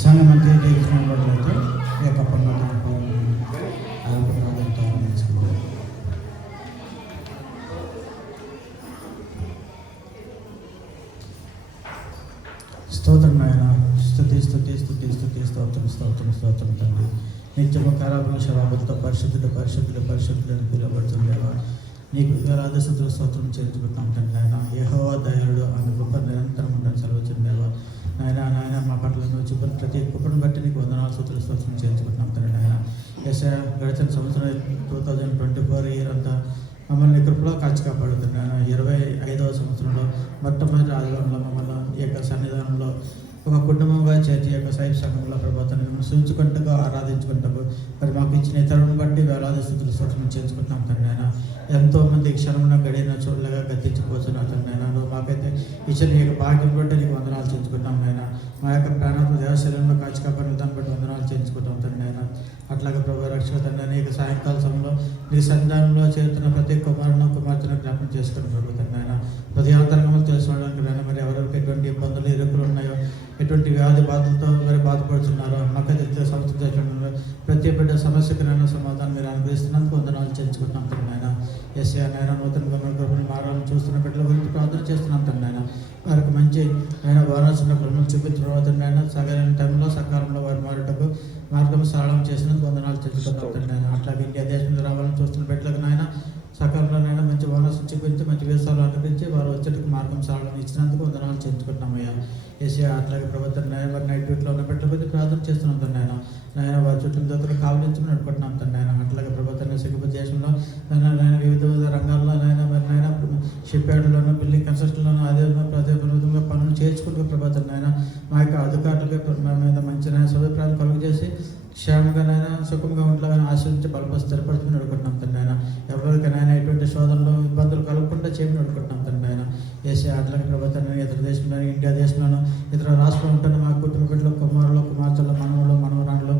సంఘం అంతా లేచినట్లయితే ఈ యొక్క పొందడంతో స్తోత్రం నాయన. స్తుతి స్తుతి స్తుతి స్తుతి స్తోత్రం స్తోత్రం స్తోత్రం తండ్రి. నిత్యము కరాబుల శరాబులతో పరిశుద్ధుడు పరిశుద్ధుడు పరిశుద్ధుడు అని పిలువబడుతుండేవా నీకు ఆరాధన స్తోత్రం చేర్చుకుంటాం తండ్రి. ఆయన యెహోవా దయాళుడు అని గొప్ప నిరంతరం ఉండని సెలవుచుండేవా నాయన మా పట్ల నువ్వు చూపిన ప్రతి కృపను బట్టి నీకు వందనాలు స్తోత్రం చేర్చుకుంటున్నాం తండ్రి. నాయన ఎస్ఐ గడిచిన సంవత్సరం 2024 ఇయర్ అంతా మమ్మల్ని కృపలో కాచి కాపాడుతున్నాను. 25వ సంవత్సరంలో మొట్టమొదటి ఆదివారంలో మమ్మల్ని ఈ యొక్క సన్నిధానంలో ఒక కుటుంబంగా చేర్చి యొక్క సైబ్ సంఘంలో ప్రభుత్వాన్ని సూచుకుంటూ ఆరాధించుకుంటూ మరి మాకు ఇచ్చిన ఇతరులను బట్టి వేలాది స్థితులు స్తోత్రం చేర్చుకుంటున్నాం తండ్రి. ఆయన ఎంతోమంది క్షణమున గడిన చోట్లుగా గతించిపోతున్నారు తండ్రి. ఆయన నువ్వు మాకైతే ఇచ్చిన ఈ యొక్క భాగ్యం బట్టి నీకు వందనాలు చేయించుకుంటాం నాయన. మా యొక్క ప్రాణాత్మ దేవశరీరంలో కాచి కాపాడిన దాన్ని బట్టి వందనాలు చేయించుకుంటాం తండ్రి. ఆయన అట్లాగే ప్రభు రక్షక తండ్రి అనేక సాయంకాల సమయంలో నీ సన్నిధానంలో చేరుతున్న ప్రతి కుమారును కుమార్తెను జ్ఞాపకం చేసుకుని ప్రభు తండ్రి. ఆయన హృదయాంతరంగంలో తెలుసుకోవడానికి నాయన మరి ఎవరెవరికి ఎటువంటి ఇబ్బందులు ఇరుకులు ఉన్నాయో ఎటువంటి వ్యాధి బాధలతో మరి బాధపడుతున్నారో మాకైతే సంస్థ ప్రతి బిడ్డ సమస్యకు నైనా సమాధానం మీరు అనుగ్రహిస్తున్నందుకు వందనాలు చేయించుకుంటున్నాం తండ్రి. ఆయన ఎస్ఐ నాయన నూతన గమన మారాలను చూస్తున్న బిడ్డల గురించి ప్రార్థన చేస్తున్నాం తండ్రి. ఆయన వారికి మంచి ఆయన వారాల్సిన గృహం చూపించడం ఆయన సరైన టైంలో సకాలంలో వారు మారుటకు మార్గం సరళం చేసినందుకు వందనాలు చేయించుకుంటున్నాం తండ్రి. ఆయన అట్లాగే ఇండియా దేశంలో రావాలని చూస్తున్న బిడ్డలకు నాయన సకాలంలోనైనా మంచి వారసు చూపించి మంచి వేసాలు అనుగ్రహించి వారు వచ్చేటికి మార్గం సరళం ఇచ్చినందుకు వందనాలు చేయించుకుంటున్నామయ్యా. ఏసీఆ అట్లాగే ప్రభుత్వం వారి నైట్ డ్యూటీలో ఉన్న బిడ్డల గురించి ప్రార్థన చేస్తున్నాం తండ్రి. ఆయన వారి చుట్టూ దగ్గర కావలించుకుని నడుపుకుంటున్నాం తండ్రి. ఆయన అట్లాగే ప్రభుత్వం సిగ్గుపతి దేశంలో వివిధ రంగాల్లో మరి షిప్ యార్డులోనూ బిల్డింగ్ కన్స్ట్రక్షన్లోనూ అదే ప్రభుత్వంగా పనులు చేర్చుకుంటూ ప్రభుత్వం ఆయన మా యొక్క అధికారులకి మా మీద మంచి సదుపాయాలు కలుగు చేసి క్షేమంగానైనా సుఖంగా ఉండాలని ఆశ్రయించి బలపరిచి స్థిరపడుతుని నడుకుంటున్నాం తండ్రి. ఆయన ఎవరికైనా ఎటువంటి శోధనలు ఇబ్బందులు కలగకుండా చేయమని నడుకుంటున్నాం తండ్రి. ఆయన ఏసీ అట్లాగే ప్రభుత్వం ఇతర దేశంలో ఇండియా దేశంలోనూ ఇతర రాష్ట్రంలో ఉంటున్న మా కుటుంబ బిడ్డలు కుమారులు కుమార్తెలు మనవలు మనవరాళ్ళు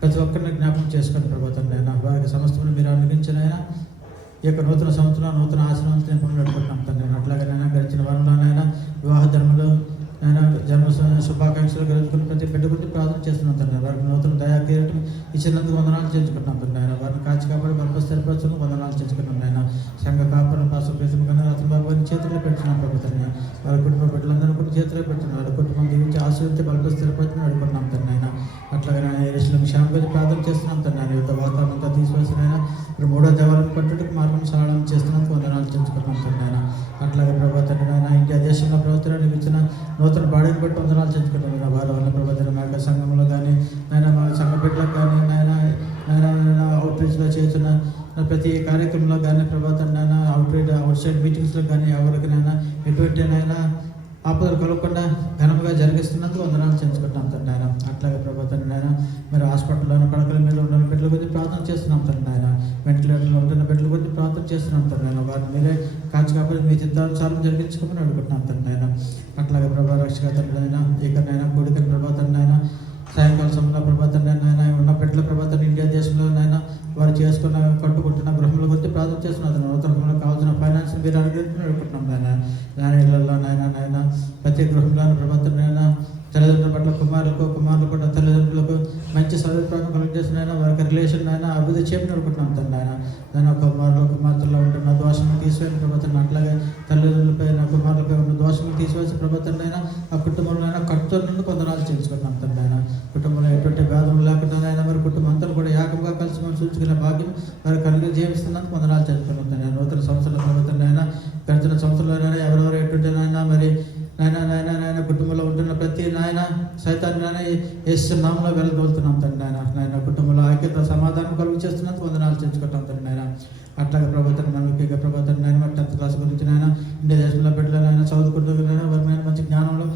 ప్రతి ఒక్కరిని జ్ఞాపకం చేసుకుని ప్రభుత్వం ఆయన వారికి సమస్తను మీరు అనుగ్రహించిన ఆయన ఈ యొక్క నూతన సంవత్సరం నూతన ఆశ్రమాన్ని పనులు నడుపుకుంటున్నాం తండ్రి. అట్లాగేనైనా గడిచిన వారంలోనైనా వివాహ ధర్మలు ఆయన జన్మ శుభాకాంక్షలు కలుగుకుని ప్రతి బిడ్డ గురించి ప్రార్థన చేస్తున్నాం తండ్రి. వారికి నూతన దయా కిరీటం ఇచ్చినందుకు వందనాలు చేయించుకుంటున్నాం తండ్రి. ఆయన వారిని కాచి కాపాడి బలప స్థిరపరచుకు వందనాలు చేయించుకుంటున్నాం. ఆయన సంఘ కాపురం పాసం పేసం కన్నా రత్న బాబు గారిని చేతిలో పెడుతున్నాం ప్రభుత్వం. వారి కుటుంబ బిడ్డలందరూ కూడా చేతిలో పెడుతున్నారు. వారి కుటుంబం దీవించి ఆశ్రయించి బలప స్థిరపరచుకుని అడుగుతున్నాం తండ్రి. ఆయన అట్లాగే ఆయన క్షేమం గురించి ప్రార్థన చేస్తున్నాం తండ్రి. ఆయన యొక్క వాతావరణం అంతా తీసివేసిన ఆయన ఇప్పుడు 3వ దేవాలయం కట్టుటకు మార్గం సరళం చేస్తున్నందుకు వందనాలు చేయించుకుంటున్నాం తండ్రి. ఆయన అట్లాగే ప్రభుత్వం ఆయన ఇండియా దేశంలో ప్రభుత్వానికి ఇచ్చిన నూతన బాడీని బట్టి వందనాలు చేయించుకుంటున్నాను. వారి వల్ల ప్రభుత్వం మా యొక్క సంఘంలో కానీ నాయన మా సంఘ బిడ్డలకు కానీ నాయన అవుట్ రీచ్లో చేస్తున్న ప్రతి కార్యక్రమంలో కానీ ప్రభుత్వం నాయన అవుట్ సైడ్ మీటింగ్స్లో కానీ ఎవరికైనా ఎటువంటి నాయన ఆపదలు కలగకుండా ఘనంగా జరిగిస్తున్నందుకు వందనాలు చేయించుకుంటున్నాం తండ్రి. ఆయన అట్లాగే ప్రభుత్వం నాయన మరి హాస్పిటల్లోని పడకల మీద ఉన్న బిడ్డల గురించి ప్రార్థన చేస్తున్నాం తండ్రి. ఆయన వెంటిలేటర్లో ఉంటున్న బిడ్డల గురించి ప్రార్థన చేస్తున్నాం తండ్రి. ఆయన వారిని మీరే కాచి కాపాడి మీ చిత్తానుసారం జరిగించుకోమని అడుగుతున్నాం తండ్రి. ఆయన అట్లాగే ప్రభా రక్షక తండ్రి. ఆయన ఇకనైనా కూడికని ప్రభుత్వం ఆయన సాయంకాల సమయంలో ప్రభుత్వం ఆయన ఉన్న బిడ్డల ప్రభుత్వం ఇండియా దేశంలో ఆయన వారు చేసుకున్న కట్టుకుంటున్న గృహముల గురించి ప్రార్థన చేస్తున్నారు. నూతన గృహంలో కావాల్సిన ఫైనాన్స్ మీరు అనుగ్రహించి అడుగుతున్నాం. నాయన ఇళ్లలో నాయన ప్రతి గృహంలో ప్రభుత్వం అయినా తల్లిదండ్రుల పట్ల కుమారులు కూడా తల్లిదండ్రులకు మంచి సదుపాయం కలుగజేసిన ఆయన వారికి రిలేషన్ అయినా అభివృద్ధి చేయమని అనుకుంటున్నాం తండ్రి. ఆయన కుమార్తెల్లో ఉంటున్న దోషము తీసివేసిన ప్రభుత్వం అట్లాగే తల్లిదండ్రులపై కుమారులపై ఉన్న దోషము తీసివేసిన ప్రభుత్వం అయినా ఆ కుటుంబంలో కట్టుతో నుండి కొందనాలు చేయించుకుంటున్నాం తండ్రి. ఆయన కుటుంబంలో ఎటువంటి భేదం లేకుండా ఆయన మరి కుటుంబం అంతా కూడా ఏకంగా కలిసి మనం సూచించుకునే భాగ్యం వారికి అనుగ్రహం జీవిస్తున్నందుకు కొందనాలు చేయించుకుంటున్నాం తండ్రి. నూతన సంవత్సరాల ప్రభుత్వం అయినా గడిచిన సంవత్సరంలోనైనా ఎవరెవరు ఎటువంటి మరి నాయన కుటుంబంలో ఉంటున్న ప్రతి నాయన సైతాన్ని నాయన యేసు నామములో వెళ్ళగలుగుతున్నాం తండ్రి. నాయన కుటుంబంలో ఐక్యత సమాధానం కలుగు చేస్తున్నందుకు వందనాలు చేయించుకుంటాం తండ్రి. నాయన అట్లాగే ప్రభుత్వం మనకి ప్రభుత్వం నాయన 10th క్లాస్ గురించి నాయన ఇండియా దేశంలో బిడ్డలైనా చదువుకుంటున్న వారి మంచి జ్ఞానంలో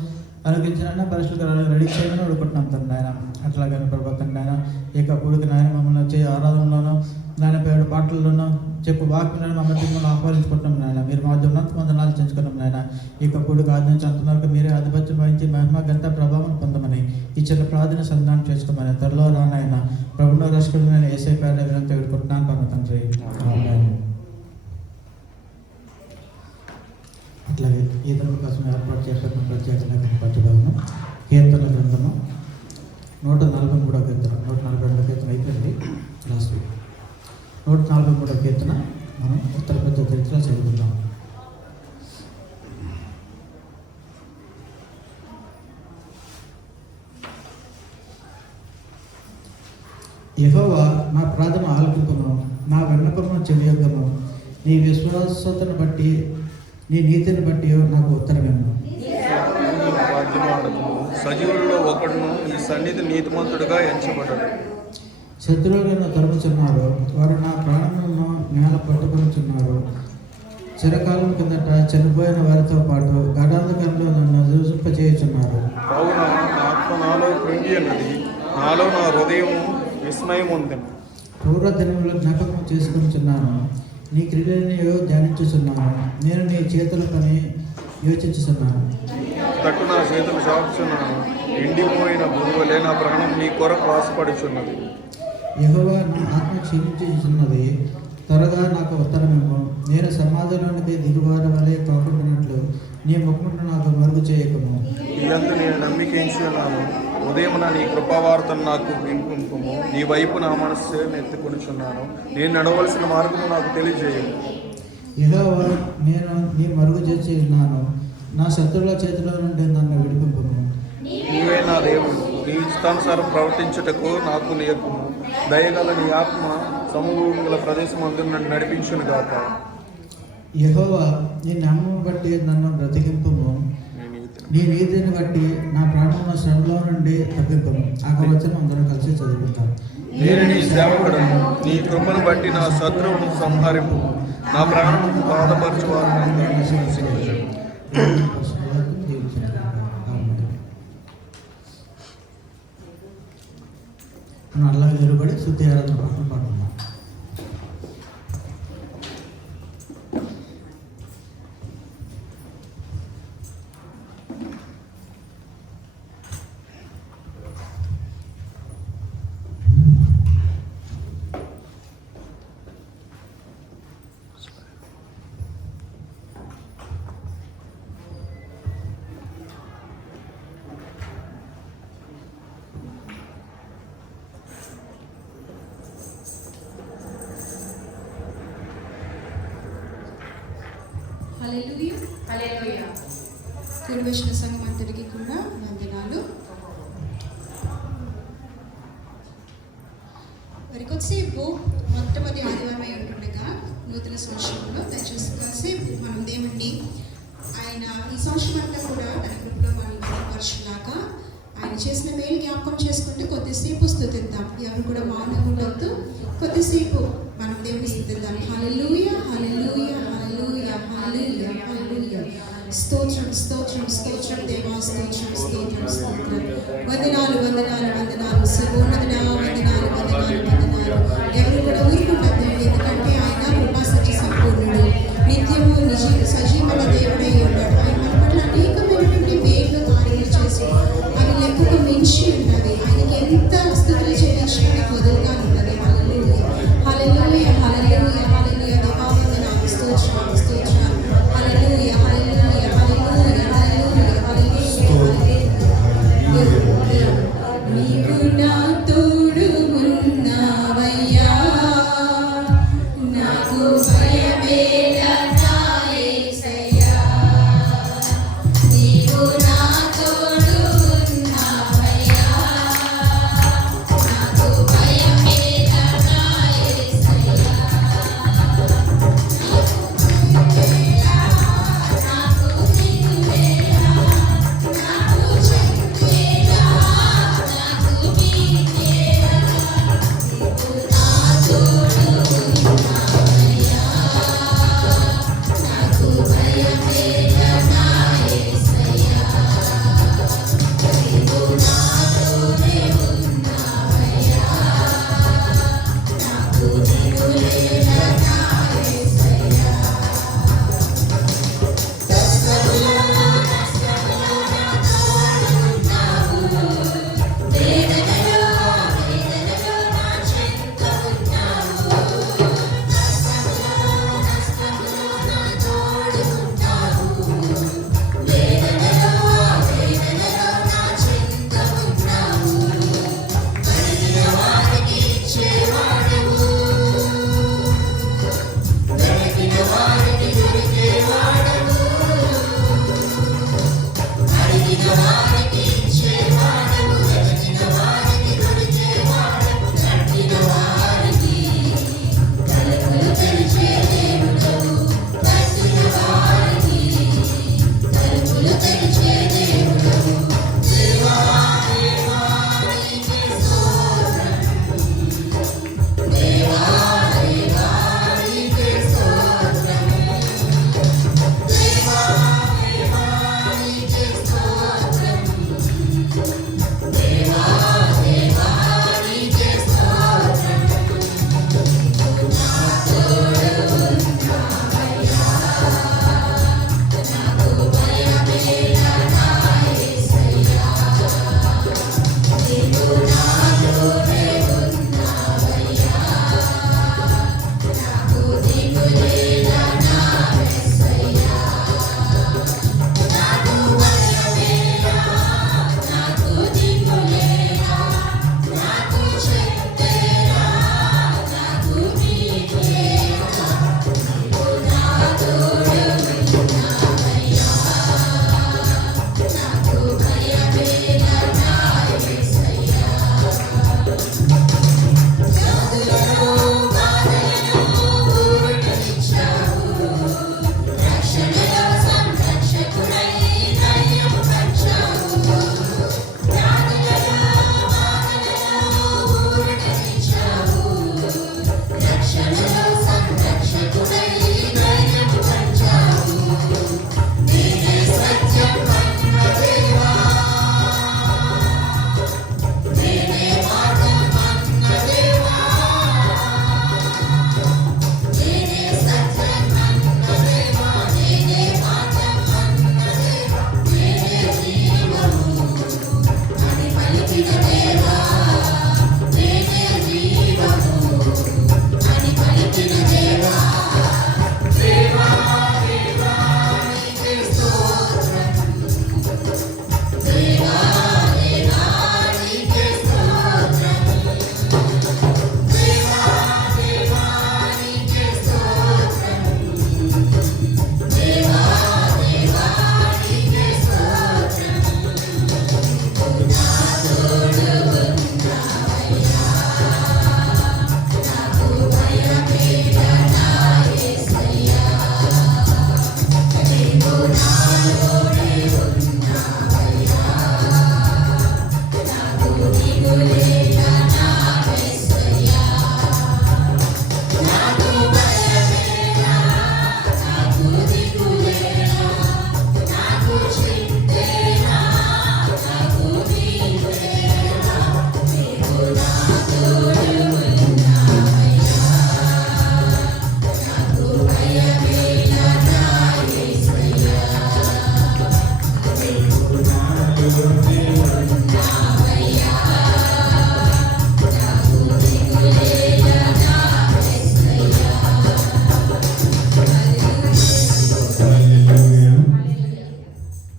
అనుగ్రహించిన పరీక్షలు రెడీ చేయమని అడుగుకుంటున్నాం తండ్రి. ఆయన అట్లాగే ప్రభుత్వం నాయన ఇక పుడికి నాయన మమ్మల్ని వచ్చే ఆరాధనలోనూ నాయన పేరు పాటల్లోనూ చెప్పు వాక్యం మమ్మల్ని ఆహ్వానించుకుంటున్నాం. నాయన మీరు మా ఉన్నంత వందనాలు చేయించుకున్నాం. నాయన ఇక పుడికి ఆదించి అంతవరకు మీరే ఆధిపత్యం వహించి మహిమ గంట ప్రభావం పొందమని ఇచ్చిన ప్రార్థన సంధానం చేసుకోమని త్వరలో రానాయన ప్రభుత్వ రక్షకుడైన యేసయ్య పేరిట వినంతి వేడుకుంటున్నాను పరమ తండ్రి. అట్లాగే ఈతరుల కోసం ఏర్పాటు చేస్తున్న ప్రత్యేకంగా పట్టుదలను కీర్తన గ్రంథము 143వ కీర్తన. 142వ కీర్తన అయిపోయింది లాస్ట్ వీక్. 143వ కీర్తన మనం ఉత్తర పెద్ద చరిత్ర చదువుకుందాం. యెహోవా నా ప్రార్థన ఆలకింపును, నా విన్నపమును చెవియొగ్గను. నీ విశ్వాసతను బట్టి, నీ నీతిని బట్టి నాకు ఉత్తరమేమో. సజీవులలో ఒకడును నీ సన్నిధి నీతిమంతుడుగా ఎంచబడ్డాడు. శత్రువులను తరుముచున్నారు, వారు నా ప్రాణమును నేల పట్టుకొనిచున్నారు. చిరకాలం కిందట చనిపోయిన వారితో పాటు గడాంధకంలో నన్ను దూషింపచేయుచున్నారు. కావున నా ఆత్మ నాలో కృంగి ఉన్నది, నాలో నా హృదయం విస్మయం ఉంది. పూర్వదినములు జ్ఞాపకం చేసుకుంటున్నాను, నీ క్రియలను ధ్యానించుచున్నాను. నేను నీ చేతుల పని యోచించుచున్నాను. తట్టు నా చేతులు చాపుచున్నాను, ఎండిపోయిన భూమిలో నా ప్రాణం నీ కొరకు ఆశపడుచున్నది. యెహోవా నా ఆత్మ క్షీణించుచున్నది, త్వరగా నాకు ఉత్తరమేమో. నేను సమాధిలోనికి దిగువారి వలె కాకుండానట్లు నీ ముఖమును నాకు మరుగు చేయకము. ఇదంతా నేను నమ్మికించి ఉన్నాను. ఉదయమున నీ కృపావార్తను నాకు వినిపింపుము. నీ వైపు నా మనస్సు ఎత్తుకొనిచున్నాను. నేను నడవలసిన మార్గము నాకు తెలియజేయము. యెహోవా, నేను నీ మరుగు చేసి ఉన్నాను. నా శత్రువుల చేతిలో నుండి నన్ను విడిపింపుము. నీవే నా దేవుడు, నీ ఇష్టానుసారం ప్రవర్తించుటకు నాకు నేర్పుము. దయగల నీ ఆత్మ సమభూమి గల ప్రదేశం అందు నన్ను నడిపించును గాక. యెహోవా, నీ నామమును బట్టి నన్ను బ్రతికింపుము. నీ నీతిని బట్టి నా ప్రాణమును శ్రమలో నుండి తప్పింపుము. ఆ వచనం అందరం కలిసి చదువుకుంటాం. నేను నీ సేవకుడను, నీ కృపను బట్టి నా శత్రువును సంహరింపు. నా ప్రాణమును బాధపరచు వారిని అలాగే నిలబడి శుద్ధి ఆరాధన పాటలు పాడుతున్నాం. హల్లెలూయా హల్లెలూయా. కూడివచ్చిన సంఘం అంతటికి కూడా వందనాలు. మరి కొద్దిసేపు మొట్టమొదటి ఆదివారం అయి ఉంటుండగా నూతన సంవత్సరంలో దయచేసి కాసేపు మనం దేవుణ్ణి ఆయన ఈ సంవత్సరం అంతా కూడా తన కృపలో మనం బలపరచులాగా ఆయన చేసిన మేలు జ్ఞాపకం చేసుకుంటే కొద్దిసేపు స్తుతిద్దాం. ఎవరు కూడా మౌనంగా ఉండవద్దు. కొద్దిసేపు మనం దేవుని స్తుతిద్దాం. హల్లెలూయా హల్లెలూయా హల్లెలూయా హల్లెలూయా హల్లెలూయా. స్తోత్రం స్తోత్రం స్తోత్రం దేవా, స్తోత్రం స్తోత్రం స్తోత్రం. వందనాలు వందనాలు వందనాలు సర్వోన్నతుడా, వందనాలు వందనాలు వందనాలు. ఎవరు కూడా ఊరుకుంటుందండి, ఎందుకంటే ఆయన కృపా సత్య సంపూర్ణుడు, నిత్యము సజీవుల దేవుడై ఉన్నాడు. ఆయన మన పట్ల అనేకమైనటువంటి మేలు కార్యాలు చేసి అవి లెక్కకు మించి ఉన్నది. ఆయనకి ఎంత స్తుతులు చెల్లించడానికి వదులుగా ఉన్నది. హల్లెలూయా హల్లెలూయా హల్లెలూయా హల్లెలూయా. దేవా వందనాలు, స్తోత్రం స్తోత్రం. హల్లెలూయా హల్లెలూయా హల్లెలూయా హల్లెలూయా హల్లెలూయా. నీవు నా తోడు ఉన్నావయ్యా, నాకు భయమేలా నా యేసయ్యా. నీవు నా తోడు ఉన్నావయ్యా,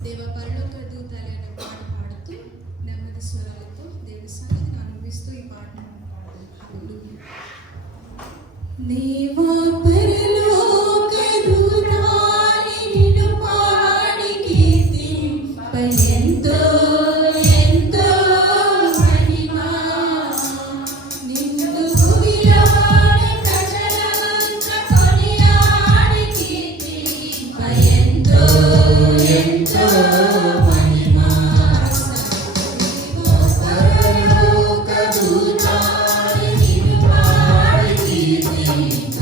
దేవ పరలోక దూతలే అనే పాట పాడుతూ నెమ్మది స్వరాలతో దేవుని సన్నిధిని అనుభవిస్తూ ఈ పాటను హల్లెలూయా. దేవా పరలోక దూతలే నిన్ను పాడి కీర్తింప ఎంతో ఎంతో మహిమా. నిన్ను భూమిలోని ప్రజలంతా కొనియాడి కీర్తింప ఎంతో ఎంతో మహిమా. దేవా పరలోక దూతలే నిన్ను పాడి కీర్తింప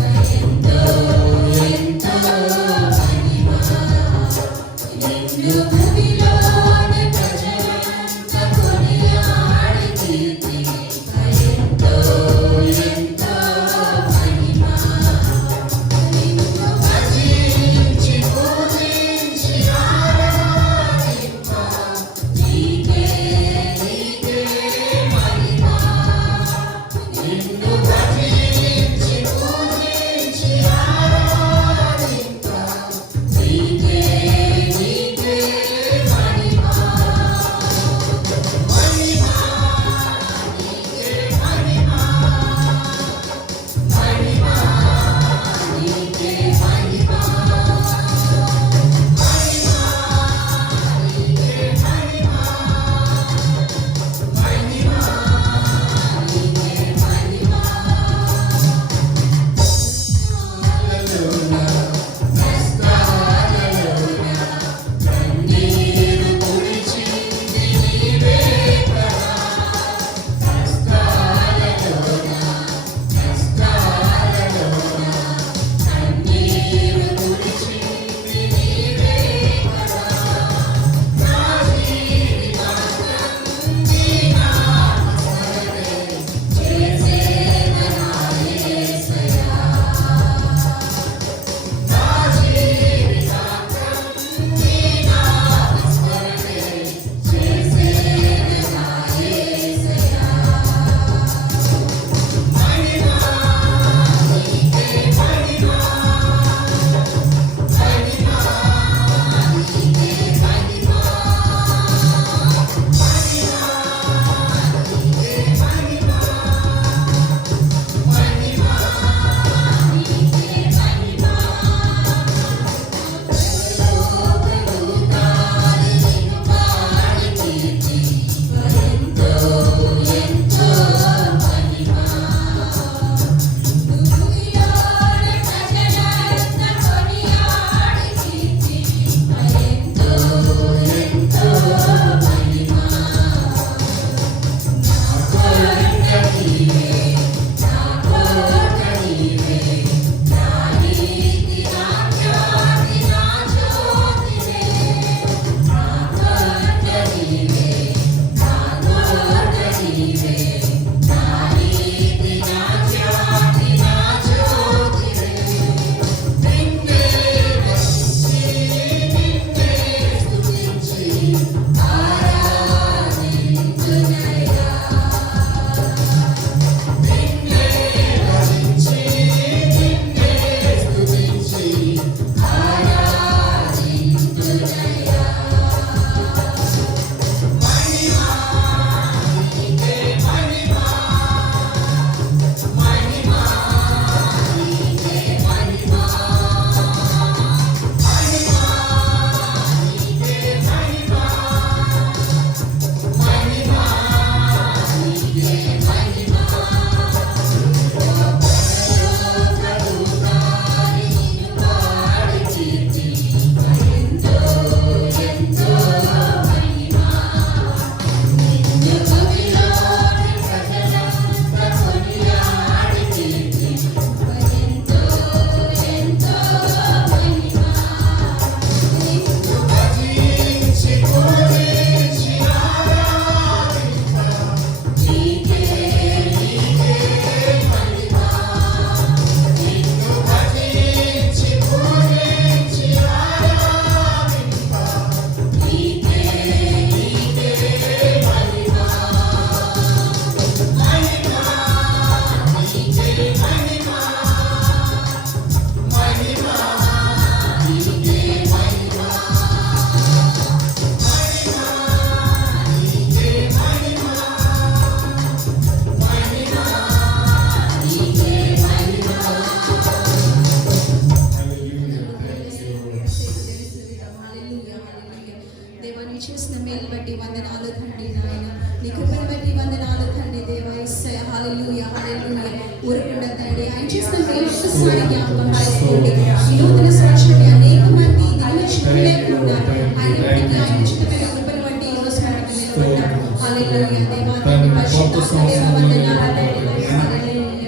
చేసిన మేలు ఒక్కసారి జ్ఞాపకం చేసుకోండి. ఈ నూతన సంవత్సరాన్ని అనేక మంది దీవించుకోలేక ఉన్నారు. అయినప్పటికీ ఆయన చిత్తమైన కృపను బట్టి ఈ రోజు మనకు నిలబడ్డాడు. హల్లెలూయా. దేవా తండ్రి పరిశుద్ధాత్మ దేవా వందనాలు.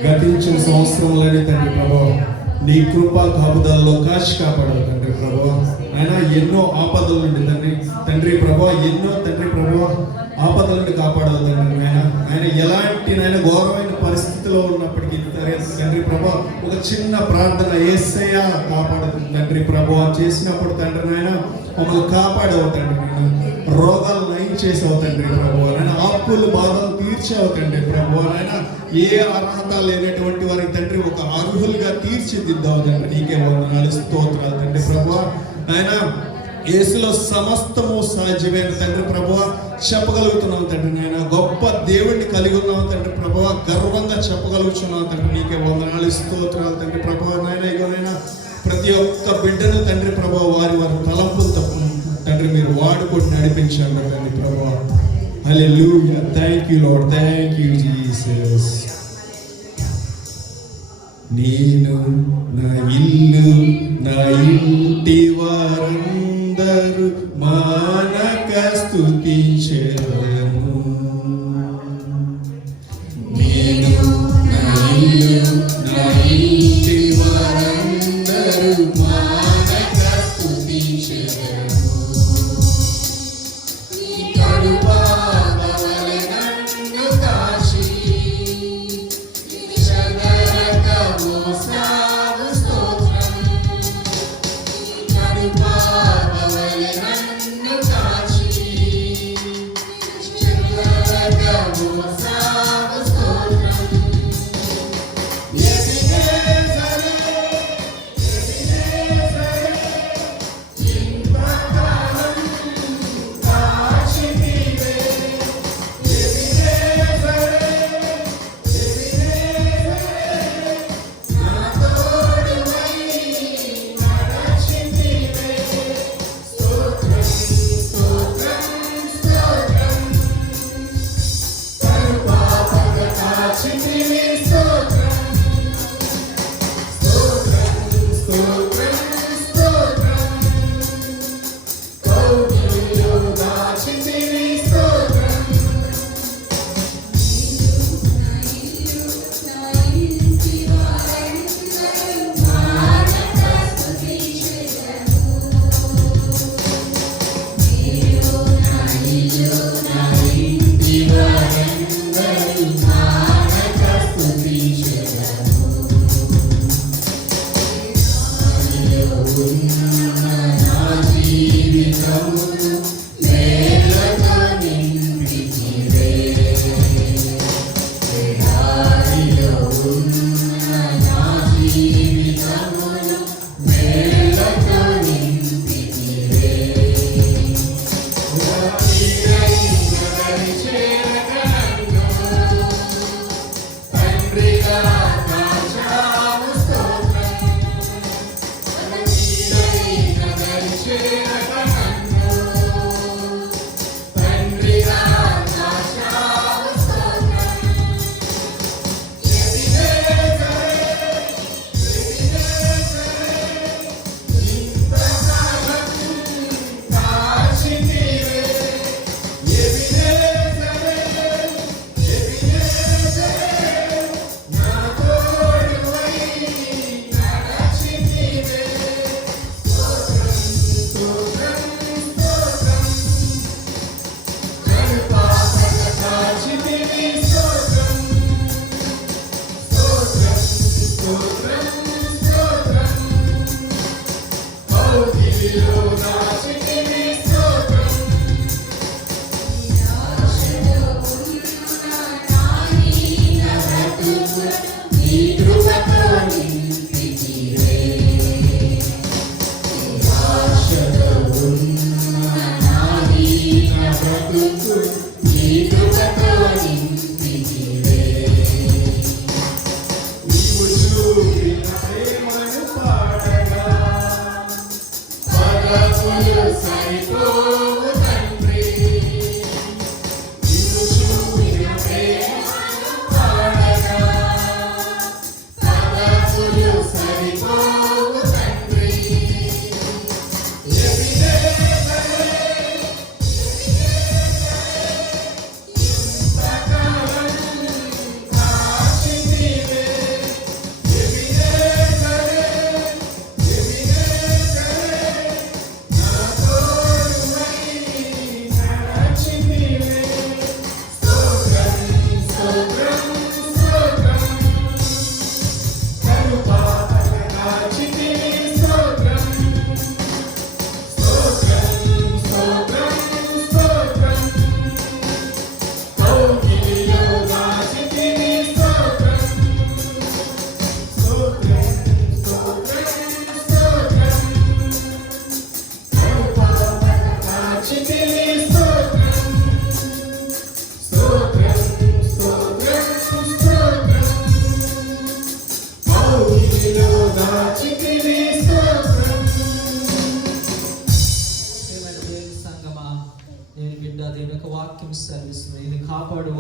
గతించిన సంవత్సరంలోనే తండ్రి ప్రభావ నీ కృపా కాపుదలలో కాచి కాపాడాలి తండ్రి ప్రభావ. ఆయన ఎన్నో ఆపదల నుండి తండ్రి ప్రభావ ఎన్నో తండ్రి ప్రభావ ఆపదల నుండి కాపాడాలి తండ్రి. ఆయన ఎలాంటి నాయన ఘోరమైన పరిస్థితిలో ఉన్నప్పటికీ తండ్రి ప్రభావ ఒక చిన్న ప్రార్థన యేసయ్య కాపాడుతుంది తండ్రి ప్రభావ చేసినప్పుడు తండ్రి నాయన మమ్మల్ని కాపాడవు తండ్రి. రోగాలు నయం చేసావు తండ్రి ప్రభావ. నాయన ఆపులు బాధలు తీర్చావు తండ్రి ప్రభావ. నాయన ఏ అర్హత లేనటువంటి వారికి తండ్రి ఒక అర్హులుగా తీర్చిదిద్దావు తండ్రి. నీకే వందనాలు స్తోత్రాలు తండ్రి ప్రభావ. ఆయన యేసులో సమస్తము సాధ్యమైన తండ్రి ప్రభువ చెప్పగలుగుతున్నాం తండ్రి. నాయన గొప్ప దేవుడిని కలిగి ఉన్నాం తండ్రి ప్రభువ. గర్వంగా చెప్పగలుగుతున్నాం తండ్రి. నీకే వందనాలు స్తోత్రాలు తండ్రి ప్రభువ. నాయన ఇకనైనా ప్రతి ఒక్క బిడ్డను తండ్రి ప్రభువ వారి తలంపులతో తండ్రి మీరు వాడుకొని నడిపించండి తండ్రి ప్రభువ. Hallelujah. Thank you Lord. Thank you Jesus. నేను నా ఇల్లు నా ఇంటి వారందరూ మానక స్తుతించెదము. నేను నా ఇల్లు నా ఇంటి వారందరూ మానక స్తుతించెదము. నీ కడుపాపవలె నన్ను కాచి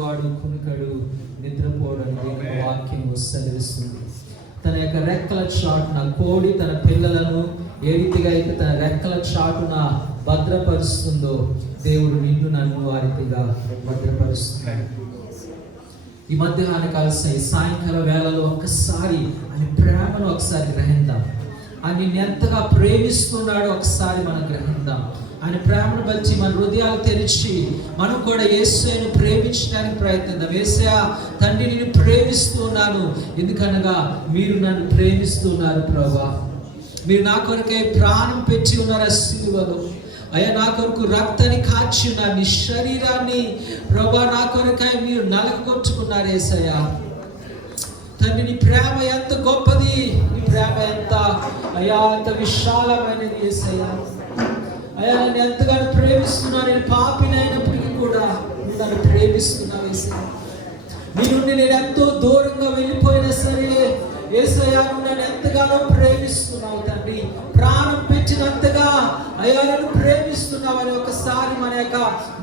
వాడు కునికడు నిద్రపోవడం దేవుని వాక్యం సెలవిస్తుంది. తన యొక్క రెక్కల చాటున కోడి తన పిల్లలను ఏ రీతిగా అయితే తన రెక్కల చాటున భద్రపరుస్తుందో దేవుడు నిన్ను నన్ను ఆ రీతిగా భద్రపరుస్తున్నాడు. ఈ మధ్యాహ్న కాల సాయంకాల వేళలో ఒక్కసారి ఆయన ప్రేమను ఒకసారి గ్రహిద్దాం. ఆయన నిన్ను ఎంతగా ప్రేమిస్తున్నాడో ఒకసారి మనం గ్రహిద్దాం. ఆయన ప్రేమను బట్టి మన హృదయాలు తెరిచి మనం కూడా యేసుని ప్రేమించడానికి ప్రయత్నిద్దాం. యేసయ్యా తండ్రి నేను ప్రేమిస్తున్నాను, ఎందుకనగా మీరు నన్ను ప్రేమిస్తున్నారు ప్రభువా. మీరు నా కొరకే ప్రాణం పెట్టి ఉన్నారు ఆ సిలువలో. అయ్యా నా కొరకు రక్తాన్ని కార్చి ఉన్నారు, నీ శరీరాన్ని ప్రభువా నా కొరకై మీరు నలగొట్టుకున్నారు యేసయ్యా. తండ్రి నీ ప్రేమ ఎంత గొప్పది, నీ ప్రేమ ఎంత అయ్యా ఎంత విశాలమైనది యేసయ్యా. అయ్యా నన్ను ఎంతగానో ప్రేమిస్తున్నాను, నేను పాపిని అయినప్పటికీ కూడా నువ్వు నన్ను ప్రేమిస్తున్నావు యేసయ్యా. నీ నుండి నేను ఎంతో దూరంగా వెళ్ళిపోయినా సరే యేసయ్యా నువ్వు నన్ను ఎంతగానో ప్రేమిస్తున్నావు తండ్రి. ప్రాణం పెట్టినంతగా అయ్యా నన్ను ప్రేమిస్తున్నావు అని ఒకసారి మన యొక్క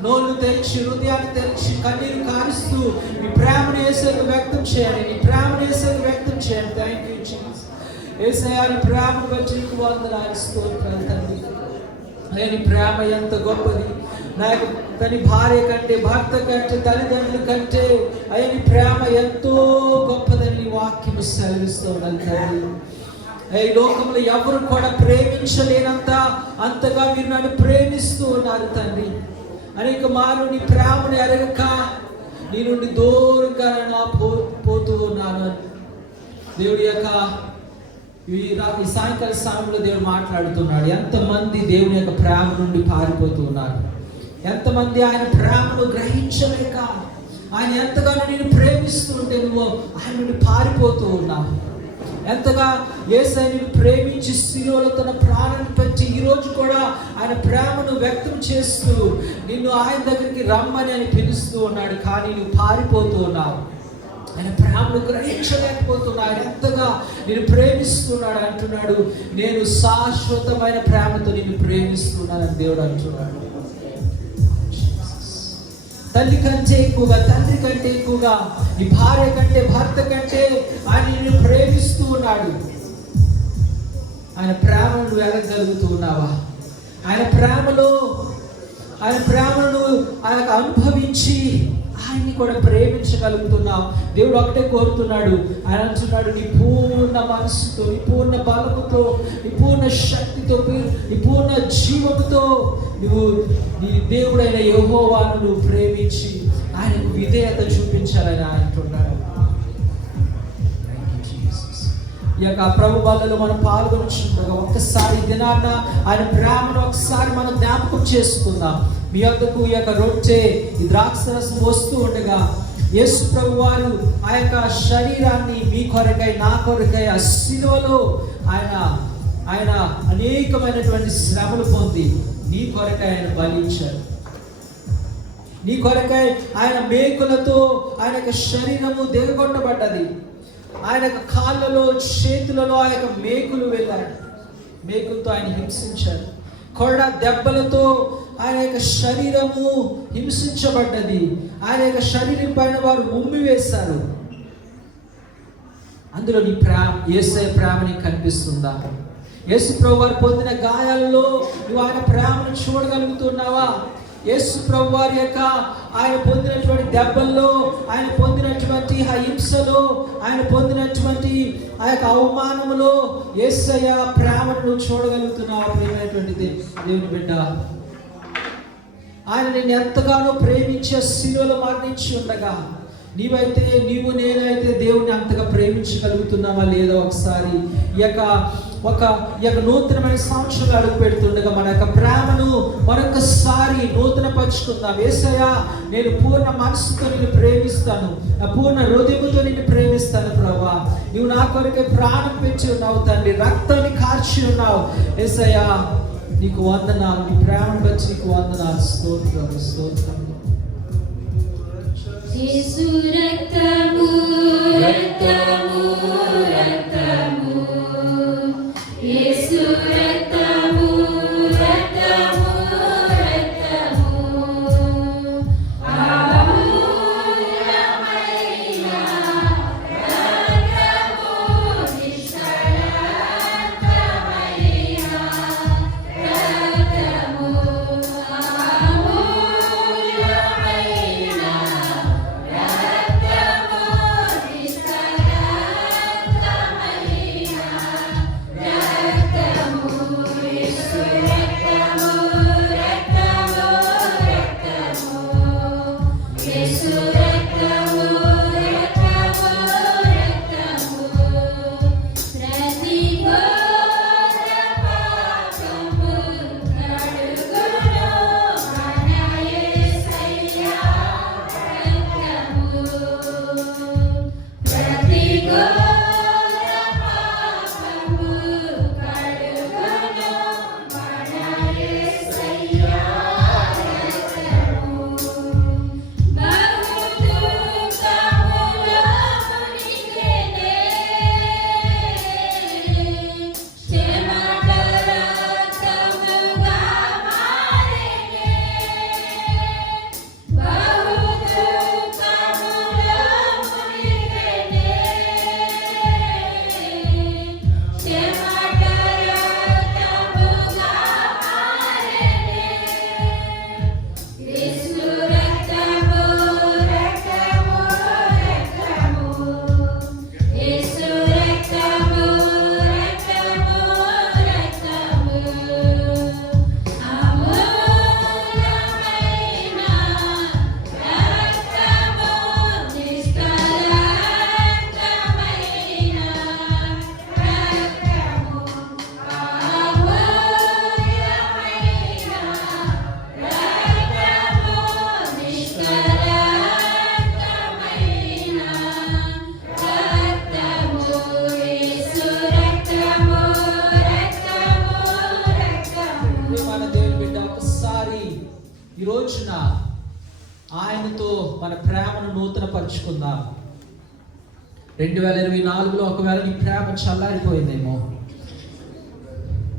నోళ్ళు తెరిచి హృదయాన్ని తెరిచి కన్నీరు కారుస్తూ నీ ప్రేమను యేసయ్యకు వ్యక్తం చేయండి, నీ ప్రేమను యేసయ్యకు వ్యక్తం చేయండి. Thank you Jesus. యేసయ్యా నీ ప్రేమను బట్టి నీకు వందనాలు స్తోత్రాలు తండ్రి. అయ్యా నీ ప్రేమ ఎంత గొప్పది. నాకు తన భార్య కంటే, భర్త కంటే, తల్లిదండ్రుల కంటే అయ్యా నీ ప్రేమ ఎంతో గొప్పదని వాక్యం సెలవిస్తున్నాను. ఈ లోకంలో ఎవరు కూడా ప్రేమించలేనంత అంతగా మీరు నన్ను ప్రేమిస్తూ ఉన్నారు తండ్రి. అనేక మార్లు నీ ప్రేమను ఎరగక నీ నుండి దూరంగా పోతూ ఉన్నాను. దేవుడి యొక్క ఈ సాయంకాల సమయంలో దేవుడు మాట్లాడుతున్నాడు. ఎంతమంది దేవుని యొక్క ప్రేమ నుండి పారిపోతూ ఉన్నారు, ఎంతమంది ఆయన ప్రేమను గ్రహించలేక ఆయన ఎంతగానో నేను ప్రేమిస్తూ ఉంటే నువ్వు ఆయన నుండి పారిపోతూ ఉన్నావు. ఎంతగా యేసయ్యను ప్రేమించి శిలువలో తన ప్రాణాన్ని పెట్టి ఈరోజు కూడా ఆయన ప్రేమను వ్యక్తం చేస్తూ నిన్ను ఆయన దగ్గరికి రమ్మని ఆయన పిలుస్తూ ఉన్నాడు. కానీ నువ్వు పారిపోతూ ఉన్నావు, ఆయన ప్రేమను గ్రహించలేకపోతున్నా. ఆయన ఎంతగా నేను ప్రేమిస్తున్నాడు అంటున్నాడు. నేను శాశ్వతమైన ప్రేమతో నిన్ను ప్రేమిస్తున్నానని దేవుడు అంటున్నాడు. తల్లి కంటే ఎక్కువగా, తండ్రి కంటే ఎక్కువగా, నీ భార్య కంటే, భర్త కంటే ఆయన నిన్ను ప్రేమిస్తూ ఉన్నాడు. ఆయన ప్రేమను నువ్వు ఎరగలుగుతూ ఉన్నావా? ఆయన ప్రేమను ఆయన అనుభవించి ఆయన్ని కూడా ప్రేమించగలుగుతున్నావు. దేవుడు ఒకటే కోరుతున్నాడు. ఆయన అంటున్నాడు నీ పూర్ణ మనసుతో, నీ పూర్ణ బలముతో, నీ పూర్ణ శక్తితో, నీ పూర్ణ జీవముతో నువ్వు నీ దేవుడైన యెహోవాను నువ్వు ప్రేమించి ఆయనకు విధేయత చూపించాలని అంటున్నాడు. ఈ యొక్క ప్రభు బలలో మనం పాల్గొనుచుండగా ఒక్కసారి దినాన్న ఆయన ప్రేమను ఒకసారి మనం జ్ఞాపకం చేసుకుందాం. మీ యొక్కకు ఈ యొక్క రొట్టె, ఈ ద్రాక్షరసం వస్తూ ఉండగా యేసు ప్రభు వారు ఆ యొక్క శరీరాన్ని మీ కొరకై, నా కొరకై ఆ శిలువలో ఆయన అనేకమైనటువంటి శ్రమలు పొంది నీ కొరకై ఆయన బలించారు. నీ కొరకై ఆయన మేకులతో ఆయన యొక్క శరీరము దిగగొట్టబడ్డది. ఆయన యొక్క కాళ్ళలో, చేతులలో ఆ యొక్క మేకులు వెళ్ళాడు. మేకులతో ఆయన హింసించారు. కొరడ దెబ్బలతో ఆయన యొక్క శరీరము హింసించబడ్డది. ఆయన యొక్క శరీరం పైన వారు ఉమ్మి వేశారు. అందులో నీ యేసయ్య ప్రేమ నీకు కనిపిస్తుందా? యేసు ప్రభు వారు పొందిన గాయాలలో నువ్వు ఆయన ప్రేమను చూడగలుగుతున్నావా? యేసు ప్రభు వారి యొక్క ఆయన పొందినటువంటి దెబ్బల్లో, ఆయన పొందినటువంటి ఆ హింసలో, ఆయన పొందినటువంటి ఆ యొక్క అవమానములో యేసయ్య ప్రేమను నువ్వు చూడగలుగుతున్నావా? ప్రియమైనటువంటి దేవుని బిడ్డ, ఆయన నిన్ను ఎంతగానో ప్రేమించే శిలువలో మరణించి ఉండగా నీవు నేనైతే దేవుని అంతగా ప్రేమించగలుగుతున్నామా లేదా? ఒకసారి ఈ యొక్క నూతనమైన సంవత్సరాలు అడుగు పెడుతుండగా మన యొక్క ప్రేమను మరొకసారి నూతన పరుచుకుందాం. యేసయ్య నేను పూర్ణ మనసుతో నిన్ను ప్రేమిస్తాను, నా పూర్ణ హృదయంతో నిన్ను ప్రేమిస్తాను ప్రభువా. నువ్వు నా కొరకే ప్రాణం పెంచి ఉన్నావు తండ్రి, రక్తాన్ని కార్చి ఉన్నావు. యేసయ్య నీకు వందనాలు, నీ ప్రేమను బట్టి నీకు వందనాలు. స్తోత్రం స్తోత్రం. యేసు రక్తము రక్తము రక్తము, యేసు రక్తము రక్తము రక్తము, అమూల్యమైన ఈ రోజున ఆయనతో మన ప్రేమను నూతన పరుచుకుందాం. 2024లో ఒకవేళ నీ ప్రేమ చల్లారిపోయిందేమో,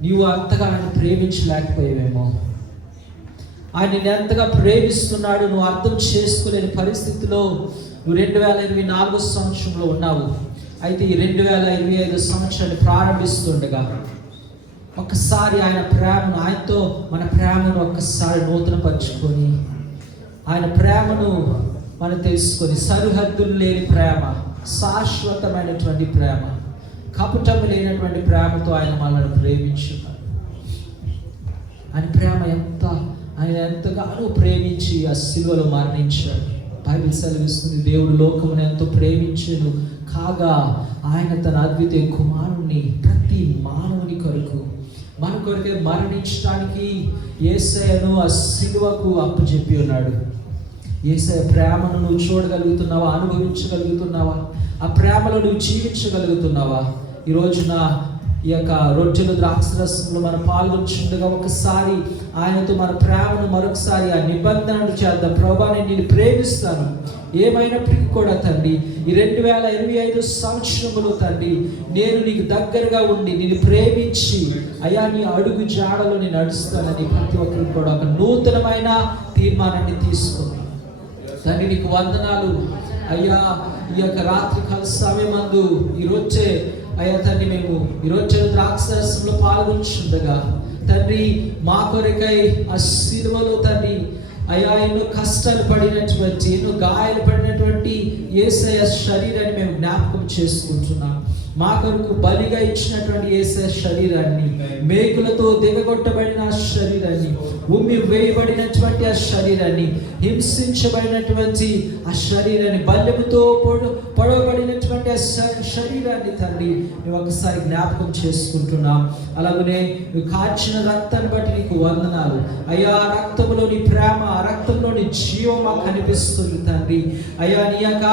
నీవు అంతగా ఆయన ప్రేమించలేకపోయావేమో, ఆయన నిన్ను ఎంతగా ప్రేమిస్తున్నాడు నువ్వు అర్థం చేసుకోలేని పరిస్థితిలో నువ్వు 2024 సంవత్సరంలో ఉన్నావు. అయితే ఈ 2025 సంవత్సరాన్ని ప్రారంభిస్తుండగా ఒక్కసారి ఆయన ప్రేమను, ఆయనతో మన ప్రేమను ఒక్కసారి నూతన పరుచుకొని ఆయన ప్రేమను మనం తెలుసుకొని, సరిహద్దులు లేని ప్రేమ, శాశ్వతమైనటువంటి ప్రేమ, కపటం లేనటువంటి ప్రేమతో ఆయన మనల్ని ప్రేమించున్నాడు. ఆయన ప్రేమ ఆయన ఎంతగానో ప్రేమించి ఆ శిలువలో మరణించాడు. బైబిల్ సెలవిస్తుంది, దేవుడు లోకమును ఎంతో ప్రేమించెను కాగా ఆయన తన అద్వితీయ కుమారుణ్ణి ప్రతి మానవుని కొరకు, మన కొరకే మరణించడానికి యేసయ్యను ఆ శిలువకు అప్పచెప్పి ఉన్నాడు. యేసయ్య ప్రేమను నువ్వు చూడగలుగుతున్నావా? అనుభవించగలుగుతున్నావా? ఆ ప్రేమలో నువ్వు జీవించగలుగుతున్నావా? ఈ రోజున ఈ యొక్క రొట్టెలు ద్రాక్షరసంలో మనం పాల్గొంటుండగా ఒకసారి ఆయనతో మన ప్రేమను మరొకసారి ఆ నిబంధనలు చేద్దాం. ప్రభువా, నేను నిన్ను ప్రేమిస్తాను, ఏమైనప్పటికీ కూడా తండ్రి ఈ 2025 సంవత్సరములో తండ్రి నేను నీకు దగ్గరగా ఉండి నిన్ను ప్రేమించి అయ్యా నీ అడుగు జాడలో నేను నడుస్తానని ప్రతి ఒక్కరికి కూడా ఒక నూతనమైన తీర్మానాన్ని తీసుకున్నాను. తండ్రి నీకు వందనాలు అయ్యా. ఈ యొక్క రాత్రికాల సమయమందు ఈరోజే అయ్యా తండ్రి మేము ఈరోజు ద్రాక్షరసంలో పాల్గొంటుండగా తండ్రి మా కొరకై ఆ శిలువలో తండ్రి అయ్యా ఎన్నో కష్టాలు పడినటువంటి, ఎన్నో గాయాలు పడినటువంటి యేసయ్య శరీరాన్ని మేము జ్ఞాపకం చేసుకుంటున్నాం. మా కొరకు బలిగా ఇచ్చినటువంటి యేసయ్య శరీరాన్ని, మేకులతో దిగగొట్టబడిన ఆ శరీరాన్ని, ఉమ్మి వేయబడినటువంటి ఆ శరీరాన్ని, హింసించబడినటువంటి ఆ శరీరాన్ని, బల్యముతో పొడవబడినటువంటి ఆ శరీరాన్ని తండ్రి మేము ఒకసారి జ్ఞాపకం చేసుకుంటున్నాం. అలాగనే నువ్వు కాచిన రక్తాన్ని బట్టి నీకు వందనాలు అయ్యా. రక్తంలోని ప్రేమ, ఆ రక్తంలోని జీవం మాకు కనిపిస్తుంది తండ్రి అయ్యా. నీ యొక్క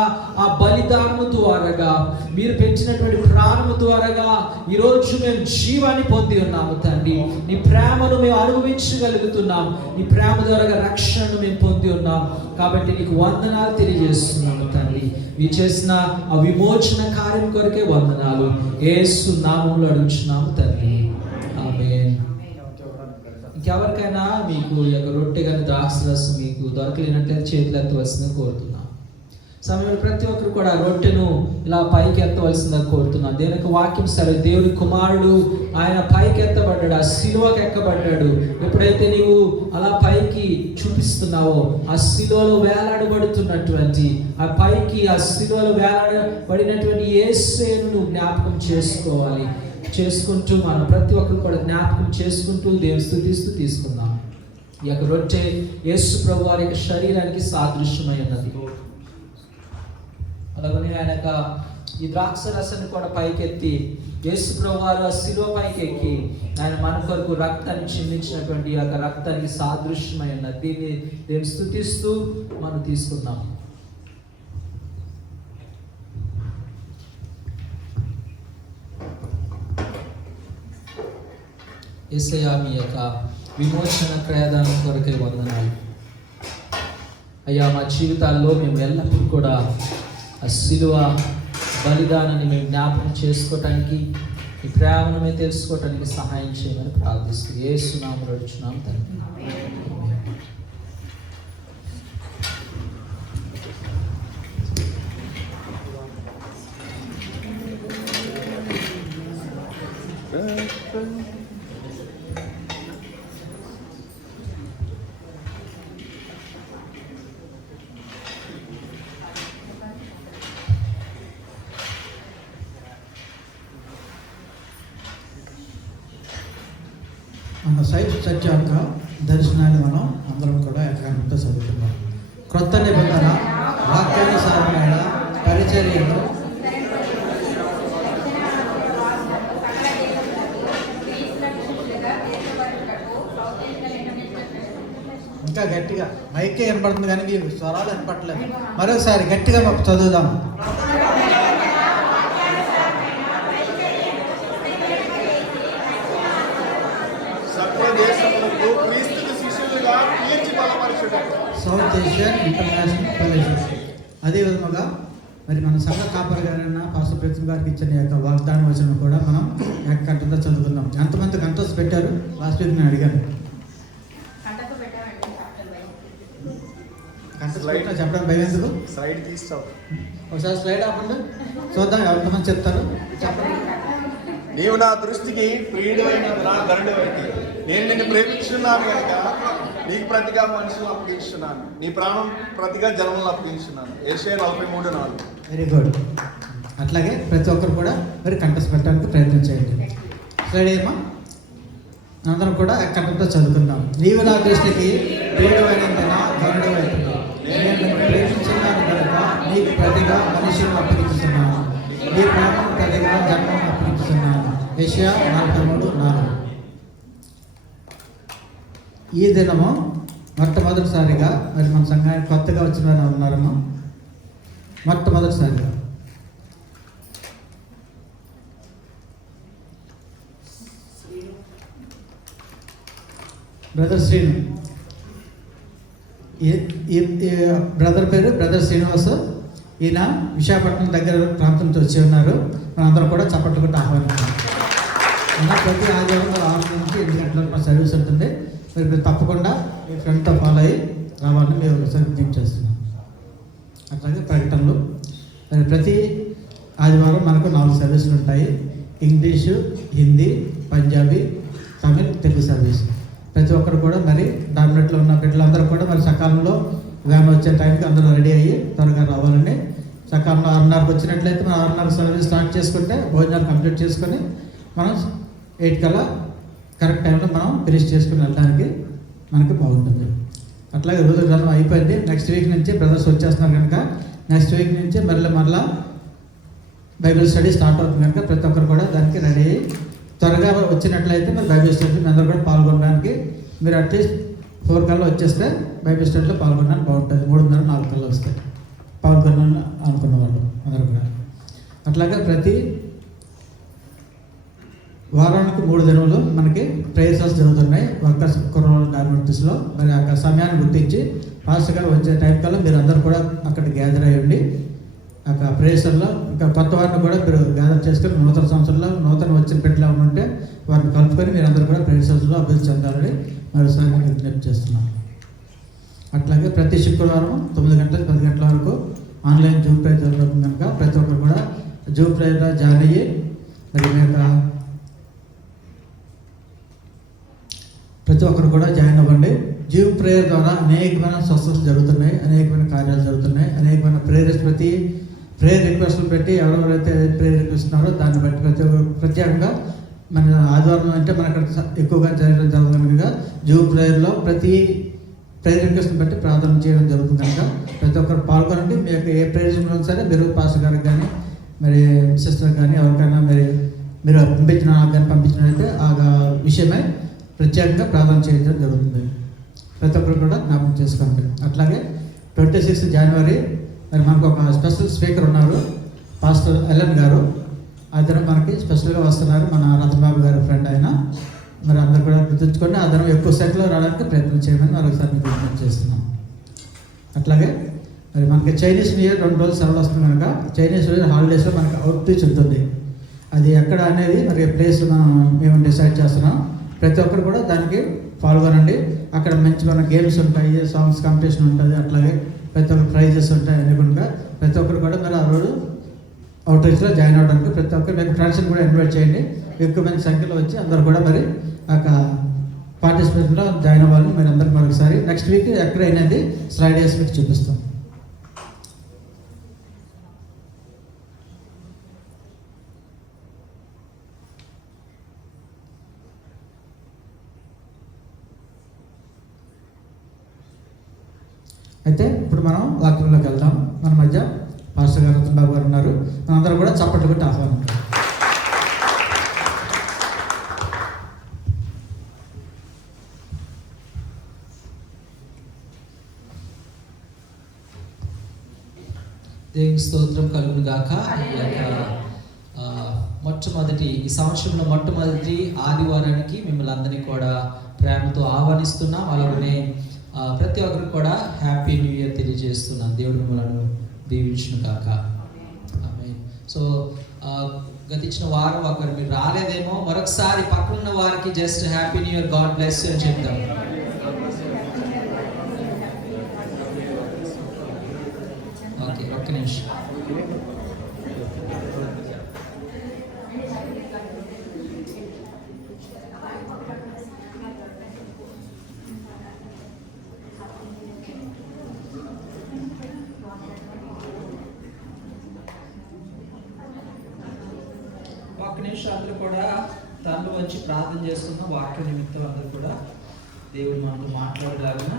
ఆ బలిదానము ద్వారాగా, మీరు పెట్టినటువంటి ప్రాణము ద్వారాగా ఈరోజు మేము జీవాన్ని పొంది ఉన్నాము తండ్రి. నీ ప్రేమను మేము అనుభవించగలుగుతున్నాం, నీ ప్రేమ ద్వారా రక్షణను మేము పొంది ఉన్నాం. కాబట్టి నీకు వందనాలు తెలియజేస్తున్నాము తండ్రి. మీరు చేసిన ఆ విమోచన కార్యం కొరకే వందనాలు. యేసు నామములో అడుగుచున్నాము తండ్రి, ఆమేన్. ఇంకెవరికైనా మీకు ఈ యొక్క రొట్టె కానీ ద్రాక్షరసం మీకు దొరకలేనట్లయితే చేతులు ఎత్తవలసిందిగా కోరుతున్నాను. సమయంలో ప్రతి ఒక్కరు కూడా రొట్టెను ఇలా పైకి ఎత్తవలసిందిగా కోరుతున్నాను. దేవునికి వాక్యం సరే, దేవుని కుమారుడు ఆయన పైకి ఎత్తబడ్డాడు, ఆ శిలువకి ఎక్కబడ్డాడు. ఎప్పుడైతే నీవు అలా పైకి చూపిస్తున్నావో ఆ శిలువలో వేలాడబడుతున్నటువంటి ఆ పైకి ఆ శిలువలో వేలాడబడినటువంటి యేసును జ్ఞాపకం చేసుకోవాలి. చేసుకుంటూ మనం ప్రతి ఒక్కరు కూడా జ్ఞాపకం చేసుకుంటూ దేవుని స్తుతిస్తూ తీసుకుందాం. ఈ యొక్క రొట్టె యేసు ప్రభు వారి యొక్క శరీరానికి సాదృశ్యమై ఉన్నది. అలాగనే ఆయన ఈ ద్రాక్ష రసాన్ని కూడా పైకెత్తి యేసు ప్రభు వారు ఆ శిలువ పైకి ఎక్కి ఆయన మన కొరకు రక్తాన్ని చిందించినటువంటి ఆ రక్తానికి సాదృశ్యమై ఉన్నది. దీన్ని దేవుని స్తుతిస్తూ మనం తీసుకుందాం. యేసయ్యా మీ యొక్క విమోచన క్రయదానం కొరకై వందనాలు అయ్యా. మా జీవితాల్లో మేము ఎల్లప్పుడూ కూడా ఆ శిలువ బలిదానాన్ని మేము జ్ఞాపకం చేసుకోవటానికి, ఈ ప్రేమను మేము తెలుసుకోవటానికి సహాయం చేయమని ప్రార్థిస్తూ యేసు నామములో అడుగుచున్నాం తండ్రి. మన సైట్ చర్చ యొక్క దర్శనాన్ని మనం అందరం కూడా ఏకాగ్రతతో చదువుతున్నాం. క్రొత్త నిబంధన వాక్యానుసారమైన పరిచర్యను ఇంకా గట్టిగా మైకే వినపడుతుంది కానీ మీ స్వరాలు వినపడలేదు. మరోసారి గట్టిగా చదువుదాం. South Asian international fellowship. అదే విధముగా మరి మన సంఘ కాపరి గారైన పాస్టర్ ప్రతిమ గారికి ఇచ్చిన యొక్క వాగ్దానం వచనం కూడా మనం ఏకకంఠంతో చదువుకుందాం. ఎంతమంది కంటోస్ పెట్టారు? లాస్ట్ వీక్ నేను అడిగాను. కంటోస్ పెట్టినా చెప్పడం భయం ఎందుకు? సైడ్ తీస్తావు. ఒకసారి స్లైడ్ ఆపండి చూద్దాం ఎంతమంది చెప్తారు. చెప్పండి. నీవు నా దృష్టికి ప్రియుడైనందున గరుడవైతే నేను నిన్ను ప్రేమించున్నాను కనుక నీకు ప్రతిగా మనుషులను అప్పగించున్నాను, నీ ప్రాణం ప్రతిగా జన్మలను అప్పగించున్నాను. యెషయా 43:4. Very good. అట్లాగే ప్రతి ఒక్కరు కూడా మరి కంటెస్ట్ పెట్టడానికి ప్రయత్నం చేయండి. స్లైడ్ ఏమా అందరం కూడా కంటెంట్తో చదువుకుందాం. నీవు నా దృష్టికి ప్రియుడైనందున గరుడవైతే నేను నిన్ను ప్రేమించున్నాను కనుక నీకు ప్రతిగా మనుషులను అప్పగించున్నాను, నీ ప్రాణం ప్రతిగా జన్మలను అప్పగించున్నాను. యెషయా 43:4. ఈ దినము మొట్టమొదటిసారిగా మరి మన సంఘానికి కొత్తగా వచ్చిన వారు ఉన్నారమ్మా. మొట్టమొదటిసారిగా బ్రదర్ శ్రీను, బ్రదర్ పేరు బ్రదర్ శ్రీనివాస్. ఈయన విశాఖపట్నం దగ్గర ప్రాంతంతో వచ్చి ఉన్నారు. మనందరం కూడా చప్పట్లు కొట్టి ఆహ్వానిస్తున్నాం. ప్రతి ఆదివారం 6 నుంచి 8 గంటల సర్వీస్ ఉంటుంది. మీరు తప్పకుండా మీ ఫ్రెండ్తో ఫాలో అయ్యి రావాలని మేము ఒకసారి విజ్ఞప్తి చేస్తున్నాం. అట్లాగే ప్రకటనలు మరి ప్రతి ఆదివారం మనకు 4 సర్వీసులు ఉంటాయి. English, Hindi, Punjabi, Tamil, Telugu service. ప్రతి ఒక్కరు కూడా మరి డామినేట్లో ఉన్న బిడ్డలందరూ కూడా మరి సకాలంలో వ్యాన్ వచ్చే టైంకి అందరూ రెడీ అయ్యి త్వరగా రావాలండి. సకాలంలో 6:30కి వచ్చినట్లయితే మనం 6:30 సర్వీస్ స్టార్ట్ చేసుకుంటే భోజనాలు కంప్లీట్ చేసుకొని మనం 8 కల్లా కరెక్ట్ టైంలో మనం ఫినిష్ చేసుకుని వెళ్ళడానికి మనకి బాగుంటుంది. అట్లాగే రోజు గ్రంథం అయిపోయింది. నెక్స్ట్ వీక్ నుంచి బ్రదర్స్ వచ్చేస్తున్నారు కనుక నెక్స్ట్ వీక్ నుంచి మరలా బైబిల్ స్టడీ స్టార్ట్ అవుతుంది కనుక ప్రతి ఒక్కరు కూడా దానికి రెడీ అయ్యి త్వరగా వచ్చినట్లయితే మరి బైబిల్ స్టడీ అందరూ కూడా పాల్గొనడానికి మీరు అట్లీస్ట్ 4 కల్లా వచ్చేస్తే బైబిల్ స్టడీలో పాల్గొనడానికి బాగుంటుంది. 3:30, 4 కల్లా వస్తే పాల్గొనాలని అనుకున్న వాళ్ళు అందరూ కూడా. అట్లాగే ప్రతి వారానికి 3 దినములు మనకి ప్రేయర్స్ జరుగుతున్నాయి వర్కర్స్ కుర్రోళ్ళ గార్మెంట్స్లో. మరి ఆ సమయాన్ని గుర్తించి పాస్టర్ గారు వచ్చే టైం కల్లా మీరు అందరూ కూడా అక్కడ గ్యాదర్ అయ్యండి. ఆ ప్రేయర్స్లో ఇంకా కొత్త వారిని కూడా మీరు గ్యాదర్ చేసుకొని నూతన సంవత్సరంలో నూతన వచ్చిన పెట్టిలో ఉంటే వారిని కలుపుకొని మీరు అందరూ కూడా ప్రేయర్స్లో అభివృద్ధి చెందాలని మరోసారి నేను విజ్ఞప్తి చేస్తున్నాను. అట్లాగే ప్రతి శుక్రవారం 9 గంటల 10 గంటల వరకు ఆన్లైన్ జూమ్ ప్రేయర్ జరుగుతుంది కనుక ప్రతి ఒక్కరు కూడా జూమ్ ప్రేయర్లో జాయిన్ అయ్యి మరి ప్రతి ఒక్కరు కూడా జాయిన్ అవ్వండి. జూమ్ ప్రేయర్ ద్వారా అనేకమైన స్వస్థతలు జరుగుతున్నాయి, అనేకమైన కార్యాలు జరుగుతున్నాయి, అనేకమైన ప్రతి ప్రేయర్ రిక్వెస్ట్లు పెట్టి ఎవరెవరైతే ప్రేయర్ రిక్వెస్ట్ ఉన్నారో దాన్ని బట్టి ప్రత్యేకంగా మన ఆదివారం అంటే మన అక్కడ ఎక్కువగా జరగడం కనుక జూమ్ ప్రేయర్లో ప్రతి ప్రేయర్ రిక్వెస్ట్ని బట్టి ప్రార్థన చేయడం జరుగుతుంది కనుక ప్రతి ఒక్కరు పాల్గొనండి. మీ యొక్క ఏ ప్రేయర్ సరే మీరు పాస్టర్ గారికి కానీ మరి సిస్టర్ కానీ ఎవరికైనా మీరు పంపించినట్లయితే ఆ విషయమై ప్రత్యేకంగా ప్రార్థన చేయడం జరుగుతుంది. ప్రతి ఒక్కరు కూడా జ్ఞాపకం చేసుకోండి. అట్లాగే 26 జనవరి మరి మనకు ఒక స్పెషల్ స్పీకర్ ఉన్నారు, పాస్టర్ ఎలన్ గారు. ఆ దినం మనకి స్పెషల్గా వస్తున్నారు. మన రతబాబు గారి ఫ్రెండ్ ఆయన మరి అందరు కూడా గుర్తుంచుకొని ఆ ధనం ఎక్కువ సంఖ్యలో రావడానికి ప్రయత్నం చేయమని మరొకసారి మీకు విజ్ఞప్తి చేస్తున్నాం. అట్లాగే మరి మనకి చైనీస్ న్యూ ఇయర్ 2 రోజులు సెలవులు వస్తుంది కనుక చైనీస్ న్యూ ఇయర్ హాలిడేస్లో మనకి అవుట్ రీచ్ ఉంటుంది. అది ఎక్కడ అనేది మరి ప్లేస్ మేము డిసైడ్ చేస్తున్నాం. ప్రతి ఒక్కరు కూడా దానికి పాల్గొనండి. అక్కడ మంచి మన గేమ్స్ ఉంటాయి, సాంగ్స్ కాంపిటీషన్ ఉంటుంది, అట్లాగే ప్రతి ఒక్కరు ప్రైజెస్ ఉంటాయి. అన్ని కూడా ప్రతి ఒక్కరు కూడా మరి ఆ రోజు అవుట్ రీచ్లో జాయిన్ అవ్వడానికి ప్రతి ఒక్కరు మీకు ఫ్రెండ్స్ని కూడా ఇన్వైట్ చేయండి. ఎక్కువ మంది సంఖ్యలో వచ్చి అందరూ కూడా మరి ఆ పార్టిసిపేషన్లో జాయిన్ అవ్వాలని మీరు అందరికీ మరొకసారి నెక్స్ట్ వీక్ ఎక్కడైనది స్లైడేస్ మీకు చూపిస్తాం. అయితే ఇప్పుడు మనం వాక్యంలోకి వెళ్దాం. మన మధ్య పాస్టర్ గారు రతన్బాబు గారు ఉన్నారు. మనందరం కూడా చప్పట్లు కొట్టి ఆహ్వానం. దేవుని స్తోత్రం కలుగును గాక. మొట్టమొదటి ఈ సంవత్సరంలో మొట్టమొదటి ఆదివారానికి మిమ్మల్ని అందరినీ కూడా ప్రేమతో ఆహ్వానిస్తున్నాం. అలాగనే ప్రతి ఒక్కరు కూడా హ్యాపీ న్యూ ఇయర్ తెలియజేస్తున్నాను. దేవుడు మిమ్మల్ని దీవించును గాక. ఆమేన్. సో గతించిన వారం ఒకరు మీరు రాలేదేమో, మరొకసారి పక్కనున్న వారికి just happy new year, God bless you అని చెప్తాం. ఓకే, ఒక్క నిమిషం. ఒక్క నిమిషం అందరూ కూడా తనలో వచ్చి ప్రార్థన చేస్తున్న వాక్య నిమిత్తం అందరూ కూడా దేవుడు మనతో మాట్లాడేలాగా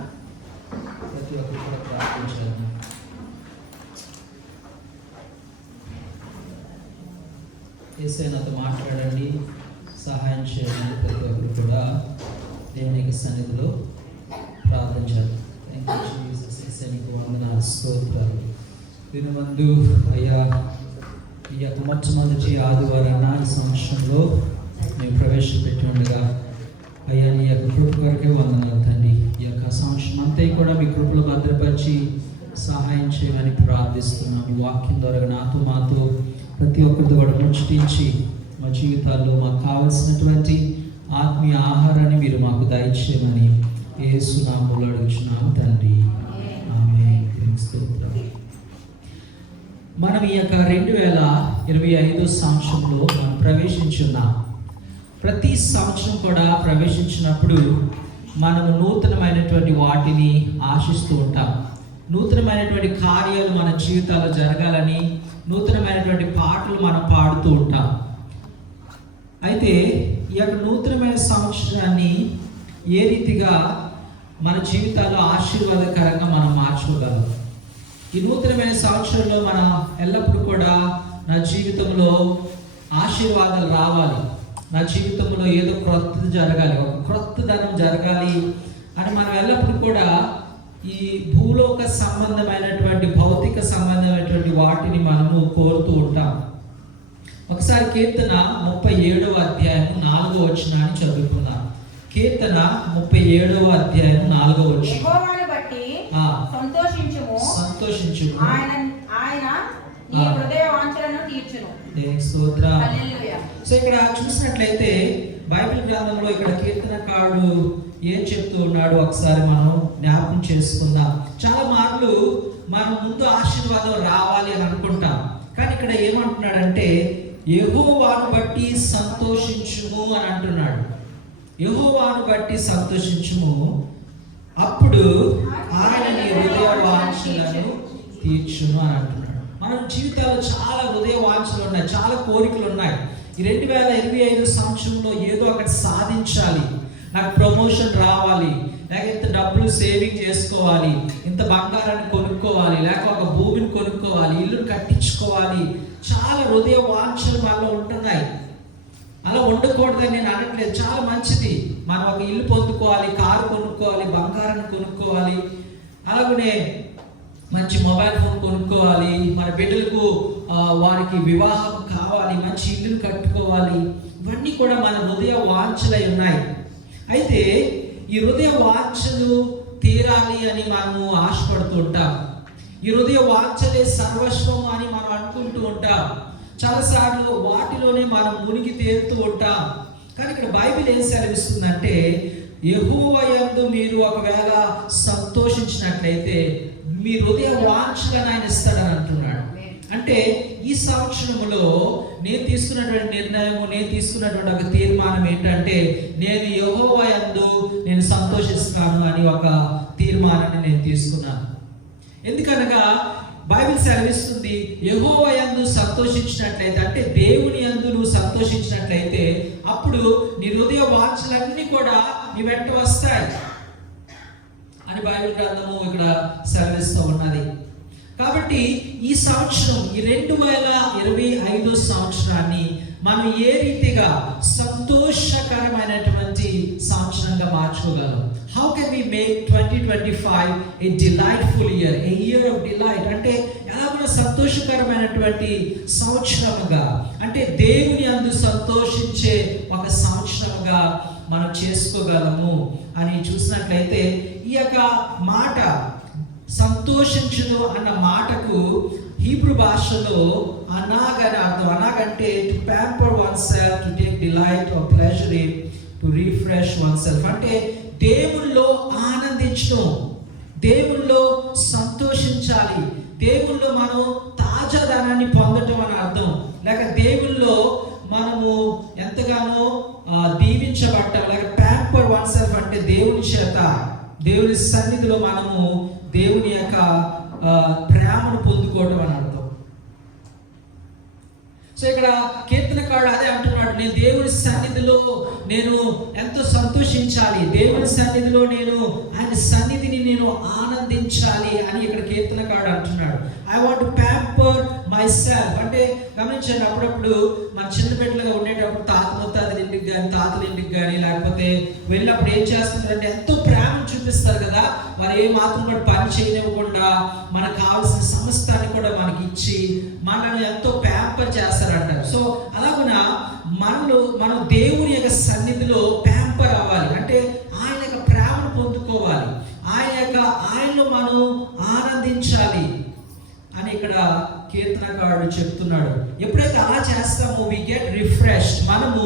ప్రతి ఒక్కరు కూడా ప్రార్థించాలి. యేసయ్య నాతో మాట్లాడండి, సహాయం చేయండి. ప్రతి ఒక్కరు కూడా దేవునికి సన్నిధిలో ప్రార్థించాలి. యేసయ్యకు వందనాలు, స్తోత్రాలు. దినమందు అయ్యా ఈ యొక్క మొట్టమొదటి ఆదివారాన్ని ఈ సంవత్సరంలో మేము ప్రవేశపెట్టి ఉండగా అయ్యా నీ యొక్క కృప వరకే వందనాలు తండ్రి. ఈ యొక్క సంవత్సరం అంతా కూడా మీ కృపలో భద్రపరిచి సహాయం చేయమని ప్రార్థిస్తున్నాం. ఈ వాక్యం ద్వారా నాతో మాతో ప్రతి ఒక్కరితో కూడా ముచ్చటించి మా జీవితాల్లో మాకు కావలసినటువంటి ఆత్మీయ ఆహారాన్ని మీరు మాకు దయచేయమని యేసు నామములో అడుగుచున్నాము తండ్రి. ఆమేన్. మనం ఈ యొక్క 2025 సంవత్సరంలో మనం ప్రవేశించున్నాం. ప్రతి సంవత్సరం కూడా ప్రవేశించినప్పుడు మనము నూతనమైనటువంటి వాటిని ఆశిస్తూ ఉంటాం. నూతనమైనటువంటి కార్యాలు మన జీవితాల్లో జరగాలని నూతనమైనటువంటి పాటలు మనం పాడుతూ ఉంటాం. అయితే ఈ యొక్క నూతనమైన సంవత్సరాన్ని ఏ రీతిగా మన జీవితాల్లో ఆశీర్వాదకరంగా మనం మార్చుకోగలం? ఈ నూతనమైన సంవత్సరంలో మనం ఎల్లప్పుడూ కూడా నా జీవితంలో ఆశీర్వాదాలు రావాలి, నా జీవితంలో ఏదో క్రొత్తది జరగాలి, ఒక క్రొత్తదనం జరగాలి అని మనం ఎల్లప్పుడూ కూడా ఈ భూలోక సంబంధమైనటువంటి భౌతిక సంబంధమైనటువంటి వాటిని మనము కోరుతూ ఉంటాం. ఒకసారి కీర్తన 37వ అధ్యాయం 4వ వచనాన్ని చదువుకున్నాం. కీర్తన 37వ అధ్యాయం 4వ వచనం. సంతోషించుము, ఆయన నీ హృదయ వాంఛలను తీర్చును. సో ఇక్కడ చూసినట్లయితే బైబిల్ గ్రంథంలో ఇక్కడ కీర్తనకారుడు ఏం చెప్తూ ఉన్నాడు ఒకసారి మనం జ్ఞాపకం చేసుకుందాం. చాలా మార్లు మనం ముందు ఆశీర్వాదం రావాలి అని అనుకుంటాం, కానీ ఇక్కడ ఏమంటున్నాడంటే యెహోవాను బట్టి సంతోషించుము అని అంటున్నాడు. యెహోవాను బట్టి సంతోషించుము, అప్పుడు ఆయన నీ హృదయ వాంఛలను తీర్చును అని అంటున్నాడు. మన జీవితాల్లో చాలా హృదయ వాంఛలు ఉన్నాయి, చాలా కోరికలు ఉన్నాయి. ఈ 2025 సంవత్సరంలో ఏదో ఒకటి సాధించాలి, నాకు ప్రమోషన్ రావాలి, లేక ఇంత డబ్బులు సేవింగ్ చేసుకోవాలి, ఇంత బంగారాన్ని కొనుక్కోవాలి, లేక ఒక భూమిని కొనుక్కోవాలి, ఇల్లుని కట్టించుకోవాలి. చాలా హృదయ వాంఛలు మనలో ఉంటున్నాయి. అలా ఉండకూడదని నేను అనట్లేదు, చాలా మంచిది. మనం ఒక ఇల్లు పొందుకోవాలి, కారు కొనుక్కోవాలి, బంగారాన్ని కొనుక్కోవాలి. అలాగనే మంచి మొబైల్ ఫోన్ కొనుక్కోవాలి, మన బిడ్డలకు వారికి వివాహం కావాలి, మంచి ఇల్లు కట్టుకోవాలి. ఇవన్నీ కూడా మన హృదయ వాంఛలై ఉన్నాయి. అయితే ఈ హృదయ వాంఛలు తీరాలి అని మనము ఆశపడుతూ ఉంటాం. ఈ హృదయ వాంఛలే సర్వస్వం అని మనం అనుకుంటూ ఉంటాం. చాలాసార్లు వాటిలోనే మనం మునిగి తేలుతూ ఉంటాం. కానీ ఇక్కడ బైబిల్ ఏం సెలవిస్తుందంటే, యెహోవా యందు మీరు ఒకవేళ సంతోషించినట్లయితే మీ హృదయ వాంఛలను ఆయన ఇస్తాడని అంటున్నాడు. అంటే ఈ సంవత్సరంలో నేను తీసుకున్నటువంటి నిర్ణయము, నేను తీసుకున్నటువంటి ఒక తీర్మానం ఏంటంటే, నేను యెహోవా యందు నేను సంతోషిస్తాను అని ఒక తీర్మానాన్ని నేను తీసుకున్నాను. ఎందుకనగా బైబిల్ సెలవిస్తుంది, యెహోవా యందు సంతోషించినట్లయితే, అంటే దేవుని యందు నువ్వు సంతోషించినట్లయితే అప్పుడు నీ హృదయ వాంఛలన్నీ కూడా నీ వెంట వస్తాయి అని బైబిల్ గ్రంథము ఇక్కడ సెలవిస్తూ ఉన్నది. కాబట్టి ఈ సంవత్సరం, ఈ 2025 సంవత్సరాన్ని మనం ఏ రీతిగా సంతోషకరమైనటువంటి సంవత్సరంగా మార్చుకోగలం? How can we make 2025 a delightful year, a year of delight? అంటే ఎలాగో సంతోషకరమైనటువంటి సంవత్సరముగా, అంటే దేవుని యందు సంతోషించే ఒక సంవత్సరముగా మనం చేసుకోగలము అని చూసినట్లయితే, ఈ యొక్క మాట సంతోషించును అన్న మాటకు హీబ్రూ భాషలో అనాగ్ అని అర్థం. అనాగ్ అంటే to pamper oneself, to take delight or pleasure in, to refresh oneself. అంటే దేవుల్లో ఆనందించడం, దేవుల్లో సంతోషించాలి, దేవుల్లో మనం తాజాదనాన్ని పొందటం అని అర్థం. లేక దేవుల్లో మనము ఎంతగానో దీవించబడటం, లేక ప్యాంపర్ వన్ సెల్ఫ్ అంటే దేవుని చేత, దేవుని సన్నిధిలో మనము దేవుని యొక్క ప్రేమను పొందుకోవడం అని అర్థం. సో ఇక్కడ కీర్తనకారుడు అదే అంటున్నాడు, నేను దేవుని సన్నిధిలో నేను ఎంతో సంతోషించాలి, దేవుని సన్నిధిలో నేను ఆయన సన్నిధిని నేను ఆనందించాలి అని ఇక్కడ కీర్తనకారుడు అంటున్నాడు. I want to pamper my self. అంటే గమనించండి, అప్పుడప్పుడు మన చిన్న బిడ్డలుగా ఉండేటప్పుడు ముత్తాతల ఇంటికి కానీ, తాతల ఇంటికి కానీ, లేకపోతే వెళ్ళినప్పుడు ఏం చేస్తున్నారంటే ఎంతో ప్రేమను చూపిస్తారు కదా. వారు ఏ మాత్రం కూడా పని చేయనివ్వకుండా మనకు కావాల్సిన సమస్తాన్ని కూడా మనకి ఇచ్చి మనల్ని ఎంతో ప్యాంపర్ చేస్తారంటారు. సో అలాగున మనం దేవుని యొక్క సన్నిధిలో ప్యాంపర్ అవ్వాలి, అంటే ఆయన యొక్క ప్రేమను పొందుకోవాలి, ఆయనలో మనం ఆనందించాలి అని ఇక్కడ కీర్తనకారుడు చెప్తున్నాడు. ఎప్పుడైతే అలా చేస్తామో వి గెట్ రిఫ్రెష్, మనము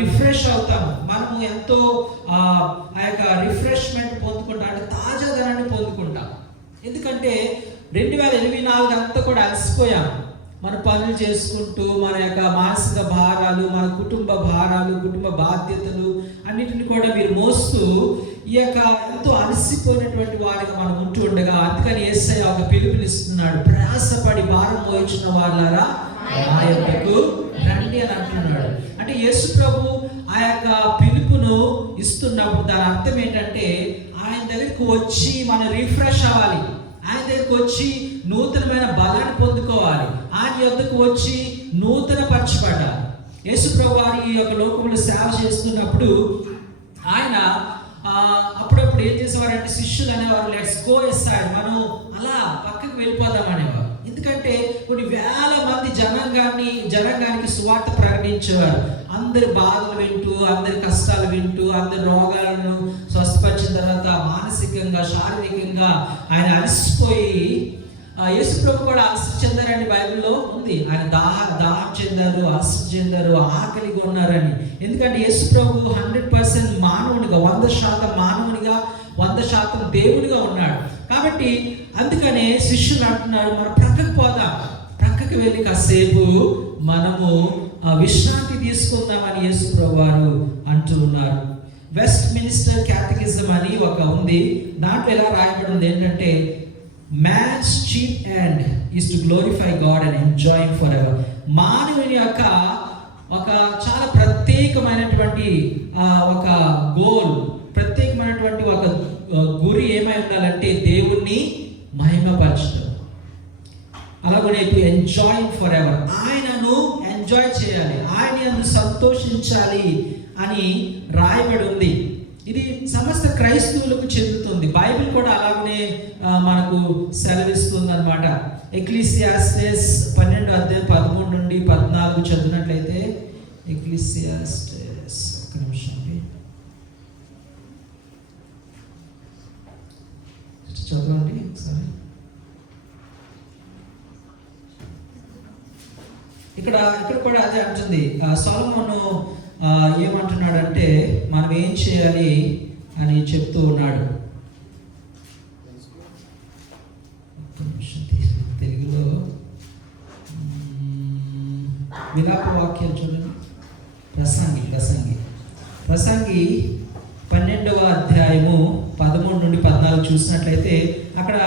రిఫ్రెష్ అవుతాము, మనము ఎంతో ఆ యొక్క రిఫ్రెష్మెంట్ పొందుకుంటాం, అంటే తాజాదనాన్ని పొందుకుంటాం. ఎందుకంటే 2024 అంతా కూడా అలసిపోయాం. మన పనులు చేసుకుంటూ మన యొక్క మానసిక భారాలు, మన కుటుంబ భారాలు, కుటుంబ బాధ్యతలు అన్నిటిని కూడా మీరు మోస్తూ ఈ యొక్క ఎంతో అలసిపోయినటువంటి వారిగా మనం ఉంటూ ఉండగా, అందుకని యేసయ్య ఒక పిలుపునిస్తున్నాడు, ప్రయాసపడి భారం మోయించిన వారులారా నా యొద్దకు రండి అని అంటున్నాడు. అంటే యేసు ప్రభు ఆ యొక్క పిలుపును ఇస్తున్నప్పుడు దాని అర్థం ఏంటంటే, ఆయన దగ్గరికి వచ్చి మనం రిఫ్రెష్ అవ్వాలి, ఆయన దగ్గరికి వచ్చి నూతనమైన బలాన్ని పొందుకోవాలి, ఆయన యొద్దకు వచ్చి నూతన పరచబడాలి. యేసు ప్రభు వారి ఈ యొక్క లోకంలో సేవ చేస్తున్నప్పుడు ఆయన అప్పుడప్పుడు ఏం చేసేవారంటే, శిష్యులు అనేవారు లెట్స్ గో ఎసైడ్, మనం అలా పక్కకి వెళ్ళిపోదాం అనేవారు. ఎందుకంటే కొన్ని వేల మంది జనాంగానికి సువార్త ప్రకటించేవారు. అందరి బాధలు వింటూ, అందరి కష్టాలు వింటూ, అందరి రోగాలను స్వస్థపరిచిన తర్వాత మానసికంగా, శారీరకంగా ఆయన అలసిపోయి, యేసు ప్రభు కూడా అలసి చెందారని బైబిల్లో ఉంది. ఆయన దాహం చెందారు, అలసి చెందారు, ఆకలిగా ఉన్నారని. ఎందుకంటే యేసు ప్రభు 100% మానవునిగా, 100% మానవునిగా, 100% దేవునిగా ఉన్నాడు. కాబట్టి అందుకనే శిష్యులు అంటున్నారు, మనం ప్రక్కకు పోదాం, ప్రక్కకి వెళ్ళి కాసేపు మనము విశ్రాంతి తీసుకుందామని యేసు ప్రభు వారు అంటూ ఉన్నారు. వెస్ట్ మినిస్టర్ క్యాటకిజం అని ఒక ఉంది, దాంట్లో ఎలా రాయబడి ఉంది ఏంటంటే, man's chief end is to glorify God and enjoy him forever. మానవుని యొక్క ఒక చాలా ప్రత్యేకమైనటువంటి ఒక గోల్, ప్రత్యేకమైనటువంటి ఒక గురి ఏమై ఉండాలంటే దేవుణ్ణి మహిమపరచడం, అలాగే టు ఎంజాయ్ ఫర్ ఎవర్, ఆయనను ఎంజాయ్ చేయాలి, ఆయనను సంతోషించాలి అని రాయబడి ఉంది. ఇది సమస్త క్రైస్తవులకు చెందుతుంది. బైబిల్ కూడా అలాగనే మనకు సెలవిస్తుంది అనమాట. ఎక్లీసియాస్టెస్ 12:13 నుండి 14 చదివినట్లయితే, ఎక్లీసియాస్టెస్ ఒక నిమిషం చదవండి ఒకసారి. ఇక్కడ కూడా అదే అంటుంది. సొలొమోను ఏమంటున్నాడంటే మనం ఏం చేయాలి అని చెప్తూ ఉన్నాడు. తెలుగులో విలాప వాక్యం చూడండి. ప్రసంగి 12వ అధ్యాయము 13 నుండి 14 చూసినట్లయితే అక్కడ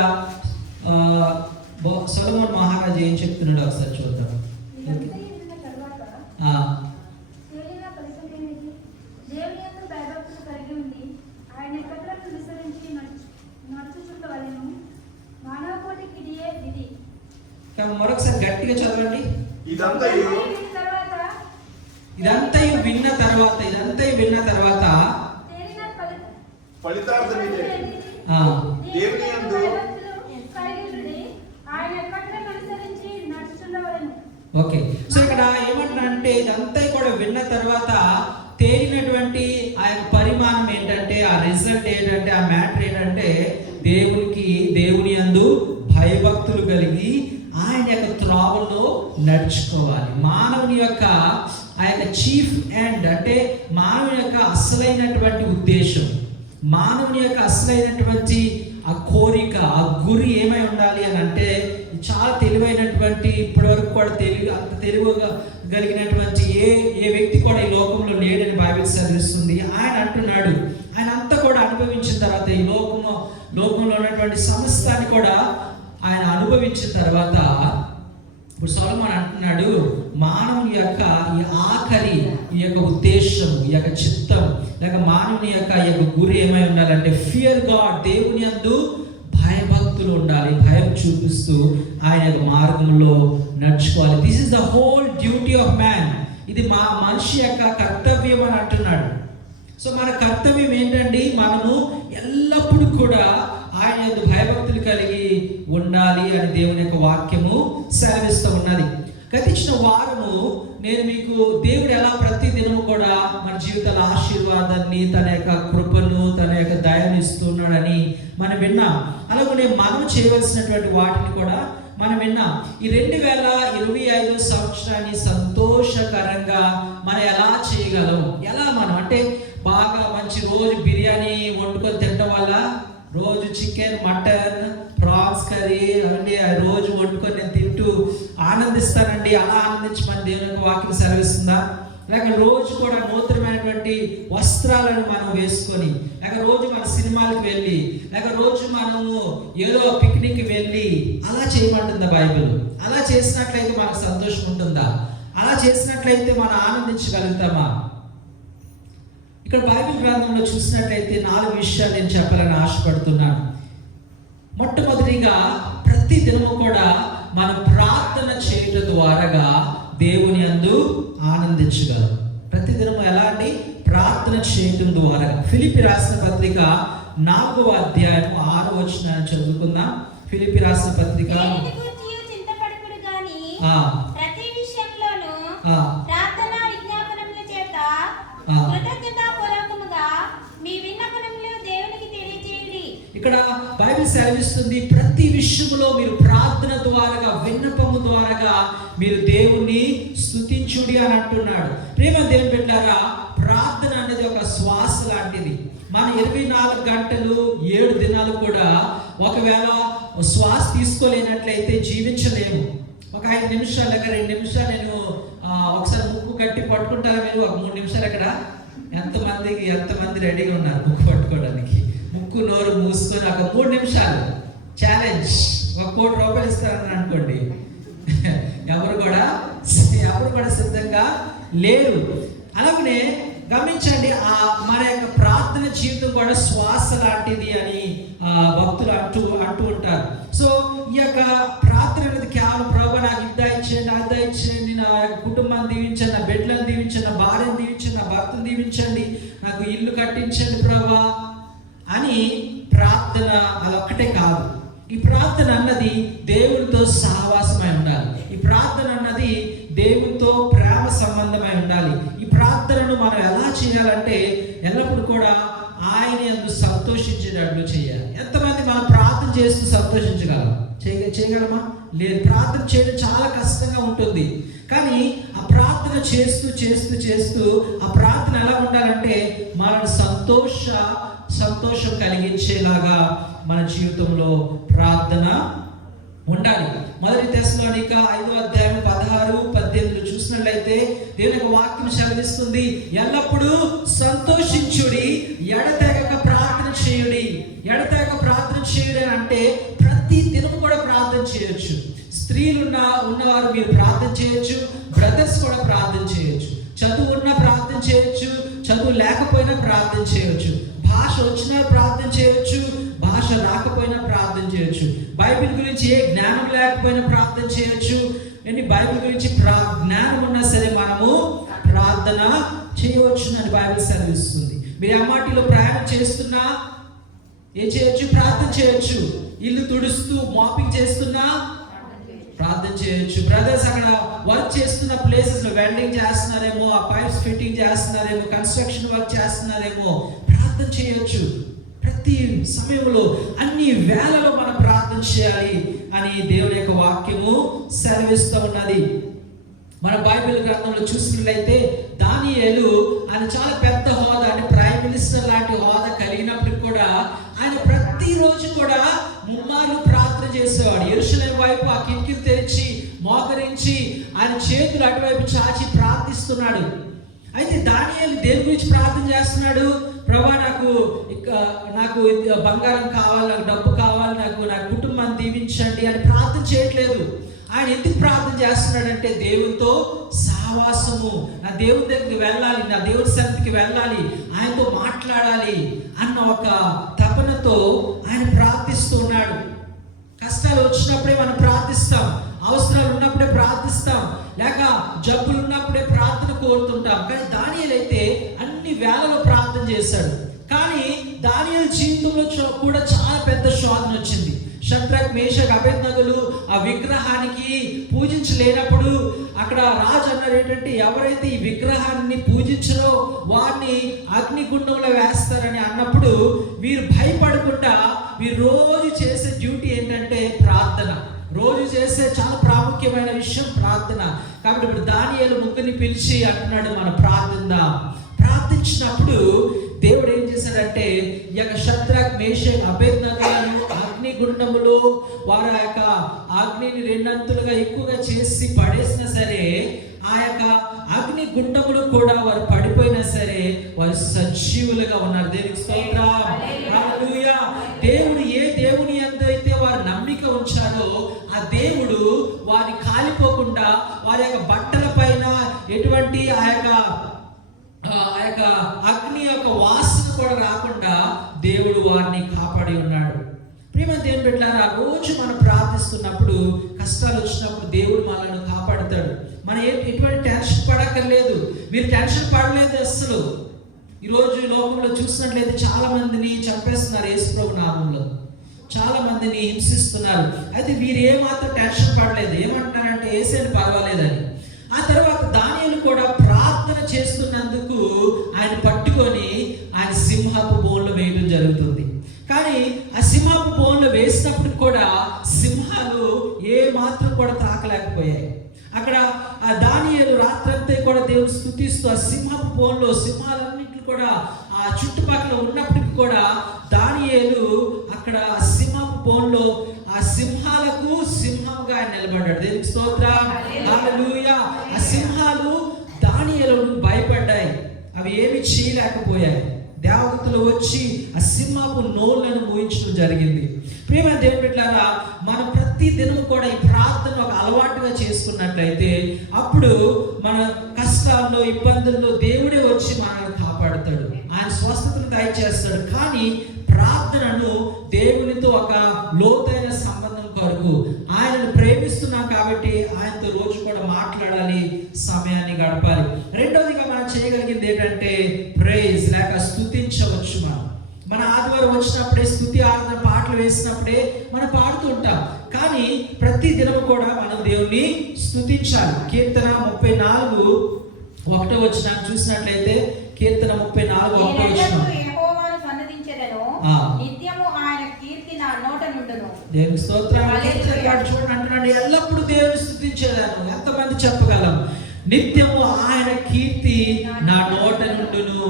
సొలొమోను మహారాజు ఏం చెప్తున్నాడు ఒకసారి చూద్దాం. మరొకసారి గట్టిగా చదవండి. ఇదంతా విన్న తర్వాత ఫలితార్థం ఇదే. దేవుని యందు ఓకే. సో ఇక్కడ ఏమంటారంటే ఇదంతా కూడా విన్న తర్వాత తేలినటువంటి ఆ యొక్క పరిమాణం ఏంటంటే, ఆ రిజల్ట్ ఏంటంటే, ఆ మ్యాటర్ ఏంటంటే దేవుని యందు భయభక్తులు కలిగి ఆయన యొక్క త్రోవలో నడుచుకోవాలి. మానవుని యొక్క ఆ యొక్క చీఫ్ ఎండ్ అంటే మానవుని యొక్క అసలైనటువంటి ఉద్దేశం, మానవుని యొక్క అసలైనటువంటి ఆ కోరిక, ఆ గురి ఏమై ఉండాలి అని అంటే, చాలా తెలివైనటువంటి ఇప్పటివరకు కూడా అంత తెలివిగా కలిగినటువంటి ఏ వ్యక్తి కూడా ఈ లోకంలో లేడని బైబిల్ సెలవిస్తుంది. ఆయన అంటున్నాడు, ఆయన అంతా కూడా అనుభవించిన తర్వాత ఈ లోకంలో ఉన్నటువంటి సమస్తాన్ని కూడా ఆయన అనుభవించిన తర్వాత ఇప్పుడు సొలొమోను అంటున్నాడు, మానవుని యొక్క ఈ ఆఖరి ఈ యొక్క ఉద్దేశం, ఈ యొక్క చిత్తం, లేక మానవుని యొక్క ఈ యొక్క గురి ఏమై ఉండాలంటే ఫియర్ గాడ్, దేవుని యందు భయభక్తులు ఉండాలి. భయం చూపిస్తూ ఆయన యొక్క మార్గంలో నడుచుకోవాలి. This is the whole duty of man. ఇది మనిషి యొక్క కర్తవ్యం అని అంటున్నాడు. సో మన కర్తవ్యం ఏంటండి? మనము ఎల్లప్పుడూ కూడా ఆయన యొక్క భయభక్తులు కలిగి ఉండాలి అని దేవుని యొక్క వాక్యము సెలవిస్తూ ఉన్నది. గతించిన వారము నేను మీకు దేవుడు ఎలా ప్రతి దినము కూడా మన జీవితాల ఆశీర్వాదాన్ని, తన యొక్క కృపను, తన యొక్క దయను ఇస్తున్నాడని మనం విన్నాం. అలాగే మనం చేయవలసినటువంటి వాటిని కూడా మనం విన్నాం. ఈ 2025 సంవత్సరాన్ని సంతోషకరంగా మనం ఎలా చేయగలం? ఎలా మనం అంటే బాగా మంచి రోజు బిర్యానీ వండుకొని తినడం వల్ల, రోజు చికెన్, మటన్, ప్రాన్స్ కర్రీ అవన్నీ రోజు వండుకొని నేను తింటూ ఆనందిస్తానండి, అలా ఆనందించమని దేవుని యొక్క వాక్యం సెలవిస్తుందా? లేక రోజు కూడా నూతనమైనటువంటి వస్త్రాలను మనం వేసుకొని, లేక రోజు మన సినిమాలకు వెళ్ళి, లేక రోజు మనము ఏదో పిక్నిక్ వెళ్ళి అలా చేయమంటుందా బైబిల్? అలా చేసినట్లయితే మనకు సంతోషం ఉంటుందా? అలా చేసినట్లయితే మనం ఆనందించగలుగుతామా? ఇక్కడ బైబిల్ గ్రంథంలో చూసినట్లయితే 4 విషయాలు నేను చెప్పాలని ఆశపడుతున్నాను. మొట్టమొదటిగా ప్రతి దినము కూడా మనం ప్రార్థన చేయడం ద్వారా దేవుని యందు ఆనందించగలం. ప్రతి దినము ఎలా అండి? ప్రార్థన చేయడం ద్వారా. ఫిలిప్పీ రాసిన పత్రిక 4వ అధ్యాయం 6వ వచనాన్ని చదువుకుందాం. ఫిలిప్పీ రాసిన పత్రిక ప్రతి విషయంలోనూ ప్రార్థన విజ్ఞాపనముల చేత కృతజ్ఞతాపూర్వకముగా మీ విన్నపములు దేవునికి తెలియజేయండి. ఇక్కడ బైబిల్ సెలవిస్తుంది, ప్రతి విషయంలో మీరు ప్రార్థన ద్వారా, విన్నపము ద్వారా మీరు దేవుణ్ణి స్తుతించుడి అని అంటున్నాడు. ప్రేమ దేవుని బిడ్డలారా, ప్రార్థన అనేది ఒక శ్వాస లాంటిది. మన 24 గంటలు 7 దినాలు కూడా ఒకవేళ శ్వాస తీసుకోలేనట్లయితే జీవించలేము. ఒక 5 నిమిషాలు లేక 2 నిమిషాలు నేను ఒకసారి ముక్కు గట్టి పట్టుకుంటారా? మీరు ఒక 3 నిమిషాలు ఎక్కడ ఎంతమంది రెడీగా ఉన్నారు ముక్కు పట్టుకోవడానికి? ముక్కు నోరు మూసుకొని ఒక 3 నిమిషాలు ఛాలెంజ్. ₹1 కోటి ఇస్తారని అనుకోండి, ఎవరు కూడా సిద్ధంగా లేరు. అలాగనే గమనించండి, మన యొక్క ప్రార్థన జీవితం కూడా శ్వాస లాంటిది అని భక్తులు అంటూ ఉంటారు. సో ఈ యొక్క ప్రార్థన అనేది కేవలం ప్రభువా నాకు ఇది దయచేయండి, నా కుటుంబాన్ని దీవించండి, నా బిడ్డలను దీవించండి, నా భార్యను దీవించండి, నా భర్తను దీవించండి, నా నాకు ఇల్లు కట్టించండి ప్రభా అని ప్రార్థన అదొక్కటే కాదు. ఈ ప్రార్థన అన్నది దేవునితో సహవాసమై ఉండాలి. ఈ ప్రార్థన అన్నది దేవునితో ప్రేమ సంబంధమై ఉండాలి. ఈ ప్రార్థనను మనం ఎలా చేయాలంటే ఎల్లప్పుడూ కూడా ఆయన యందు సంతోషించేటట్లు చేయాలి. ఎంతమంది మనం ప్రార్థన చేస్తూ సంతోషించగలం? చేయగలమా? లేదు. ప్రార్థన చేయడం చాలా కష్టంగా ఉంటుంది. కానీ ఆ ప్రార్థన చేస్తూ చేస్తూ చేస్తూ ఆ ప్రార్థన ఎలా ఉండాలంటే మనల్ని సంతోషం కలిగించేలాగా మన జీవితంలో ప్రార్థన ఉండాలి. మొదటి తెస్సలోనిక 5:16-18 చూసినట్లయితే దేవుని యొక్క వాక్యం సెలవిస్తుంది, ఎల్లప్పుడూ సంతోషించుడి, ఎడతెగక ప్రార్థన చేయుడి. ఎడతెగక ప్రార్థన చేయుడి అంటే ప్రతి దినం కూడా ప్రార్థన చేయొచ్చు. స్త్రీలు ఉన్నవారు మీరు ప్రార్థన చేయొచ్చు, బ్రదర్స్ కూడా ప్రార్థన చేయొచ్చు. చదువు ఉన్న ప్రార్థన చేయొచ్చు, చదువు లేకపోయినా ప్రార్థన చేయొచ్చు. భాష వచ్చినా ప్రార్థన చేయొచ్చు, భాష రాకపోయినా ప్రార్థన చేయొచ్చు. బైబిల్ గురించి ఏ జ్ఞానం లేకపోయినా ప్రార్థన చేయొచ్చు. బైబిల్ గురించి జ్ఞానం ఉన్నా సరే మనము ప్రార్థన చేయవచ్చు అని బైబిల్ సెలవిస్తుంది. మీరు అమ్మాటిలో ప్రయాణం చేస్తున్నా ఏం చేయొచ్చు? ప్రార్థన చేయొచ్చు. ఇల్లు తుడుస్తూ మాపింగ్ చేస్తున్నా ప్రార్థన చేయొచ్చు. బ్రదర్స్ అక్కడ వర్క్ చేస్తున్న ప్లేసెస్ లో వెల్డింగ్ చేస్తున్నారేమో, ఆ పైప్స్ ఫిట్టింగ్ చేస్తున్నారేమో, కన్స్ట్రక్షన్ వర్క్ చేస్తున్నారేమో, ప్రార్థన చేయొచ్చు. ప్రతి సమయంలో అన్ని వేళలో మనం ప్రార్థన చేయాలి అని దేవుని యొక్క వాక్యము సెలవిస్తూ ఉన్నది. మన బైబిల్ గ్రంథంలో చూసినట్లయితే దానియేలు ఆయన చాలా పెద్ద హోదా, అంటే ప్రైమ్ మినిస్టర్ లాంటి హోదా కలిగినప్పుడు కూడా ఆయన ప్రతిరోజు కూడా ముమ్మార్లు ప్రార్థన చేసేవాడు. యెరూషలేము వైపు ఆ కిటికీలు తెరిచి మోకరించి ఆయన చేతులు అటువైపు చాచి ప్రార్థిస్తున్నాడు. అయితే దానియేలు దేని గురించి ప్రార్థన చేస్తున్నాడు? ప్రభా నాకు బంగారం కావాలి, నాకు డబ్బు కావాలి, నా కుటుంబాన్ని దీవించండి అని ప్రార్థన చేయట్లేదు. ఆయన ఎందుకు ప్రార్థన చేస్తున్నాడంటే దేవునితో సహవాసము, నా దేవుని దగ్గరికి వెళ్ళాలి, నా దేవుని సన్నిధికి వెళ్ళాలి, ఆయనతో మాట్లాడాలి అన్న ఒక తపనతో ఆయన ప్రార్థిస్తూ ఉన్నాడు. కష్టాలు వచ్చినప్పుడే మనం ప్రార్థిస్తాం, అవసరాలు ఉన్నప్పుడే ప్రార్థిస్తాం, లేక జబ్బులు ఉన్నప్పుడే ప్రార్థన కోరుతుంటాం. కానీ దానియేలు అయితే అన్ని వేళలో ప్రార్థన చేశాడు. కానీ దానియేలు జీవితంలో కూడా చాలా పెద్ద శోధన వచ్చింది. షద్రక్, మేషక్, అబేద్నెగోలు ఆ విగ్రహానికి పూజించలేనప్పుడు అక్కడ రాజు అన్నాడు ఏంటంటే, ఎవరైతే ఈ విగ్రహాన్ని పూజించరో వారిని అగ్నిగుండంలో వేస్తారని అన్నప్పుడు వీరు భయపడకుండా వీరు రోజు చేసే డ్యూటీ ఏంటంటే ప్రార్థన. రోజు చేసే చాలా ప్రాముఖ్యమైన విషయం ప్రార్థన. కాబట్టి ఇప్పుడు దానియేలు ముగ్గురిని పిలిచి అంటున్నాడు, మనం ప్రార్థిద్దాం. ప్రార్థించినప్పుడు దేవుడు ఏం చేశాడంటే, ఈ యొక్క షద్రక్, మేషక్, అబేద్నెగోలను అగ్నిగుండములో వారి యొక్క అగ్నిని రెండంతులుగా ఎక్కువగా చేసి పడేసినా సరే, ఆ యొక్క అగ్ని గుండములు కూడా వారు పడిపోయినా సరే వారు సజీవులుగా ఉన్నారు. దేవునికి స్తోత్రం, హల్లెలూయా. దేవుడు ఏ దేవుని యందు అయితే వారు నమ్మిక ఉంచారో ఆ దేవుడు వారిని కాలిపోకుండా, వారి యొక్క బట్టల పైన ఎటువంటి ఆ యొక్క అగ్ని యొక్క వాసన కూడా రాకుండా దేవుడు వారిని కాపాడి ఉన్నాడు. ప్రియమైన దేవుని బిడ్డలారా, రోజు మనం ప్రార్థిస్తున్నప్పుడు, కష్టాలు వచ్చినప్పుడు దేవుడు మనల్ని కాపాడుతాడు. మనం ఎటువంటి టెన్షన్ పడక్కర్లేదు. మీరు టెన్షన్ పడలేదు అసలు. ఈరోజు లోకంలో చూసినట్లయితే చాలా మందిని చంపేస్తున్నారు యేసుప్రభు నామంలో, చాలా మందిని హింసిస్తున్నారు. అయితే వీరు ఏమాత్రం టెన్షన్ పడలేదు. ఏమంటున్నారంటే యేసేని పర్వాలేదని. ఆ తర్వాత దానియేలు కూడా ప్రార్థన చేస్తున్నందుకు ఆయన పట్టుకొని ఆయన సింహపు బోన్లో వేయడం జరుగుతుంది. కానీ ఆ సింహపు బోన్లో వేసినప్పుడు కూడా సింహాలు ఏ మాత్రం కూడా తాకలేకపోయాయి. అక్కడ ఆ దానియేలు రాత్రంతా కూడా దేవుడు స్తుతిస్తూ ఆ సింహపు బోన్లో సింహాలన్నింటినీ కూడా ఆ చుట్టుపక్కల ఉన్నప్పటికీ కూడా దానియేలు అక్కడ ఆ సింహపు బోన్లో ఆ సింహాలకు సింహంగా ఆయన నిలబడ్డాడు. దేవునికి స్తోత్రం, హల్లెలూయా. ఆ సింహాలు దానియేలును భయపడ్డాయి, అవి ఏమి చేయలేకపోయాయి. దేవదూతలు వచ్చి ఆ సింహపు నోళ్లను మూయించడం జరిగింది. ప్రియమైన దేవుని బిడ్డలారా, మనం ప్రతి దినం కూడా ఈ ప్రార్థన ఒక అలవాటుగా చేసుకున్నట్లయితే అప్పుడు మన కష్టాల్లో, ఇబ్బందుల్లో దేవుడే వచ్చి మనల్ని కాపాడుతాడు, ఆయన స్వస్థతను దయచేస్తాడు. కానీ ప్రార్థనను దేవునితో ఒక లోతైన సంబంధం కొరకు, ఆయనను ప్రేమిస్తున్నాం కాబట్టి ఆయనతో రోజు కూడా మాట్లాడాలి, సమయాన్ని గడపాలి. రెండవదిగా మనం చేయగలిగింది ఏంటంటే ప్రైజ్, లేక స్తుతించవచ్చు. మన ఆదివారం వచ్చినప్పుడే స్తుతి ఆరాధన పాటలు వేసినప్పుడే మనం పాడుతూ ఉంటాం. కానీ ప్రతి దినము కూడా మనం దేవుణ్ణి స్తుతించాలి. కీర్తన 34:1 చూసినట్లయితే, కీర్తన 34:1 యెహోవాను సన్నిధించెదను, నిత్యము ఆయన కీర్తి నా నోట నుండును. దేవుని స్తోత్రం. చూడండి అంటున్నాడు, ఎల్లప్పుడూ దేవుని స్తుతించేదాను. ఎంతమంది చెప్పగలం? నిత్యము ఆయన కీర్తి నా నోట నుండును.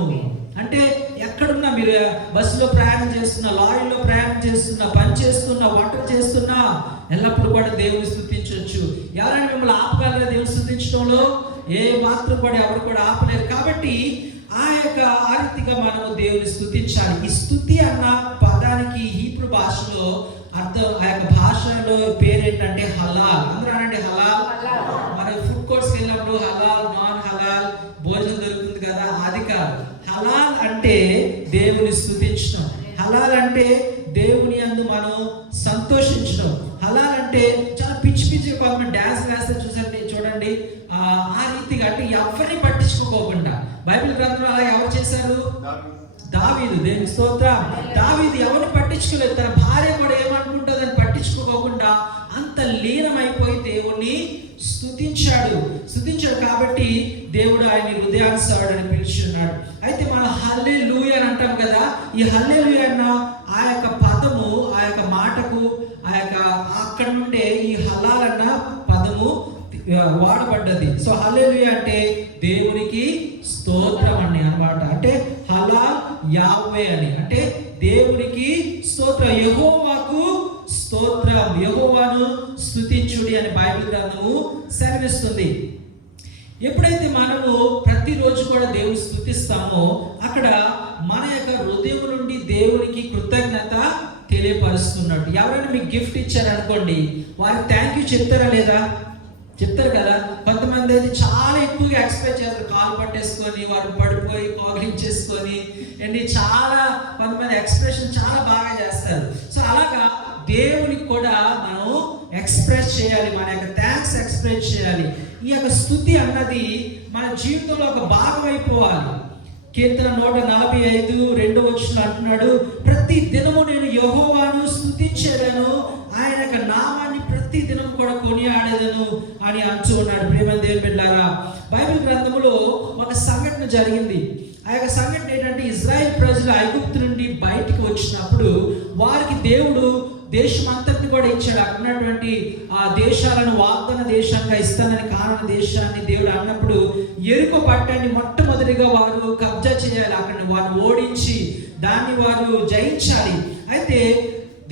అంటే ఎక్కడున్నా, మీరు బస్సులో ప్రయాణం చేస్తున్నా, లారీలో ప్రయాణం చేస్తున్నా, పని చేస్తున్నా, వంట చేస్తున్నా, ఎల్లప్పుడు కూడా దేవుని స్తుతించవచ్చు. ఎవరైనా మిమ్మల్ని ఆపగలరా దేవుని స్తుతించడంలో? ఏ మాత్రం కూడా ఎవరు కూడా ఆపలేరు. కాబట్టి ఆ రీతిగా మనము దేవుని స్తుతించాలి. ఈ స్తుతి అన్న పదానికి హీబ్రూ భాషలో అర్థం, ఆ యొక్క భాషలో పేరు ఏంటంటే హలాల్. అందరూ అనండి హలాల్. మన ఫుడ్ కోర్ట్స్కి వెళ్ళినప్పుడు హలాల్, నాన్ హలాల్ భోజనం దొరుకుతుంది కదా, అది కాదు. హలాల్ అంటే దేవుని స్తుతించడం. హలాల్ అంటే దేవుని యందు మనం సంతోషించడం. హలాల్ అంటే చాలా పిచ్చి పిచ్చి కొంతమంది డాన్స్ వేస్తే చూడండి, ఆ రీతిగా అంటే ఎవరిని పట్టించుకోకుండా. బైబిల్ గ్రంథంలో అలా ఎవరు చేశారు? దావీదు. దేవుని స్తోత్రం. దావీదు ఎవరిని పట్టించుకోలేదు. తన భార్య కూడా ఏమనుకుంటుందని పట్టించుకోకుండా అంత లీనమైపోయి దేవుణ్ణి స్తుతించాడు. కాబట్టి దేవుడు ఆయన్ని హృదయానుసారుడని పిలుచున్నాడు. అయితే మనం హల్లెలూయా అని అంటాం కదా. ఈ హల్లెలూయా అన్న ఆ యొక్క పదము, ఆ యొక్క మాటకు, ఆ యొక్క అక్కడి నుండే ఈ హలాల్ అన్న పదము వాడబడ్డది. సో హల్లెలూయా అంటే దేవునికి స్తోత్రం అని అన్నమాట. అంటే హలాల్ యాహ్వే అని, అంటే దేవునికి స్తోత్రం, యెహోవాకు స్తోత్రం, యెహోవాను స్తుతించుడి అని బైబిల్ గ్రంథము సెలవిస్తుంది. ఎప్పుడైతే మనము ప్రతిరోజు కూడా దేవుని స్తుతిస్తామో అక్కడ మన యొక్క హృదయం నుండి దేవునికి కృతజ్ఞత తెలియపరుస్తున్నట్టు. ఎవరైనా మీకు గిఫ్ట్ ఇచ్చారనుకోండి, వారికి థ్యాంక్ యూ చెప్తారా లేదా? చెప్తారు కదా. కొంతమంది అయితే చాలా ఎక్కువగా ఎక్స్పెక్ట్ చేస్తారు, కాలు పట్టేసుకొని వారు పడిపోయి కాగిలించేసుకొని చాలా కొంతమంది ఎక్స్ప్రెషన్ చాలా బాగా చేస్తారు. సో అలాగా దేవునికి కూడా మనం ఎక్స్ప్రెస్ చేయాలి, మన యొక్క థ్యాంక్స్ ఎక్స్ప్రెస్ చేయాలి. ఈ యొక్క స్తుతి అన్నది మన జీవితంలో ఒక భాగం అయిపోవాలి. కీర్తన 145:2 అంటున్నాడు, ప్రతి దినము నేను యెహోవాను స్తుతించేదను, ఆయన యొక్క నామాన్ని ప్రతి దినం కూడా కొనియాడేదను అని అంటూ ఉన్నాడు. ప్రియమైన దేవుని బిడ్డలారా, బైబిల్ గ్రంథంలో ఒక సంఘటన జరిగింది. ఆ యొక్క సంఘటన ఏంటంటే, ఇజ్రాయెల్ ప్రజలు ఐగుప్తు నుండి బయటికి వచ్చినప్పుడు వారికి దేవుడు దేశం అంతటిని కూడా ఇచ్చాడు. అక్కడ ఉన్నటువంటి ఆ దేశాలను వాగ్దాన దేశంగా ఇస్తానని, కానాను దేశాన్ని దేవుడు అన్నప్పుడు యెరికో పట్టణాన్ని మొట్టమొదటిగా వారు కబ్జా చేయాలి, అక్కడ వారు ఓడించి దాన్ని వారు జయించాలి. అయితే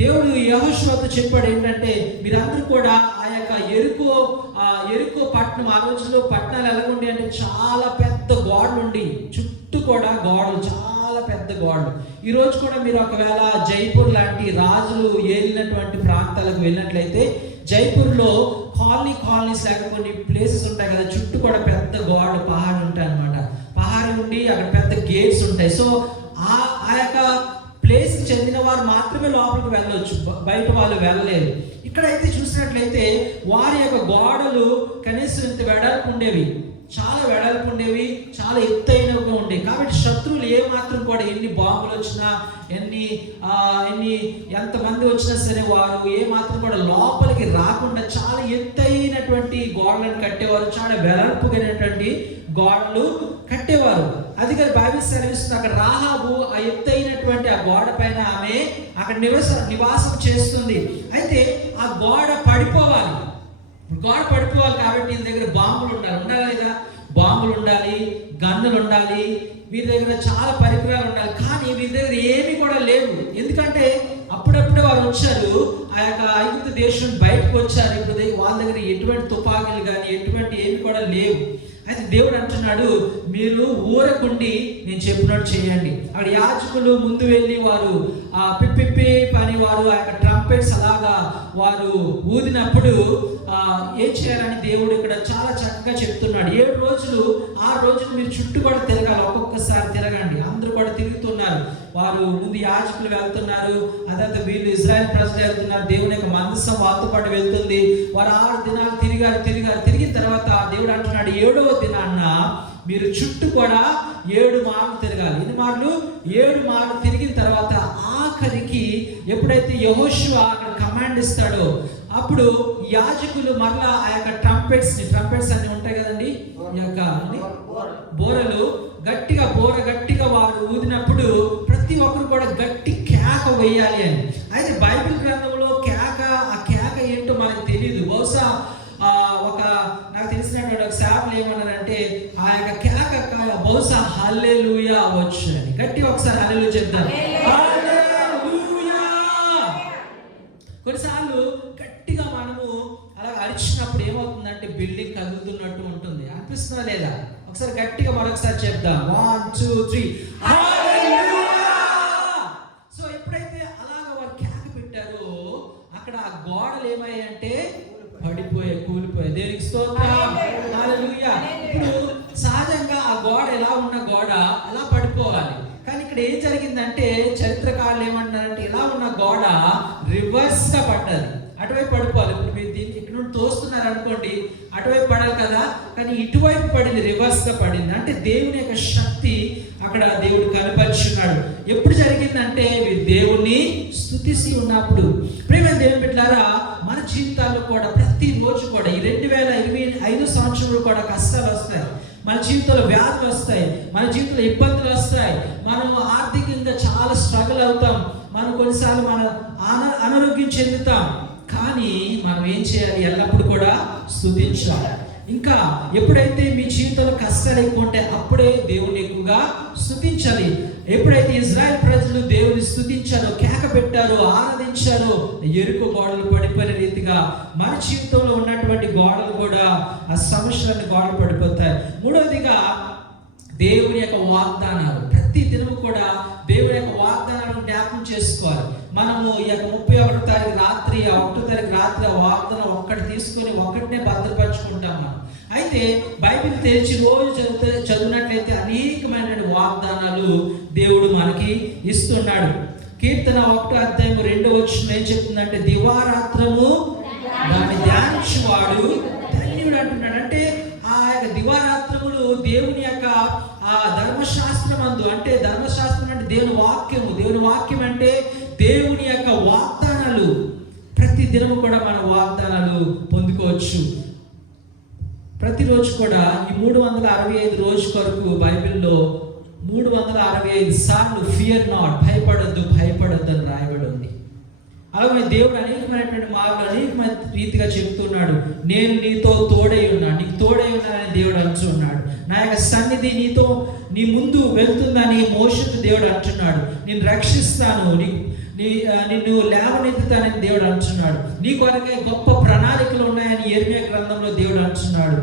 దేవుడు యెహోషువతో చెప్పాడు ఏంటంటే, మీరందరూ కూడా ఆ యొక్క యెరికో పట్టణం, ఆ రోజుల్లో పట్టణాలు ఎలా ఉండి అంటే చాలా పెద్ద గోడలు ఉండి, చుట్టూ కూడా గోడలు, చాలా పెద్ద గోడలు. ఈ రోజు కూడా మీరు ఒకవేళ జైపూర్ లాంటి రాజులు ఏలినటువంటి ప్రాంతాలకు వెళ్ళినట్లయితే, జైపూర్లో కాలనీస్ లేక కొన్ని ప్లేసెస్ ఉంటాయి కదా, చుట్టూ కూడా పెద్ద గోడలు, పహాడి ఉంటాయి అన్నమాట. పహాడి ఉండి అక్కడ పెద్ద గేట్స్ ఉంటాయి. సో ఆ యొక్క ప్లేస్ చెందిన వారు మాత్రమే లోపలికి వెళ్ళవచ్చు, బయట వాళ్ళు వెళ్ళలేరు. ఇక్కడైతే చూసినట్లయితే వారి యొక్క గోడలు కనీసం ఇంత వెడల్పు ఉండేవి, చాలా వెడల్పు ఉండేవి, చాలా ఎత్తైనగా ఉండేవి. కాబట్టి శత్రువులు ఏ మాత్రం కూడా ఎన్ని బాంబులు వచ్చినా, ఎంతమంది వచ్చినా సరే వారు ఏ మాత్రం కూడా లోపలికి రాకుండా చాలా ఎత్తైనటువంటి గోడలను కట్టేవారు, చాలా వెడల్పుగానటువంటి గోడలు కట్టేవారు. అది కానీ బైబిల్ సెలవిస్తుంది, అక్కడ రాహాబు ఆ ఎత్తైనటువంటి ఆ గోడ పైన ఆమె అక్కడ నివాసం చేస్తుంది. అయితే ఆ గోడ పడిపోవాలి కాబట్టి వీరి దగ్గర బాంబులు ఉండాలి లేదా? బాంబులు ఉండాలి, గన్నులు ఉండాలి, వీరి దగ్గర చాలా పరికరాలు ఉండాలి. కానీ వీరి దగ్గర ఏమి కూడా లేవు. ఎందుకంటే అప్పుడప్పుడే వారు వచ్చారు, ఆ యొక్క ఐగుప్తు దేశం బయటకు వచ్చారు. ఇప్పుడు వాళ్ళ దగ్గర ఎటువంటి తుపాకీలు కానీ ఎటువంటి ఏమి కూడా లేవు. అయితే దేవుడు అంటున్నాడు, మీరు ఊరకుండి నేను చెప్పినట్టు చేయండి. అక్కడ యాజకులు ముందు వెళ్ళి వారు ఆ పిప్పి పని వారు ఆ యొక్క ట్రంపెట్స్ అలాగా వారు ఊదినప్పుడు ఏం చేయాలని దేవుడు ఇక్కడ చాలా చక్కగా చెప్తున్నాడు. 7 రోజులు 6 రోజులు మీరు చుట్టూ కూడా తిరగాలి, ఒక్కొక్కసారి తిరగండి. అందరూ కూడా తిరుగుతున్నారు. వారు ముందు యాజకులు వెళ్తున్నారు, అదంతా వీళ్ళు ఇజ్రాయెల్ ప్రజలు వెళ్తున్నారు, దేవుని యొక్క మందసం వాళ్ళతో పాటు వెళ్తుంది. వారు 6 దినాలు తిరిగిన తర్వాత దేవుడు అంటున్నాడు 7వ దినాన్న మీరు చుట్టూ కూడా 7 మార్లు తిరగాలి. ఎన్ని మార్లు? 7 మార్లు తిరిగిన తర్వాత ఆఖరికి ఎప్పుడైతే యెహోషువ అక్కడ కమాండ్ ఇస్తాడో అప్పుడు యాజకులు మరలా ఆ యొక్క ట్రంపెట్స్ అన్ని ఉంటాయి కదండి, ఈ యొక్క బోరలు గట్టిగా వారు ఊదినప్పుడు ప్రతి ఒక్కరు కూడా గట్టి కేక వేయాలి అని. అయితే బైబిల్ గ్రంథంలో ఆ కేక ఏంటో మనకు తెలియదు. బహుశా నాకు తెలిసినటువంటి ఒక సేవలు ఏమన్నారంటే ఆ యొక్క కేక బహుశా హల్లెలూయా అవ్వచ్చు అని. గట్టిగా ఒకసారి హల్లెలూయా చెప్తారు. కొన్నిసార్లు గట్టిగా మనము అలా అరిచినప్పుడు ఏమవుతుందంటే బిల్డింగ్ కదులుతున్నట్టు ఉంటుంది, అనిపిస్తుందా లేదా? ఒకసారి గట్టిగా మరొకసారి చెప్దాం. 1 2 3 సో ఎప్పుడైతే అలాగ వారు కేక పెట్టారో అక్కడ ఆ గోడలు ఏమయ్యాయంటే కూలిపోయాయి. దేనికి స్తోత్రం, హల్లెలూయా. ఇప్పుడు సహజంగా ఆ గోడ ఎలా ఉన్న గోడ అలా పడిపోవాలి, కానీ ఇక్కడ ఏం జరిగిందంటే చరిత్రకారులు ఏమంటారంటే ఇలా ఉన్న గోడ రివర్స్ గా పడ్డది, అటువైపు పడిపోవాలి. ఇప్పుడు మీరు దీనికి ఇక్కడ నుండి తోస్తున్నారు అనుకోండి, అటువైపు పడాలి కదా, కానీ ఇటువైపు పడింది, రివర్స్ గా పడింది. అంటే దేవుని యొక్క శక్తి అక్కడ దేవుడు కనపరుచున్నాడు. ఎప్పుడు జరిగిందంటే మీరు దేవుణ్ణి స్తుతిసి ఉన్నప్పుడు. ప్రియమైన దేవుని బిడ్డలారా, మన జీవితాల్లో కూడా ప్రతి రోజు కూడా ఈ 2025 సంవత్సరంలో కూడా కష్టాలు వస్తాయి, మన జీవితంలో వ్యాధులు వస్తాయి, మన జీవితంలో ఇబ్బందులు వస్తాయి, మనం ఆర్థికంగా చాలా స్ట్రగుల్ అవుతాం, మనం కొన్నిసార్లు అనారోగ్యం చెందుతాం. కానీ మనం ఏం చేయాలి? ఎల్లప్పుడూ కూడా స్తుతించాలి. ఇంకా ఎప్పుడైతే మీ జీవితంలో కష్టాలు ఎక్కువ ఉంటే అప్పుడే దేవుని ఎక్కువగా స్తుతించాలి. ఎప్పుడైతే ఇజ్రాయెల్ ప్రజలు దేవుని స్తుతించారో, కేక పెట్టారో, ఆరాధించారో ఎరుకు గోడలు పడిపోయిన రీతిగా మన జీవితంలో ఉన్నటువంటి గోడలు కూడా ఆ సమస్యలన్నీ గోడలు పడిపోతాయి. మూడవదిగా దేవుని యొక్క వాగ్దానాలు. ప్రతి దినము కూడా దేవుని యొక్క వాగ్దానాలను జ్ఞాపకం చేసుకోవాలి. మనము ఈ యొక్క 31వ తారీఖు రాత్రి 1వ తారీఖు రాత్రి ఆ వాగ్దానం ఒక్కటి తీసుకొని ఒక్కటినే భద్రపరుచుకుంటాం మనం. అయితే బైబిల్ తెరిచి రోజు చదివినట్లయితే అనేకమైన వాగ్దానాలు దేవుడు మనకి ఇస్తున్నాడు. కీర్తన 1వ అధ్యాయం 2వ వచనం ఏం చెప్తుందంటే దివారాత్రము దాన్ని ధ్యానించువాడు ధన్యుడు అంటున్నాడు. అంటే ఆ యొక్క దివారాత్రములు దేవుని యొక్క ఆ ధర్మశాస్త్రం అంటే ధర్మశాస్త్రం అంటే దేవుని వాక్యం అంటే దేవుని యొక్క వాగ్దానాలు. ప్రతి దినము కూడా మన వాగ్దానాలు పొందుకోవచ్చు. ప్రతిరోజు కూడా ఈ 365 రోజు కొరకు బైబిల్లో 365 సార్లు ఫియర్ నాట్, భయపడొద్దు అని రాయబడి ఉంది. అలాగే దేవుడు అనేకమైనటువంటి మార్గాలు అనేకమైన రీతిగా చెబుతున్నాడు. నేను నీతో తోడై ఉన్నాను, నీకు తోడై ఉన్నానని దేవుడు అంటున్నాడు. నా యొక్క సన్నిధి నీ ముందు వెళ్తుందని మోషేతో దేవుడు అంటున్నాడు. నేను రక్షిస్తాను, నిన్ను లేవనెత్తుతానని దేవుడు అంటున్నాడు. నీ కొరకే గొప్ప ప్రణాళికలు ఉన్నాయని యెర్మీయా గ్రంథంలో దేవుడు అంటున్నాడు.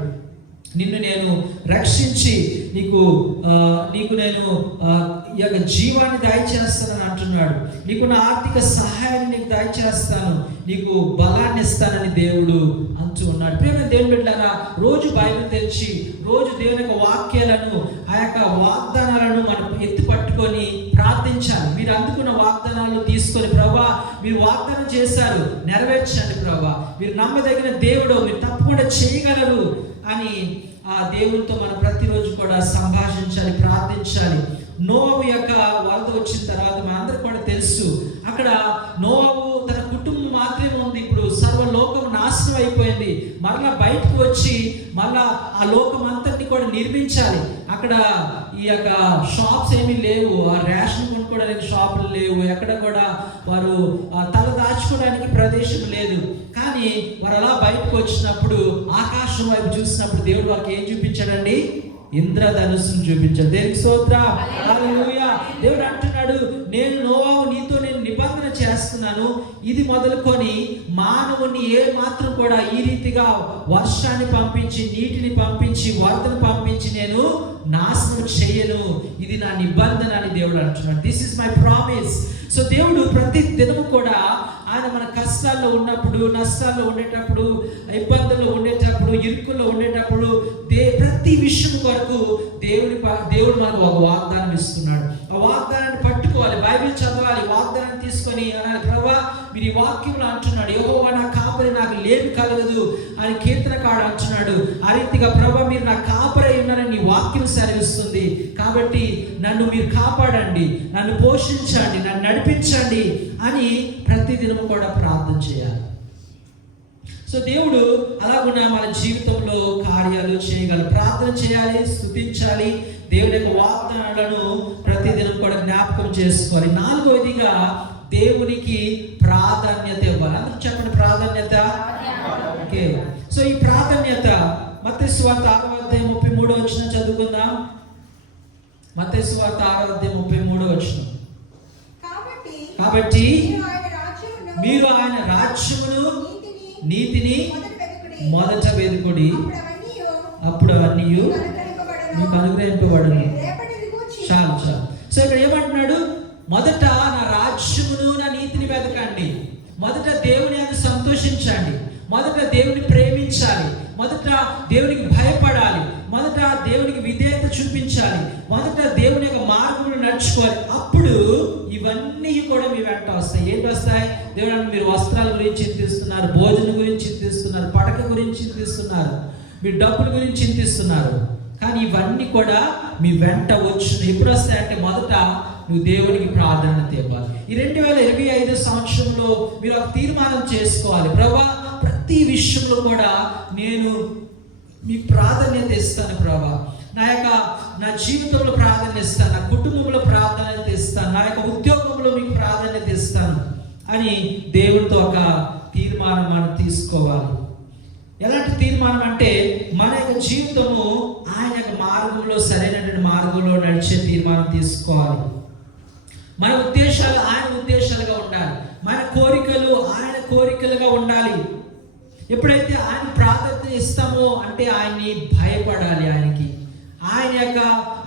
నిన్ను నేను రక్షించి నీకు నేను ఈ యొక్క జీవాన్ని దయచేస్తానని అంటున్నాడు. నీకు నా ఆర్థిక సహాయాన్ని నీకు దయచేస్తాను, నీకు బలాన్ని ఇస్తానని దేవుడు అంటూ ఉన్నాడు. ప్రేమ దేవుని బిడ్డలారా, రోజు బైబిల్ తెరిచి రోజు దేవుని యొక్క వాక్యాలను, ఆ యొక్క వాగ్దానాలను మనం ఎత్తి పట్టుకొని ప్రార్థించాలి. మీరు అందుకున్న వాగ్దానాలను తీసుకొని, ప్రభా మీరు వాగ్దానం చేశారు, నెరవేర్చండి ప్రభా, మీరు నమ్మదగిన దేవుడు, మీరు తప్పకుండా చేయగలరు అని ఆ దేవునితో మనం ప్రతిరోజు కూడా సంభాషించాలి, ప్రార్థించాలి. నోవాహు యొక్క వరద వచ్చిన తర్వాత మనందరూ కూడా తెలుసు, అక్కడ నోవాహు తన కుటుంబం మాత్రమే ఉంది. ఇప్పుడు సర్వలోకం నాశనం అయిపోయింది. మరలా బయటకు వచ్చి మళ్ళా ఆ లోకం అంతటిని కూడా నిర్మించాలి. అక్కడ ఈ యొక్క షాప్స్ ఏమీ లేవు, ఆ రేషన్ కొనుక్కోవడానికి షాపులు లేవు, ఎక్కడ కూడా వారు తల దాచుకోవడానికి ప్రదేశం లేదు. కానీ వారు అలా బయటకు వచ్చినప్పుడు ఆకాశం వైపు చూసినప్పుడు దేవుడు వాళ్ళకి ఏం చూపించాడండి? ఇంద్రధనుస్సును చూపించాడు. దేవునికి స్తోత్రం, హల్లెలూయా. దేవుడు అంటున్నాడు, నేను నోవాహు నీతో నేను నిబంధన చేస్తున్నాను, ఇది మొదలుకొని మానవుని ఏ మాత్రం కూడా ఈ రీతిగా వర్షాన్ని పంపించి, నీటిని పంపించి, వరదను పంపించి నేను నాశనం చేయను, ఇది నా నిబంధన అని దేవుడు అంటున్నాడు. This is my promise. So దేవుడు ప్రతి దినము కూడా ఆయన మన కష్టాల్లో ఉన్నప్పుడు, నష్టాల్లో ఉండేటప్పుడు, ఇబ్బందుల్లో ఉండేటప్పుడు, ఇరుకుల్లో ఉండేటప్పుడు ప్రతి విషయం కొరకు దేవుడు మనకు ఒక వాగ్దానం ఇస్తున్నాడు. ఆ వాగ్దానాన్ని పట్టుకోవాలి. కీర్తనకాడు అంటున్నాడు, ఆ రీతిగా ప్రభా మీరు నా కాపరై ఉన్నారని నీ వాక్యం సెలవిస్తుంది. కాబట్టి నన్ను మీరు కాపాడండి, నన్ను పోషించండి, నన్ను నడిపించండి అని ప్రతిదినం కూడా ప్రార్థన చేయాలి. సో దేవుడు అలాగున్నా మన జీవితంలో కార్యాలు చేయగలరు. ప్రార్థన చేయాలి, స్తుతించాలి, దేవుడి యొక్క వాగ్దానాలను ప్రతిదినం కూడా జ్ఞాపకం చేసుకోవాలి. 4వదిగా దేవునికి ప్రాధాన్యత ఇవ్వాలి. అందరూ చెప్పండి ప్రాధాన్యత. ఓకే, సో ఈ ప్రాధాన్యత మత్తయి సువార్త 6:33 చదువుకుందాం. మత్తయి సువార్త 6:33. కాబట్టి మీరు ఆయన రాజ్యమును నీతిని మొదట వెతుకుడి, అప్పుడు అవన్నీ మీకు అనుగ్రహింపబడును. చాలు. సో ఇక్కడ ఏమంటున్నాడు? మొదట నా రాజ్యమును నా నీతిని వెతకండి. మొదట దేవుని యందు సంతోషించండి, మొదట దేవుని ప్రేమించాలి, మొదట దేవునికి భయపడాలి, మొదట దేవునికి విధేయత చూపించాలి, మొదట దేవుని యొక్క మార్గంలో నడుచుకోవాలి. అప్పుడు ఇవన్నీ కూడా మీ వెంట వస్తాయి. ఏంటి వస్తాయి? దేవుడు మీరు వస్త్రాల గురించి చింతిస్తున్నారు, భోజనం గురించి చింతిస్తున్నారు, పడక గురించి చింతిస్తున్నారు, మీరు డబ్బుల గురించి చింతిస్తున్నారు, కానీ ఇవన్నీ కూడా మీ వెంట వచ్చు. ఎప్పుడు వస్తాయంటే మొదట నువ్వు దేవునికి ప్రాధాన్యత ఇవ్వాలి. ఈ 2025 సంవత్సరంలో మీరు ఒక తీర్మానం చేసుకోవాలి. ప్రభా ప్రతి విషయంలో కూడా నేను మీకు ప్రాధాన్యత ఇస్తాను ప్రభా. నా జీవితంలో ప్రాధాన్యత ఇస్తాను, నా కుటుంబంలో ప్రాధాన్యత ఇస్తాను, నా యొక్క ఉద్యోగంలో మీకు ప్రాధాన్యత ఇస్తాను అని దేవుడితో ఒక తీర్మానం మనం తీసుకోవాలి. ఎలాంటి తీర్మానం అంటే మన యొక్క జీవితము ఆయన యొక్క మార్గంలో, సరైనటువంటి మార్గంలో నడిచే తీర్మానం తీసుకోవాలి. మన ఉద్దేశాలు ఆయన ఉద్దేశాలుగా ఉండాలి, మన కోరికలు ఆయన కోరికలుగా ఉండాలి. ఎప్పుడైతే ఆయన ప్రాధాన్యత ఇస్తామో అంటే ఆయన్ని భయపడాలి,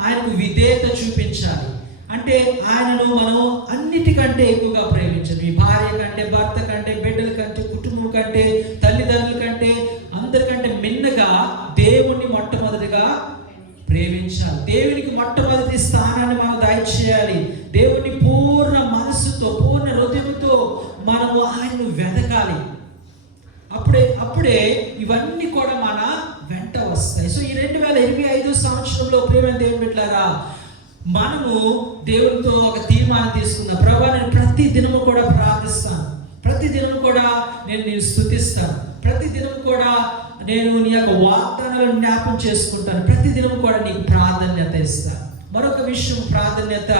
ఆయనకు విధేయత చూపించాలి. అంటే ఆయనను మనం అన్నిటికంటే ఎక్కువగా ప్రేమించాలి. మీ భార్య కంటే, భర్త కంటే, బిడ్డల కంటే, కుటుంబం కంటే, తల్లిదండ్రుల కంటే, అందరికంటే మిన్నగా దేవుణ్ణి మొట్టమొదటిగా ప్రేమించాలి. దేవునికి మొట్టమొదటి స్థానాన్ని మనం దయచేయాలి. దేవుని పూర్ణ మనస్సుతో, పూర్ణ హృదయంతో మనము ఆయనను వెతకాలి. అప్పుడే ఇవన్నీ కూడా మన వెంట వస్తాయి. సో ఈ 2025 సంవత్సరంలో ప్రియమైన దేవుని బిడ్డలారా, మనము దేవునితో ఒక తీర్మానం తీసుకుందాం. ప్రభా నేను ప్రతి దినము కూడా ప్రార్థిస్తాను, ప్రతి దినము కూడా నేను స్తుతిస్తాను, ప్రతి దినము కూడా నేను నీ యొక్క వాగ్దానాలను జ్ఞాపకం చేసుకుంటాను, ప్రతి దినము కూడా నీకు ప్రాధాన్యత ఇస్తాను. మరొక విషయం ప్రాధాన్యత,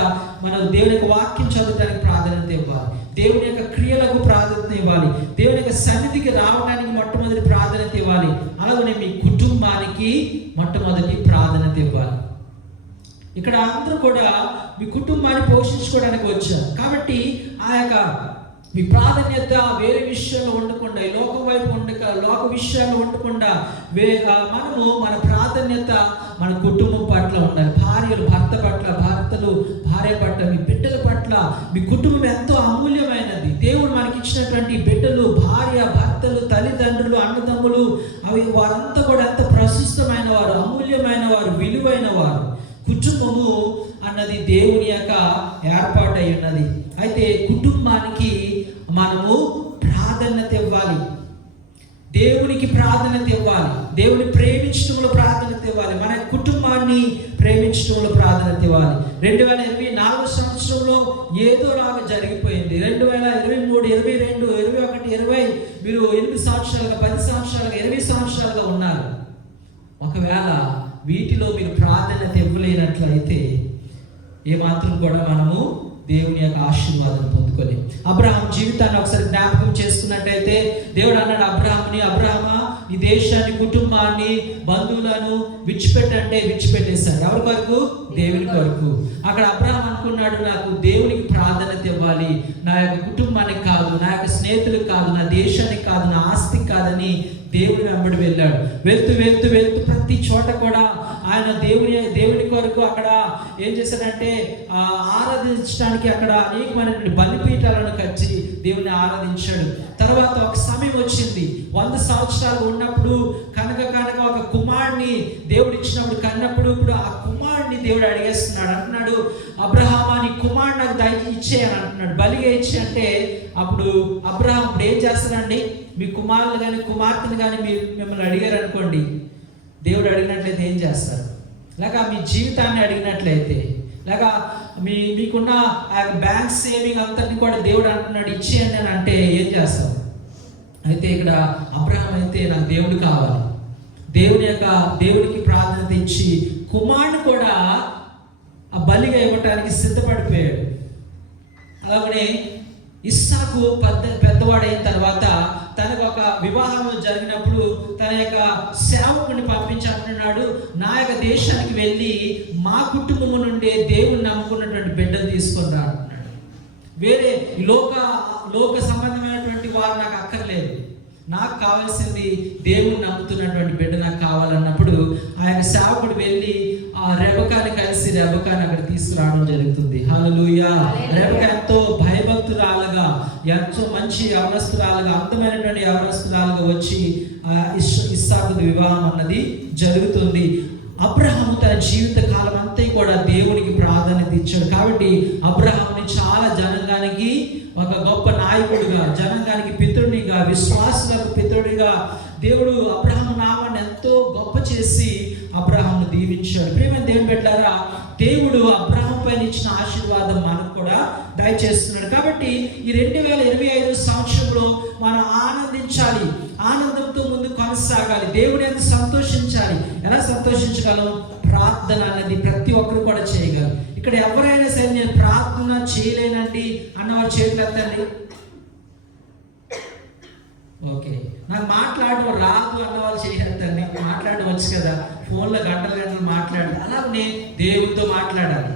మనం దేవుని యొక్క వాక్యం చదవడానికి ప్రాధాన్యత ఇవ్వాలి, దేవుని యొక్క క్రియలకు ప్రాధాన్యత ఇవ్వాలి, దేవుని యొక్క సన్నిధికి రావడానికి మొట్టమొదటి ప్రాధాన్యత ఇవ్వాలి. అలాగే మీ కుటుంబానికి మొట్టమొదటి ప్రాధాన్యత ఇవ్వాలి. ఇక్కడ అందరూ కూడా మీ కుటుంబాన్ని పోషించుకోవడానికి వచ్చారు కాబట్టి ఆ యొక్క మీ ప్రాధాన్యత వేరే విషయాల్లో ఉండకుండా, ఈ లోకం వైపు లోక విషయాల్లో ఉండకుండా మనము మన ప్రాధాన్యత మన కుటుంబం పట్ల ఉండాలి. భార్యలు భర్త పట్ల, భర్తలు భార్య పట్ల, మీ బిడ్డల పట్ల. మీ కుటుంబం ఎంతో అమూల్యమైనది. దేవుడు మనకి ఇచ్చినటువంటి బిడ్డలు, భార్య, భర్తలు, తల్లిదండ్రులు, అన్నదమ్ములు, వారంతా కూడా ఎంత ప్రశస్తమైన వారు, అమూల్యమైన వారు, విలువైన వారు. కుటుంబము అన్నది దేవుని యొక్క ఏర్పాటు అయి ఉన్నది. అయితే కుటుంబానికి మనము ప్రాధాన్యత ఇవ్వాలి, దేవునికి ప్రాధాన్యత ఇవ్వాలి, దేవుని ప్రేమించడంలో ప్రాధాన్యత ఇవ్వాలి, మన కుటుంబాన్ని ప్రేమించడంలో ప్రాధాన్యత ఇవ్వాలి. 2024 సంవత్సరంలో ఏదోలాగా జరిగిపోయింది. 2023, 22, 21, 20 మీరు 8 సంవత్సరాలుగా, 10 సంవత్సరాలుగా, 20 సంవత్సరాలుగా ఉన్నారు. ఒకవేళ వీటిలో మీరు ప్రాధాన్యత ఇవ్వలేనట్లయితే ఏమాత్రం కూడా మనము దేవుని యొక్క ఆశీర్వాదం పొందుకోలేము. అబ్రహాం జీవితాన్ని ఒకసారి జ్ఞాపకం చేసుకున్నట్టయితే దేవుడు అన్నాడు అబ్రహామా ఈ దేశాన్ని, కుటుంబాన్ని, బంధువులను విడిచిపెట్టంటే విడిచిపెట్టేశాడు. ఎవరి కొరకు? దేవుని కొరకు. అక్కడ అబ్రహాం అనుకున్నాడు, నాకు దేవునికి ప్రాధాన్యత ఇవ్వాలి, నా యొక్క కుటుంబానికి కాదు, నా యొక్క స్నేహితులకు కాదు, నా దేశానికి కాదు, నా ఆస్తికి కాదని దేవుని వెంబడి వెళ్ళాడు. వెళ్తూ ప్రతి చోట కూడా ఆయన దేవుని కొరకు అక్కడ ఏం చేశాడంటే ఆరాధించడానికి అక్కడ అనేకమైనటువంటి బలిపీఠాలను కట్టి దేవుని ఆరాధించాడు. తర్వాత ఒక సమయం వచ్చింది, 100 సంవత్సరాలు ఉన్నప్పుడు కనుక ఒక కుమారుడిని దేవుడు ఇచ్చినప్పుడు కన్నప్పుడు ఇప్పుడు ఆ కుమారుడిని దేవుడు అడిగేస్తున్నాడు. అంటున్నాడు, అబ్రహామా నీ కుమారుడు నాకు ఇచ్చేయని అంటున్నాడు. బలిగా ఇచ్చి అంటే అప్పుడు అబ్రహాం ఇప్పుడు ఏం చేస్తారండి? మీ కుమారులు కానీ కుమార్తెను కానీ మిమ్మల్ని అడిగారు అనుకోండి, దేవుడు అడిగినట్లయితే ఏం చేస్తారు? లేక మీ జీవితాన్ని అడిగినట్లయితే, లేక మీకున్న ఆ బ్యాంక్ సేవింగ్ అంతటిని కూడా దేవుడు అంటున్నాడు ఇచ్చేయండి అని అంటే ఏం చేస్తారు? అయితే ఇక్కడ అబ్రహాం అయితే నాకు దేవుడు కావాలి, దేవుడికి ప్రాధాన్యత ఇచ్చి కుమారుడు కూడా ఆ బలిగా ఇవ్వటానికి సిద్ధపడిపోయాడు. అలాగనే ఇస్సాకు పెద్దవాడైన తర్వాత తనకు ఒక వివాహం జరిగినప్పుడు తన యొక్క సేవకుని పంపించి అంటున్నాడు, నా యొక్క దేశానికి వెళ్ళి మా కుటుంబం నుండే దేవుని నమ్ముకున్నటువంటి బిడ్డను తీసుకొని రా అంటున్నాడు. వేరే లోక సంబంధమైనటువంటి వారు నాకు అక్కర్లేదు, నాకు కావాల్సింది దేవుని నమ్ముతున్నటువంటి బిడ్డ నాకు కావాలన్నప్పుడు ఆ యొక్క సేవకుడు వెళ్ళి ఆ రెబెకాని కలిసి రెబెకాని అక్కడ తీసుకురావడం జరుగుతుంది. హల్లెలూయా. రెబెకా ఎంతో భయభక్తురాలుగా, ఎంతో మంచి యవనస్తురాలుగా, అందమైనటువంటి యవనస్తురాలుగా వచ్చి ఇస్సాకుతో వివాహం అన్నది జరుగుతుంది. అబ్రహాము తన జీవిత కాలం అంతా కూడా దేవునికి ప్రాధాన్యత ఇచ్చాడు. కాబట్టి అబ్రహాముని చాలా జనాంగానికి ఒక గొప్ప నాయకుడిగా, జనాంగానికి పితరుడిగా, విశ్వాసులకు పితరుడిగా దేవుడు అబ్రహాము నామాన్ని ఎంతో గొప్ప చేసి అబ్రహామును దీవించాడు. ప్రియమైన దేవుని బిడ్డలారా, దేవుడు అబ్రహాం పైన ఇచ్చిన ఆశీర్వాదం మనకు కూడా దయచేస్తున్నాడు. కాబట్టి ఈ 2025 సంవత్సరంలో మనం ఆనందించాలి, ఆనందంతో ముందు కొనసాగాలి, దేవుని ఎంత సంతోషించాలి. ఎలా సంతోషించగలం? ప్రార్థన అనేది ప్రతి ఒక్కరు కూడా చేయగలరు. ఇక్కడ ఎవరైనా సరే నేను ప్రార్థన చేయలేనండి అన్నవారు చేతులు ఎత్తండి. ఓకే, నాకు మాట్లాడడం రాదు అన్న వాళ్ళు చేయగలుగుతారు. మాట్లాడడం వచ్చు కదా, ఫోన్లో గంటలు గంటలు మాట్లాడాలి. అలాగే దేవుడితో మాట్లాడాలి,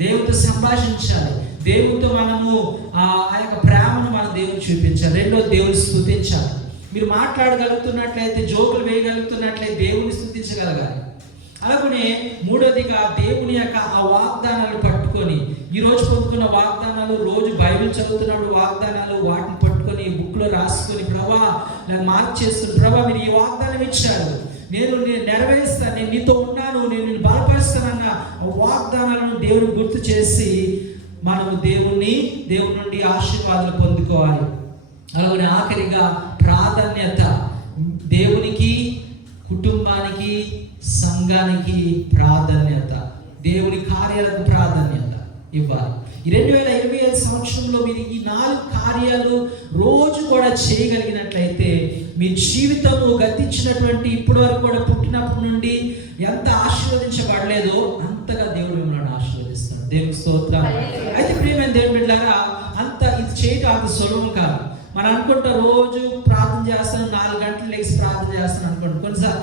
దేవుడితో సంభాషించాలి, దేవుడితో మనము ఆ యొక్క ప్రేమను మన దేవుడు చూపించాలి. రెండో, దేవుని స్తుతించాలి. మీరు మాట్లాడగలుగుతున్నట్లయితే, జోకులు వేయగలుగుతున్నట్లయితే దేవుని స్తుతించగలగాలి. అలాగనే మూడోదిగా దేవుని యొక్క ఆ వాగ్దానాలు పట్టుకొని, ఈరోజు పొందుకున్న వాగ్దానాలు, రోజు బైబిల్ చదువుతున్నప్పుడు వాగ్దానాలు, వాటిని పట్టుకొని బుక్లో రాసుకొని, ప్రభా నేను మార్చేస్తున్నాను, ప్రభా మీరు ఈ వాగ్దానం ఇచ్చారు, నేను నెరవేరుస్తాను, నేను నీతో ఉన్నాను, నేను నిన్ను బలపరుస్తానన్న వాగ్దానాలను దేవుని గుర్తు చేసి మనము దేవుని నుండి ఆశీర్వాదాలు పొందుకోవాలి. అలాగే ఆఖరిగా ప్రాధాన్యత, దేవునికి, కుటుంబానికి, సంఘానికి ప్రాధాన్యత, దేవుని కార్యాలకు ప్రాధాన్యత ఇవ్వాలి. ఈ 2025 సంవత్సరంలో మీరు ఈ 4 కార్యాలు రోజు కూడా చేయగలిగినట్లయితే మీ జీవితము గతించినటువంటి ఇప్పటి వరకు కూడా పుట్టినప్పటి నుండి ఎంత ఆశీర్వదించబడలేదో అంతగా దేవుడు మిమ్మల్ని ఆశీర్వదిస్తాడు. దేవుని స్తోత్రం. అయితే ప్రియమైన దేవుని బిడ్డలారా, ఇది చేయటం అంత సులభం కాదు. మనం అనుకుంటా రోజు ప్రార్థన చేస్తాను, 4 గంటలు లేచి ప్రార్థన చేస్తాను అనుకోండి. కొన్నిసార్లు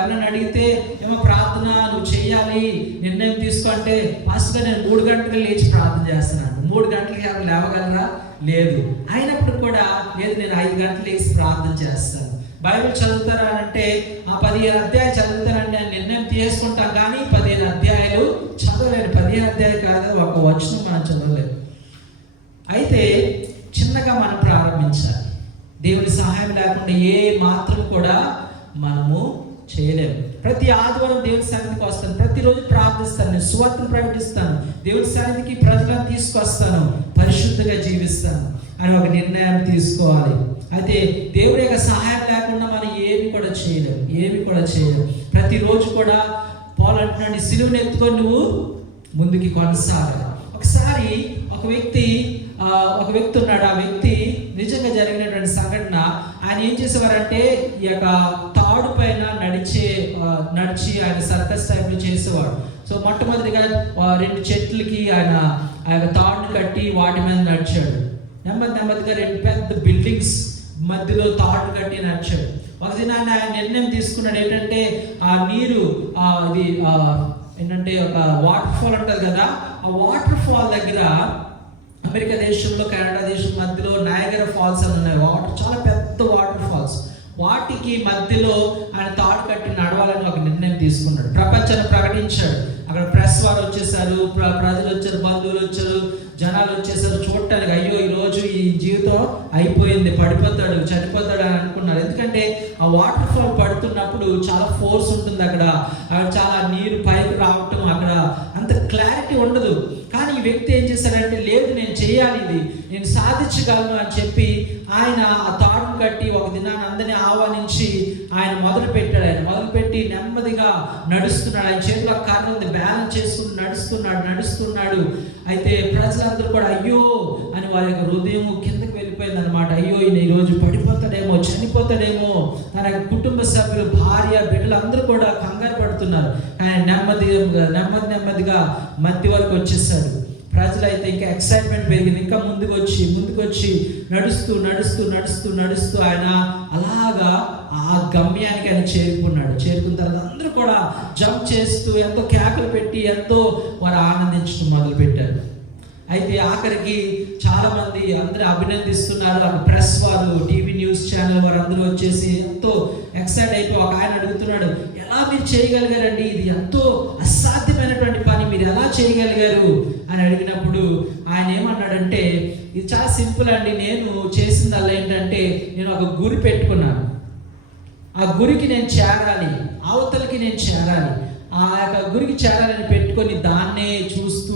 ఎవరైనా అడిగితే ఏమో ప్రార్థన నువ్వు చెయ్యాలి, నిర్ణయం తీసుకుంటే ఫస్ట్గా నేను 3 గంటలు లేచి ప్రార్థన చేస్తున్నాను. 3 గంటలకి ఎవరు లేవగలరా? లేదు. అయినప్పుడు కూడా లేదు, నేను 5 గంటలు లేచి ప్రార్థన చేస్తాను. బైబిల్ చదువుతారా అంటే ఆ 15 అధ్యాయాలు చదువుతానండి అని నిర్ణయం తీసుకుంటాం, కానీ 15 అధ్యాయాలు చదవలేను. 15 అధ్యాయాలు కాదు, ఒక వచనం మనం చదవలేదు. అయితే చిన్నగా మనం ప్రారంభించాలి. దేవుని సహాయం లేకుండా ఏ మాత్రం కూడా మనము చేయలేము. ప్రతి ఆదివారం దేవుని సన్నిధికి వస్తాను, ప్రతిరోజు ప్రార్థిస్తాను, నేను సువార్తను ప్రకటిస్తాను, దేవుని సన్నిధికి ప్రజలను తీసుకొస్తాను, పరిశుద్ధంగా జీవిస్తాను అని ఒక నిర్ణయం తీసుకోవాలి. అయితే దేవుడి యొక్క సహాయం లేకుండా మనం ఏమి కూడా చేయలేము. ప్రతిరోజు కూడా పౌలు అంటున్నాడు, సిలువను ఎత్తుకొని నువ్వు ముందుకి కొనసాగాలి. ఒకసారి ఒక వ్యక్తి ఉన్నాడు. ఆ వ్యక్తి నిజంగా జరిగినటువంటి సంఘటన. ఆయన ఏం చేసేవారంటే ఈ యొక్క తాడు పైన నడిచి ఆయన సర్కస్ టైప్లో చేసేవాడు. సో మొట్టమొదటిగా 2 చెట్లకి ఆయన ఆ యొక్క తాడుని కట్టి వాటి మీద నడిచాడు. నెమ్మదిగా 2 పెద్ద బిల్డింగ్స్ మధ్యలో తాడు కట్టి నడిచాడు. ఒక దినాన్ని ఆయన నిర్ణయం తీసుకున్నాడు ఏంటంటే, ఆ నీరు ఏంటంటే ఒక వాటర్ ఫాల్ ఉంటుంది కదా, ఆ వాటర్ ఫాల్ దగ్గర అమెరికా దేశంలో, కెనడా దేశం మధ్యలో నయాగరా ఫాల్స్ అని ఉన్నాయి. వాటర్ చాలా పెద్ద వాటర్ ఫాల్స్. వాటికి మధ్యలో ఆయన తాడు కట్టి నడవాలని ఒక నిర్ణయం తీసుకున్నాడు. ప్రపంచాన్ని ప్రకటించాడు. అక్కడ ప్రెస్ వారు వచ్చేసారు, ప్రజలు వచ్చారు, బంధువులు వచ్చారు, జనాలు వచ్చేసారు చూడటానికి. అయ్యో ఈరోజు ఈ జీవితం అయిపోయింది, చనిపోతాడు అని అనుకున్నారు. ఎందుకంటే ఆ వాటర్ ఫాల్ పడుతున్నప్పుడు చాలా ఫోర్స్ ఉంటుంది, అక్కడ చాలా నీరు పైకి రావటం, అక్కడ అంత క్లారిటీ ఉండదు. కానీ ఈ వ్యక్తి ఏం చేశాడంటే, లేదు నేను సాధించగలను అని చెప్పి ఆయన ఆ తాడును కట్టి ఒక దినాన్ని అందరినీ ఆహ్వానించి ఆయన మొదలుపెట్టాడు. ఆయన మొదలుపెట్టి నెమ్మదిగా నడుస్తున్నాడు. ఆయన చేతిలో కర్ర ఉంది, బ్యాలెన్స్ చేసుకుని నడుస్తున్నాడు. అయితే ప్రజలందరూ కూడా అయ్యో అని వారి యొక్క హృదయం కిందకి వెళ్ళిపోయింది అనమాట. అయ్యో ఈయన ఈరోజు పడిపోతాడేమో, చనిపోతాడేమో. తన యొక్క కుటుంబ సభ్యులు, భార్య, బిడ్డలు అందరూ కూడా కంగారు పడుతున్నారు. ఆయన నెమ్మదిగా మధ్య వరకు వచ్చేసాడు. ప్రజలైతే ఇంకా ఎక్సైట్మెంట్ పెరిగింది. ఇంకా ముందుకు వచ్చి నడుస్తూ ఆయన అలాగా ఆ గమ్యానికి ఆయన చేరుకున్న తర్వాత అందరూ కూడా జంప్ చేస్తూ ఎంతో కేకలు పెట్టి ఎంతో వారు ఆనందించడం మొదలు పెట్టారు. అయితే ఆఖరికి చాలా మంది అందరూ అభినందిస్తున్నారు. ప్రెస్ వారు, టీవీ న్యూస్ ఛానల్ వారు అందరూ వచ్చేసి ఎంతో ఎక్సైట్ అయిపోయి ఒక ఆయన అడుగుతున్నాడు, ఎలా మీరు చేయగలిగారండి? ఇది ఎంతో అసాధ్యమైనటువంటి పని, మీరు ఎలా చేయగలిగారు అని అడిగినప్పుడు ఆయన ఏమన్నాడంటే, ఇది చాలా సింపుల్ అండి, నేను చేసిందల్లా ఏంటంటే నేను ఒక గురి పెట్టుకున్నాను. ఆ గురికి నేను చేరాలి, అవతలకి నేను చేరాలి. ఆ యొక్క గురికి చేరాలని పెట్టుకొని దాన్నే చూస్తూ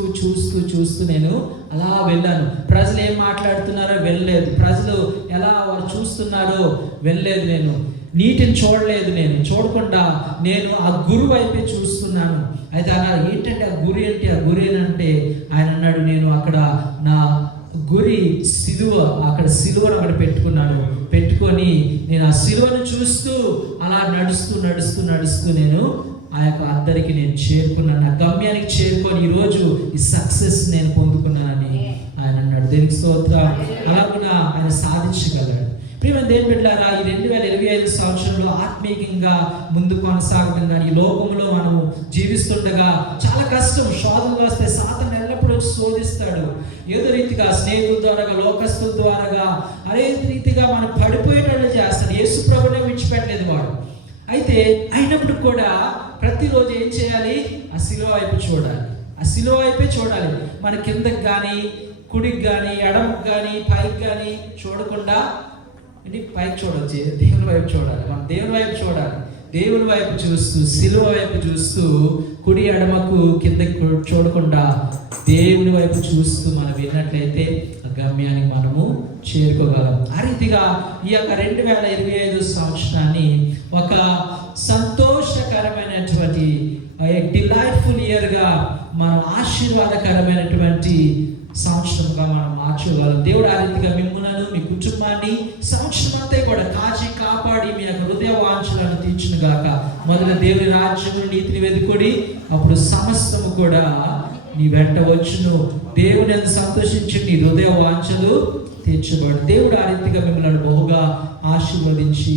నేను అలా వెళ్ళాను. ప్రజలు ఏం మాట్లాడుతున్నారో వెళ్ళలేదు, ప్రజలు ఎలా వారు చూస్తున్నారో వెళ్ళలేదు, నేను నీటిని చూడకుండా నేను ఆ గురి వైపే చూస్తున్నాను. అయితే అన్నారు, ఏంటంటే ఆ గురి ఏంటంటే ఆయన అన్నాడు, నేను అక్కడ నా గురి సిలువను అక్కడ పెట్టుకొని నేను ఆ సిలువను చూస్తూ అలా నడుస్తూ నేను ఆ యొక్క అద్దరికి నేను చేరుకున్నాను, నా గమ్యానికి చేరుకొని ఈరోజు ఈ సక్సెస్ నేను పొందుకున్నానని ఆయన అన్నాడు. దేనికి స్తోత్రం. అలాగున ఆయన సాధించగలడు. ప్రియమైన దేవుని బిడ్డలారా, ఈ 2025 సంవత్సరంలో ఆత్మీయంగా ముందు కొనసాగడం కానీ, ఈ లోకంలో మనము జీవిస్తుండగా చాలా కష్టం. శోధనలు వస్తే సాతాను ఎల్లప్పుడూ శోధిస్తాడు. ఏదో రీతిగా స్నేహితుల ద్వారా, లోకస్తుల ద్వారా, అదే రీతిగా మనం పడిపోయేటట్లు చేస్తాడు. యేసు ప్రభువునే విడిచిపెట్టలేదు వాడు. అయితే అయినప్పుడు కూడా ప్రతిరోజు ఏం చేయాలి? ఆ శిలువ వైపు చూడాలి. మన కిందకి కానీ, కుడికి కానీ, ఎడమకు కానీ, పైకి కానీ చూడకుండా, పైకి చూడొచ్చు, దేవుని వైపు చూడాలి. మనం దేవుని వైపు చూస్తూ, శిలువ వైపు చూస్తూ, కుడి ఎడమకు కిందకి చూడకుండా దేవుని వైపు చూస్తూ మనం విన్నట్లయితే ఆ గమ్యానికి మనము చేరుకోగలం. ఆ రీతిగా ఈ యొక్క 2025 సంవత్సరాన్ని ఒక సంతోషకరమైనటువంటి డిలైట్ఫుల్ ఇయర్గా, మనం ఆశీర్వాదకరమైనటువంటి సంవత్సరంగా మనం మార్చుకోగలం. దేవుడు ఆ రీతిగా మిమ్మల్ని, మీ కుటుంబాన్ని సంవత్సరం అంతా కూడా కాపాడి మీ యొక్క హృదయ వాంఛలను తీర్చును గాక. మొదట దేవుని రాజ్యము, నీతిని వెతుకుడి, అప్పుడు సమస్తము కూడా నీ వెంట వచ్చును. దేవుని అందు సంతోషించి నీ హృదయ వాంఛలు తీర్చబడు. దేవుడు ఆ రీతిగా మిమ్మల్ని బహుగా ఆశీర్వదించి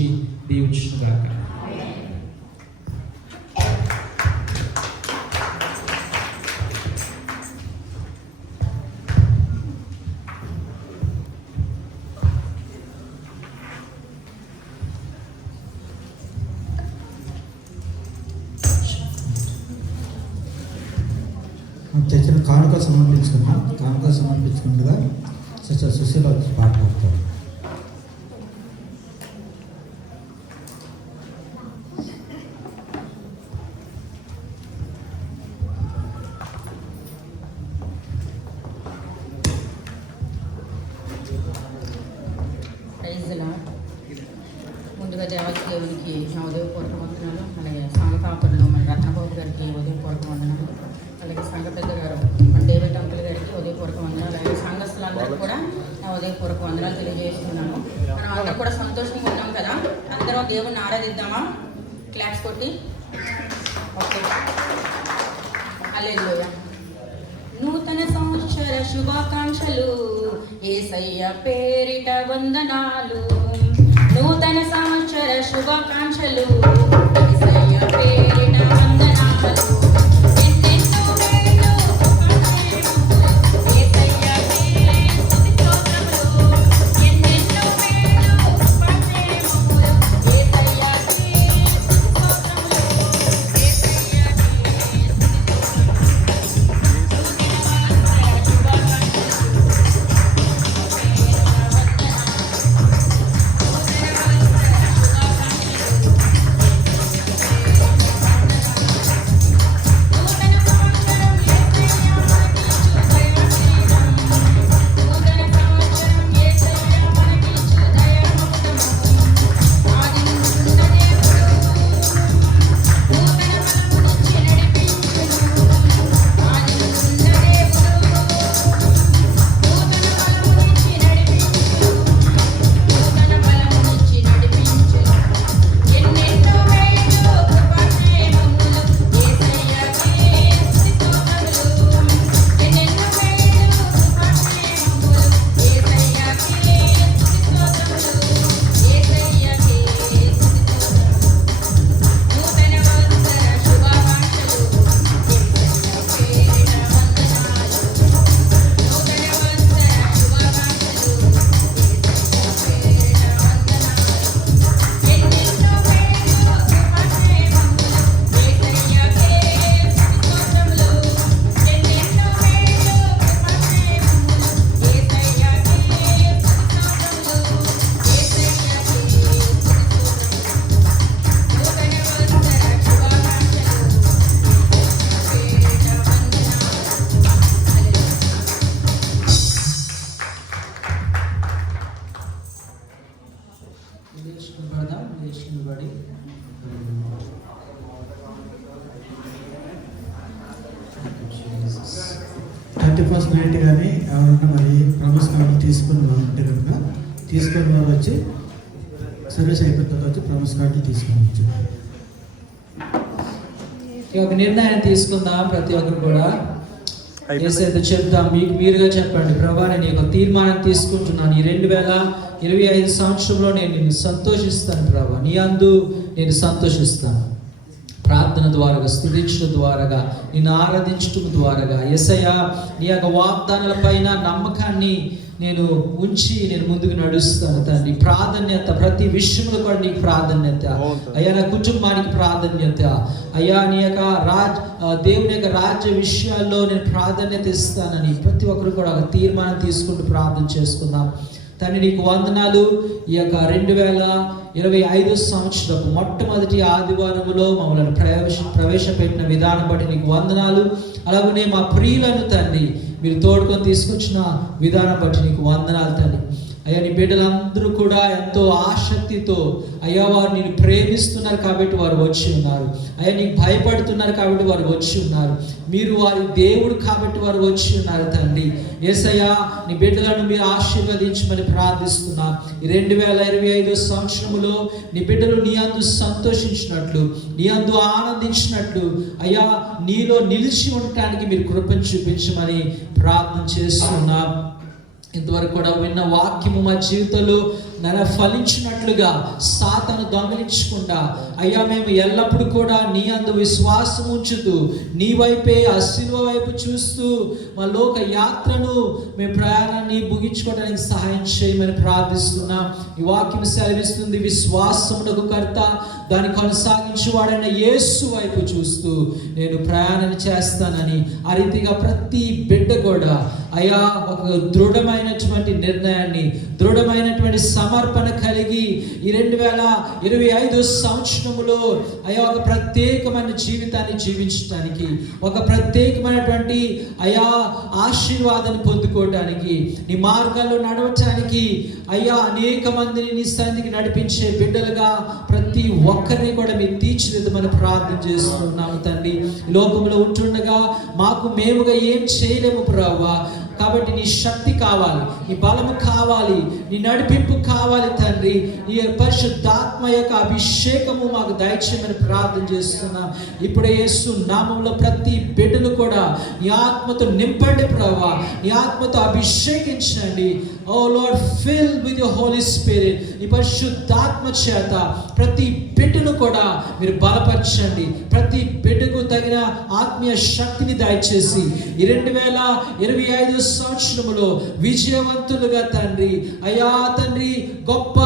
దీవించును గాక. తెచ్చిన కానుక సమర్పించుకుంటుగా సిస్టర్ సుశీల పాట పాడతారు. ముందుగా దేవునికి నా ఉదయపూర్వక వందనాలు. అలాగే సంఘ కాపరులు మన రత్నబాబు గారికి ఉదయపూర్వక వందనాలు. అలాగే సంఘ పెద్ద గారు మన డేవిడ్ అంకుల్ గారికి ఉదయపూర్వక వందనాలు. అలాగే సంఘస్థులందరూ కూడా నా ఉదయపూర్వక వందనాలు తెలియజేస్తున్నాను. మనం అందరూ కూడా సంతోషంగా ఉన్నాం కదా, అందరం దేవుణ్ణి ఆరాధిద్దామా? క్లాప్స్ కొట్టి ఓకే. హల్లెలూయా. నూతన సంవత్సర శుభాకాంక్షలు, యేసయ్య పేరిట వందనాలు. నూతన సంవత్సర శుభాకాంక్షలు, యేసయ్య పేరిట వందనాలు. ఎన్నెన్నో మేలు యేసయ్య పేరే స్తుతి స్తోత్రములు. ఎన్నెన్నో మేలు పరిచయములు యేసయ్య పేరే స్తుతి స్తోత్రములు. యేసయ్య పేరే స్తుతి స్తోత్రములు. 31st నైట్ కానీ ఎవరన్నా మరి ప్రమోస్ కార్డు తీసుకుని వాళ్ళు ఉంటే కనుక తీసుకుని వాళ్ళు వచ్చి సర్వీస్ అయిపోయిన తర్వాత వచ్చి ప్రమోస్ కార్డులు తీసుకోవచ్చు. ఒక నిర్ణయం తీసుకుందాం ప్రతి ఒక్కరు కూడా. ఏసైతే చెప్తాం, మీకు మీరుగా చెప్పండి, ప్రభా నేను ఒక తీర్మానం తీసుకుంటున్నాను, ఈ 2025 సంవత్సరంలో నేను నిన్ను సంతోషిస్తాను ప్రభా, నీ అందు నేను సంతోషిస్తాను. ప్రార్థన ద్వారాగా, స్తుతించడం ద్వారాగా, నిన్ను ఆరాధించడం ద్వారాగా యేసయ్యా నీ యొక్క వాగ్దానాల పైన నమ్మకాన్ని నేను ఉంచి నేను ముందుకు నడుస్తాను తండ్రి. ప్రాధాన్యత ప్రతి విషయంలో కూడా నీకు ప్రాధాన్యత అయ్యా, నా కుటుంబానికి ప్రాధాన్యత అయ్యా, నీ యొక్క దేవుని యొక్క రాజ్య విషయాల్లో నేను ప్రాధాన్యత ఇస్తానని ప్రతి ఒక్కరు కూడా ఒక తీర్మానం తీసుకుంటూ ప్రార్థన చేసుకుందాం. తండ్రి నీకు వందనాలు. ఈ యొక్క 2025 సంవత్సరపు మొట్టమొదటి ఆదివారములో మమ్మల్ని ప్రవేశపెట్టిన విధానం బట్టి నీకు వందనాలు. అలాగనే మా ప్రియులను తండ్రి మీరు తోడుకొని తీసుకొచ్చిన విధానం బట్టి నీకు వందనాలు తండ్రి. అయ్యా నీ బిడ్డలందరూ కూడా ఎంతో ఆసక్తితో అయ్యా వారు నేను ప్రేమిస్తున్నారు కాబట్టి వారు వచ్చి ఉన్నారు. అయ్యా నీకు భయపడుతున్నారు కాబట్టి వారు వచ్చి ఉన్నారు. మీరు వారి దేవుడు కాబట్టి వారు వచ్చి ఉన్నారు తండ్రి. యేసయ్యా నీ బిడ్డలను మీరు ఆశీర్వదించమని ప్రార్థిస్తున్నా. ఈ 2025 సంవత్సరములో నీ బిడ్డలు నీ అందు సంతోషించినట్లు, నీ అందు ఆనందించినట్లు అయ్యా నీలో నిలిచి ఉండటానికి మీరు కృపను చూపించమని ప్రార్థన చేస్తున్నా. ఇంతవరకు కూడా విన్న వాక్యము మా జీవితంలో ఫలించినట్లుగా సాతాను దొంగిలించకుండా అయ్యా మేము ఎల్లప్పుడూ కూడా నీ అందు విశ్వాసం ఉంచుతూ నీ వైపే ఆ శిలువ వైపు చూస్తూ మా లోక యాత్రను మేము ప్రయాణాన్ని ముగించుకోవడానికి సహాయం చేయమని ప్రార్థిస్తున్నాం. ఈ వాక్యం సెలవిస్తుంది, విశ్వాసమునకు కర్త దాన్ని కొనసాగించేవాడైన యేసు వైపు చూస్తూ నేను ప్రయాణం చేస్తానని. ఆ రీతిగా ప్రతి బిడ్డ కూడా అయ్యా ఒక దృఢమైనటువంటి నిర్ణయాన్ని, దృఢమైనటువంటి సమర్పణ కలిగి ఈ 2025 సంవత్సరములో అయ్యా ఒక ప్రత్యేకమైన జీవితాన్ని జీవించడానికి, ఒక ప్రత్యేకమైనటువంటి అయ్యా ఆశీర్వాదాన్ని పొందుకోవడానికి, నీ మార్గాల్లో నడవటానికి అయ్యా అనేక మందిని నీ సన్నిధికి నడిపించే బిడ్డలుగా ప్రతి ఒక్కరిని కూడా మీరు తీర్చిదిద్దమని ప్రార్థన చేస్తున్నాము తండ్రి. ఈ లోకంలో ఉంటుండగా మాకు మేముగా ఏం చేయలేము ప్రభువా, కాబట్టి నీ శక్తి కావాలి, నీ బలము కావాలి, నీ నడిపింపు కావాలి తండ్రి. నీ పరిశుద్ధాత్మ యొక్క అభిషేకము మాకు దయచేయమని ప్రార్థన చేస్తున్నాం. ఇప్పుడే యేసు నామములో ప్రతి బిడ్డను కూడా నీ ఆత్మతో నింపండి ప్రభువా, నీ ఆత్మతో అభిషేకించండి. O Lord, fill with your holy spirit. నీ పరిశుద్ధాత్మ చేత ప్రతి బిడ్డను కూడా మీరు బలపరచండి. ప్రతి బిడ్డకు తగిన ఆత్మీయ శక్తిని దయచేసి ఈ 2025 సంవత్సరములో విజయవంతులుగా తండ్రి అయ్యా తండ్రి గొప్ప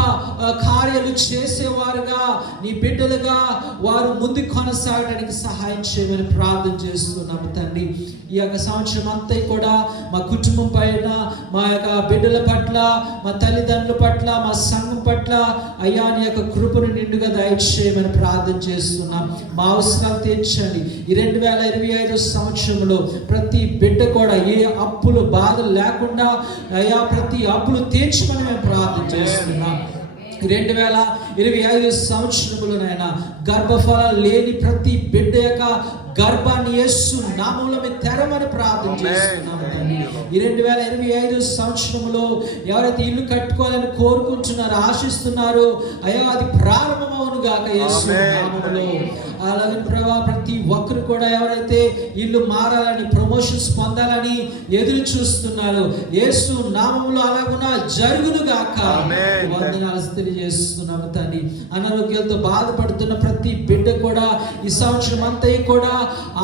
కార్యాలు చేసేవారుగా నీ బిడ్డలుగా వారు ముందుకు కొనసాగడానికి సహాయం చేయమని ప్రార్థన చేస్తున్నాము తండ్రి. ఈ యొక్క సంవత్సరం అంతా కూడా మా కుటుంబం పైన, మా యొక్క బిడ్డల పట్ల, మా తల్లిదండ్రుల పట్ల, మా సంఘం పట్ల అయ్యా నీ యొక్క కృపను నిండుగా దయచేయమని ప్రార్థన చేస్తున్నాం. మా అవసరాలు తీర్చండి. ఈ 2025 సంవత్సరంలో ప్రతి బిడ్డ కూడా ఏ అప్పులు బాధలు లేకుండా అయ్యా ప్రతి అప్పులు తీర్చమని మేము ప్రార్థన చేస్తున్నాం. 2025 సంవత్సరములోనైనా గర్భఫలాలు లేని ప్రతి బిడ్డ యొక్క గర్భాన్ని యేసు నామములో మేము తెరమని ప్రార్థన చేస్తున్నాము. ఈ 2025 సంవత్సరంలో ఎవరైతే ఇల్లు కట్టుకోవాలని కోరుకుంటున్నారో, ఆశిస్తున్నారో అయ్యా అది ప్రారంభమవును గాక యేసు నామములో. అలాగే ప్రభా ప్రతి ఒక్కరు కూడా ఎవరైతే ఇల్లు మారాలని, ప్రమోషన్స్ పొందాలని ఎదురు చూస్తున్నారు యేసు నామములో అలాగున జరుగును గాక. వందనాలు తెలియజేస్తున్నాము తండ్రి. అనారోగ్యాలతో బాధపడుతున్న ప్రతి బిడ్డ కూడా ఈ సంవత్సరం అంతా కూడా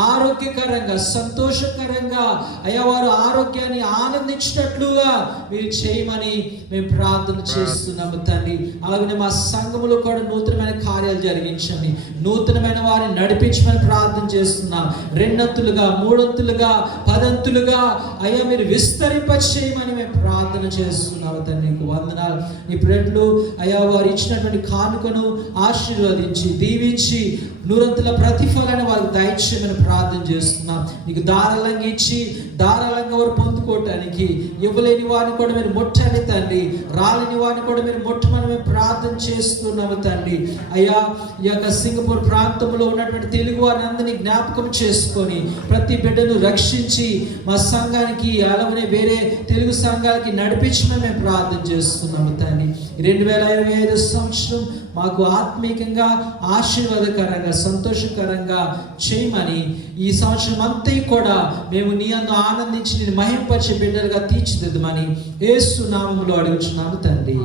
ఆరోగ్యకరంగా, సంతోషకరంగా అయ్యా వారు ఆరోగ్యాన్ని ఆనందించినట్లుగా మీరు చేయమని మేము ప్రార్థన చేస్తున్నాము తండ్రి. అలాగే మా సంఘములో కూడా నూతనమైన కార్యాలు జరిగించండి, నూతనమైన వారిని నడిపించమని ప్రార్థన చేస్తున్నాం. 2 అంతులుగా, 3 అంతులుగా, 10 అంతులుగా అయ్యా మీరు విస్తరింప చేయమని మేము ప్రార్థన చేస్తున్నాము తండ్రి. వందనాలు. ఈ బిడ్డలు అయ్యా వారు ఇచ్చినటువంటి కానుకను ఆశీర్వదించి దీవించి నూరంతుల ప్రతిఫలాన్ని వాళ్ళకి దయచేయమని ప్రార్థన చేస్తున్నాం. నీకు ధారాళంగా ఇచ్చి ధారాళంగా వారు పొందుకోవటానికి, ఇవ్వలేని వారిని కూడా మీరు ముట్టండి తండ్రి, రాలేని వారిని కూడా మీరు ముట్టమని మేము ప్రార్థన చేస్తున్నాము తండ్రి. అయ్యా, ఈ యొక్క సింగపూర్ ప్రాంతంలో ఉన్నటువంటి తెలుగు వారిని అందరినీ జ్ఞాపకం చేసుకొని ప్రతి బిడ్డను రక్షించి మా సంఘానికి అలాగే వేరే తెలుగు సంఘాలకి నడిపించమని మేము ప్రార్థన చేస్తున్నాము తండ్రి. 2025 సంవత్సరం మాకు ఆత్మీయంగా ఆశీర్వాదకరంగా సంతోషకరంగా చేయమని, ఈ సంవత్సరం అంతా కూడా మేము నీ అందు ఆనందించి నేను మహింపరిచే బిడ్డలుగా తీర్చిదిద్దమని యేసు నామములో అడుగుచున్నాము తండ్రి.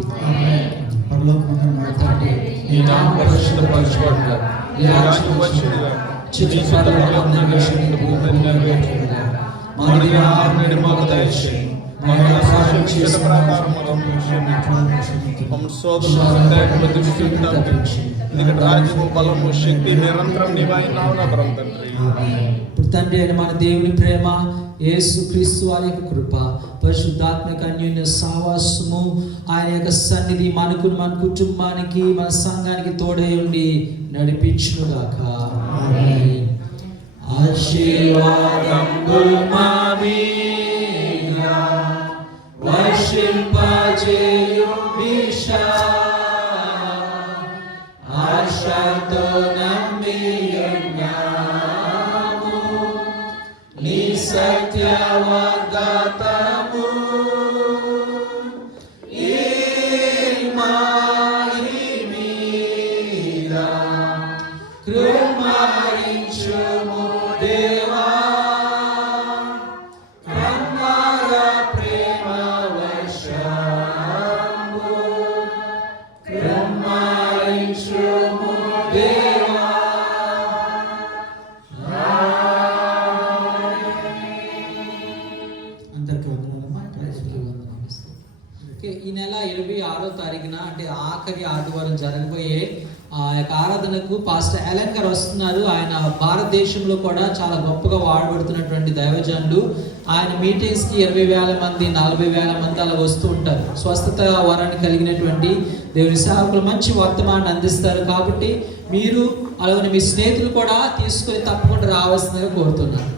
పరలోకమందున్న మా తండ్రి, నీ నామం పరిశుద్ధపరచబడును. నీ రాజ్యం వచ్చునుగా. నీ చిత్తము భూమిపై నెరవేరునుగా. మా ఆహారం నేడు మాకు దయచేయండి. మా అపరాధములను చేసిన ప్రకారం మమ్మల్ని క్షమించండి. మమ్మ సోదరులను దృష్టిని తప్పించి, ఎందుకంటే రాజ్యము, బలము, శక్తి నిరంతరం నీవైన నామమున తండ్రి. ఇప్పుడు తండ్రి అయిన మన దేవుని ప్రేమ, యేసు క్రీస్తు వారి యొక్క కృప, పరిశుద్ధాత్మక అన్యోన్య సహవాసము, ఆయన యొక్క సన్నిధి మనకు, మన కుటుంబానికి, మన సంఘానికి తోడై ఉండి నడిపించునుగాక. ఆమేన్. ఆశీర్వాదములు మా మీద వర్షింపజేయు మీషా, ఆశతో నమ్మి ఉన్నాము నీ సత్యవాగ్దానము. ఈ మాయి మీద కృపణించుము దేవా, కృపణ ప్రేమ వర్షము కృపణించుము దేవా. అందరికీ వందనాలమ్మా. ఓకే, ఈ నెల 26వ తారీఖున అంటే ఆఖరి ఆదివారం జరగబోయే ఆ యొక్క ఆరాధనకు పాస్టర్ ఎలన్ గారు వస్తున్నారు. ఆయన భారతదేశంలో కూడా చాలా గొప్పగా వాడబడుతున్నటువంటి దైవజనుడు. ఆయన మీటింగ్స్కి 20,000 మంది 40,000 మంది అలా వస్తూ ఉంటారు. స్వస్థత వరాన్ని కలిగినటువంటి దేవుని సేవకులు మంచి వర్తమానాన్ని అందిస్తారు. కాబట్టి మీరు అలాగే మీ స్నేహితులు కూడా తీసుకొని తప్పకుండా రావాల్సిందిగా కోరుతున్నాను.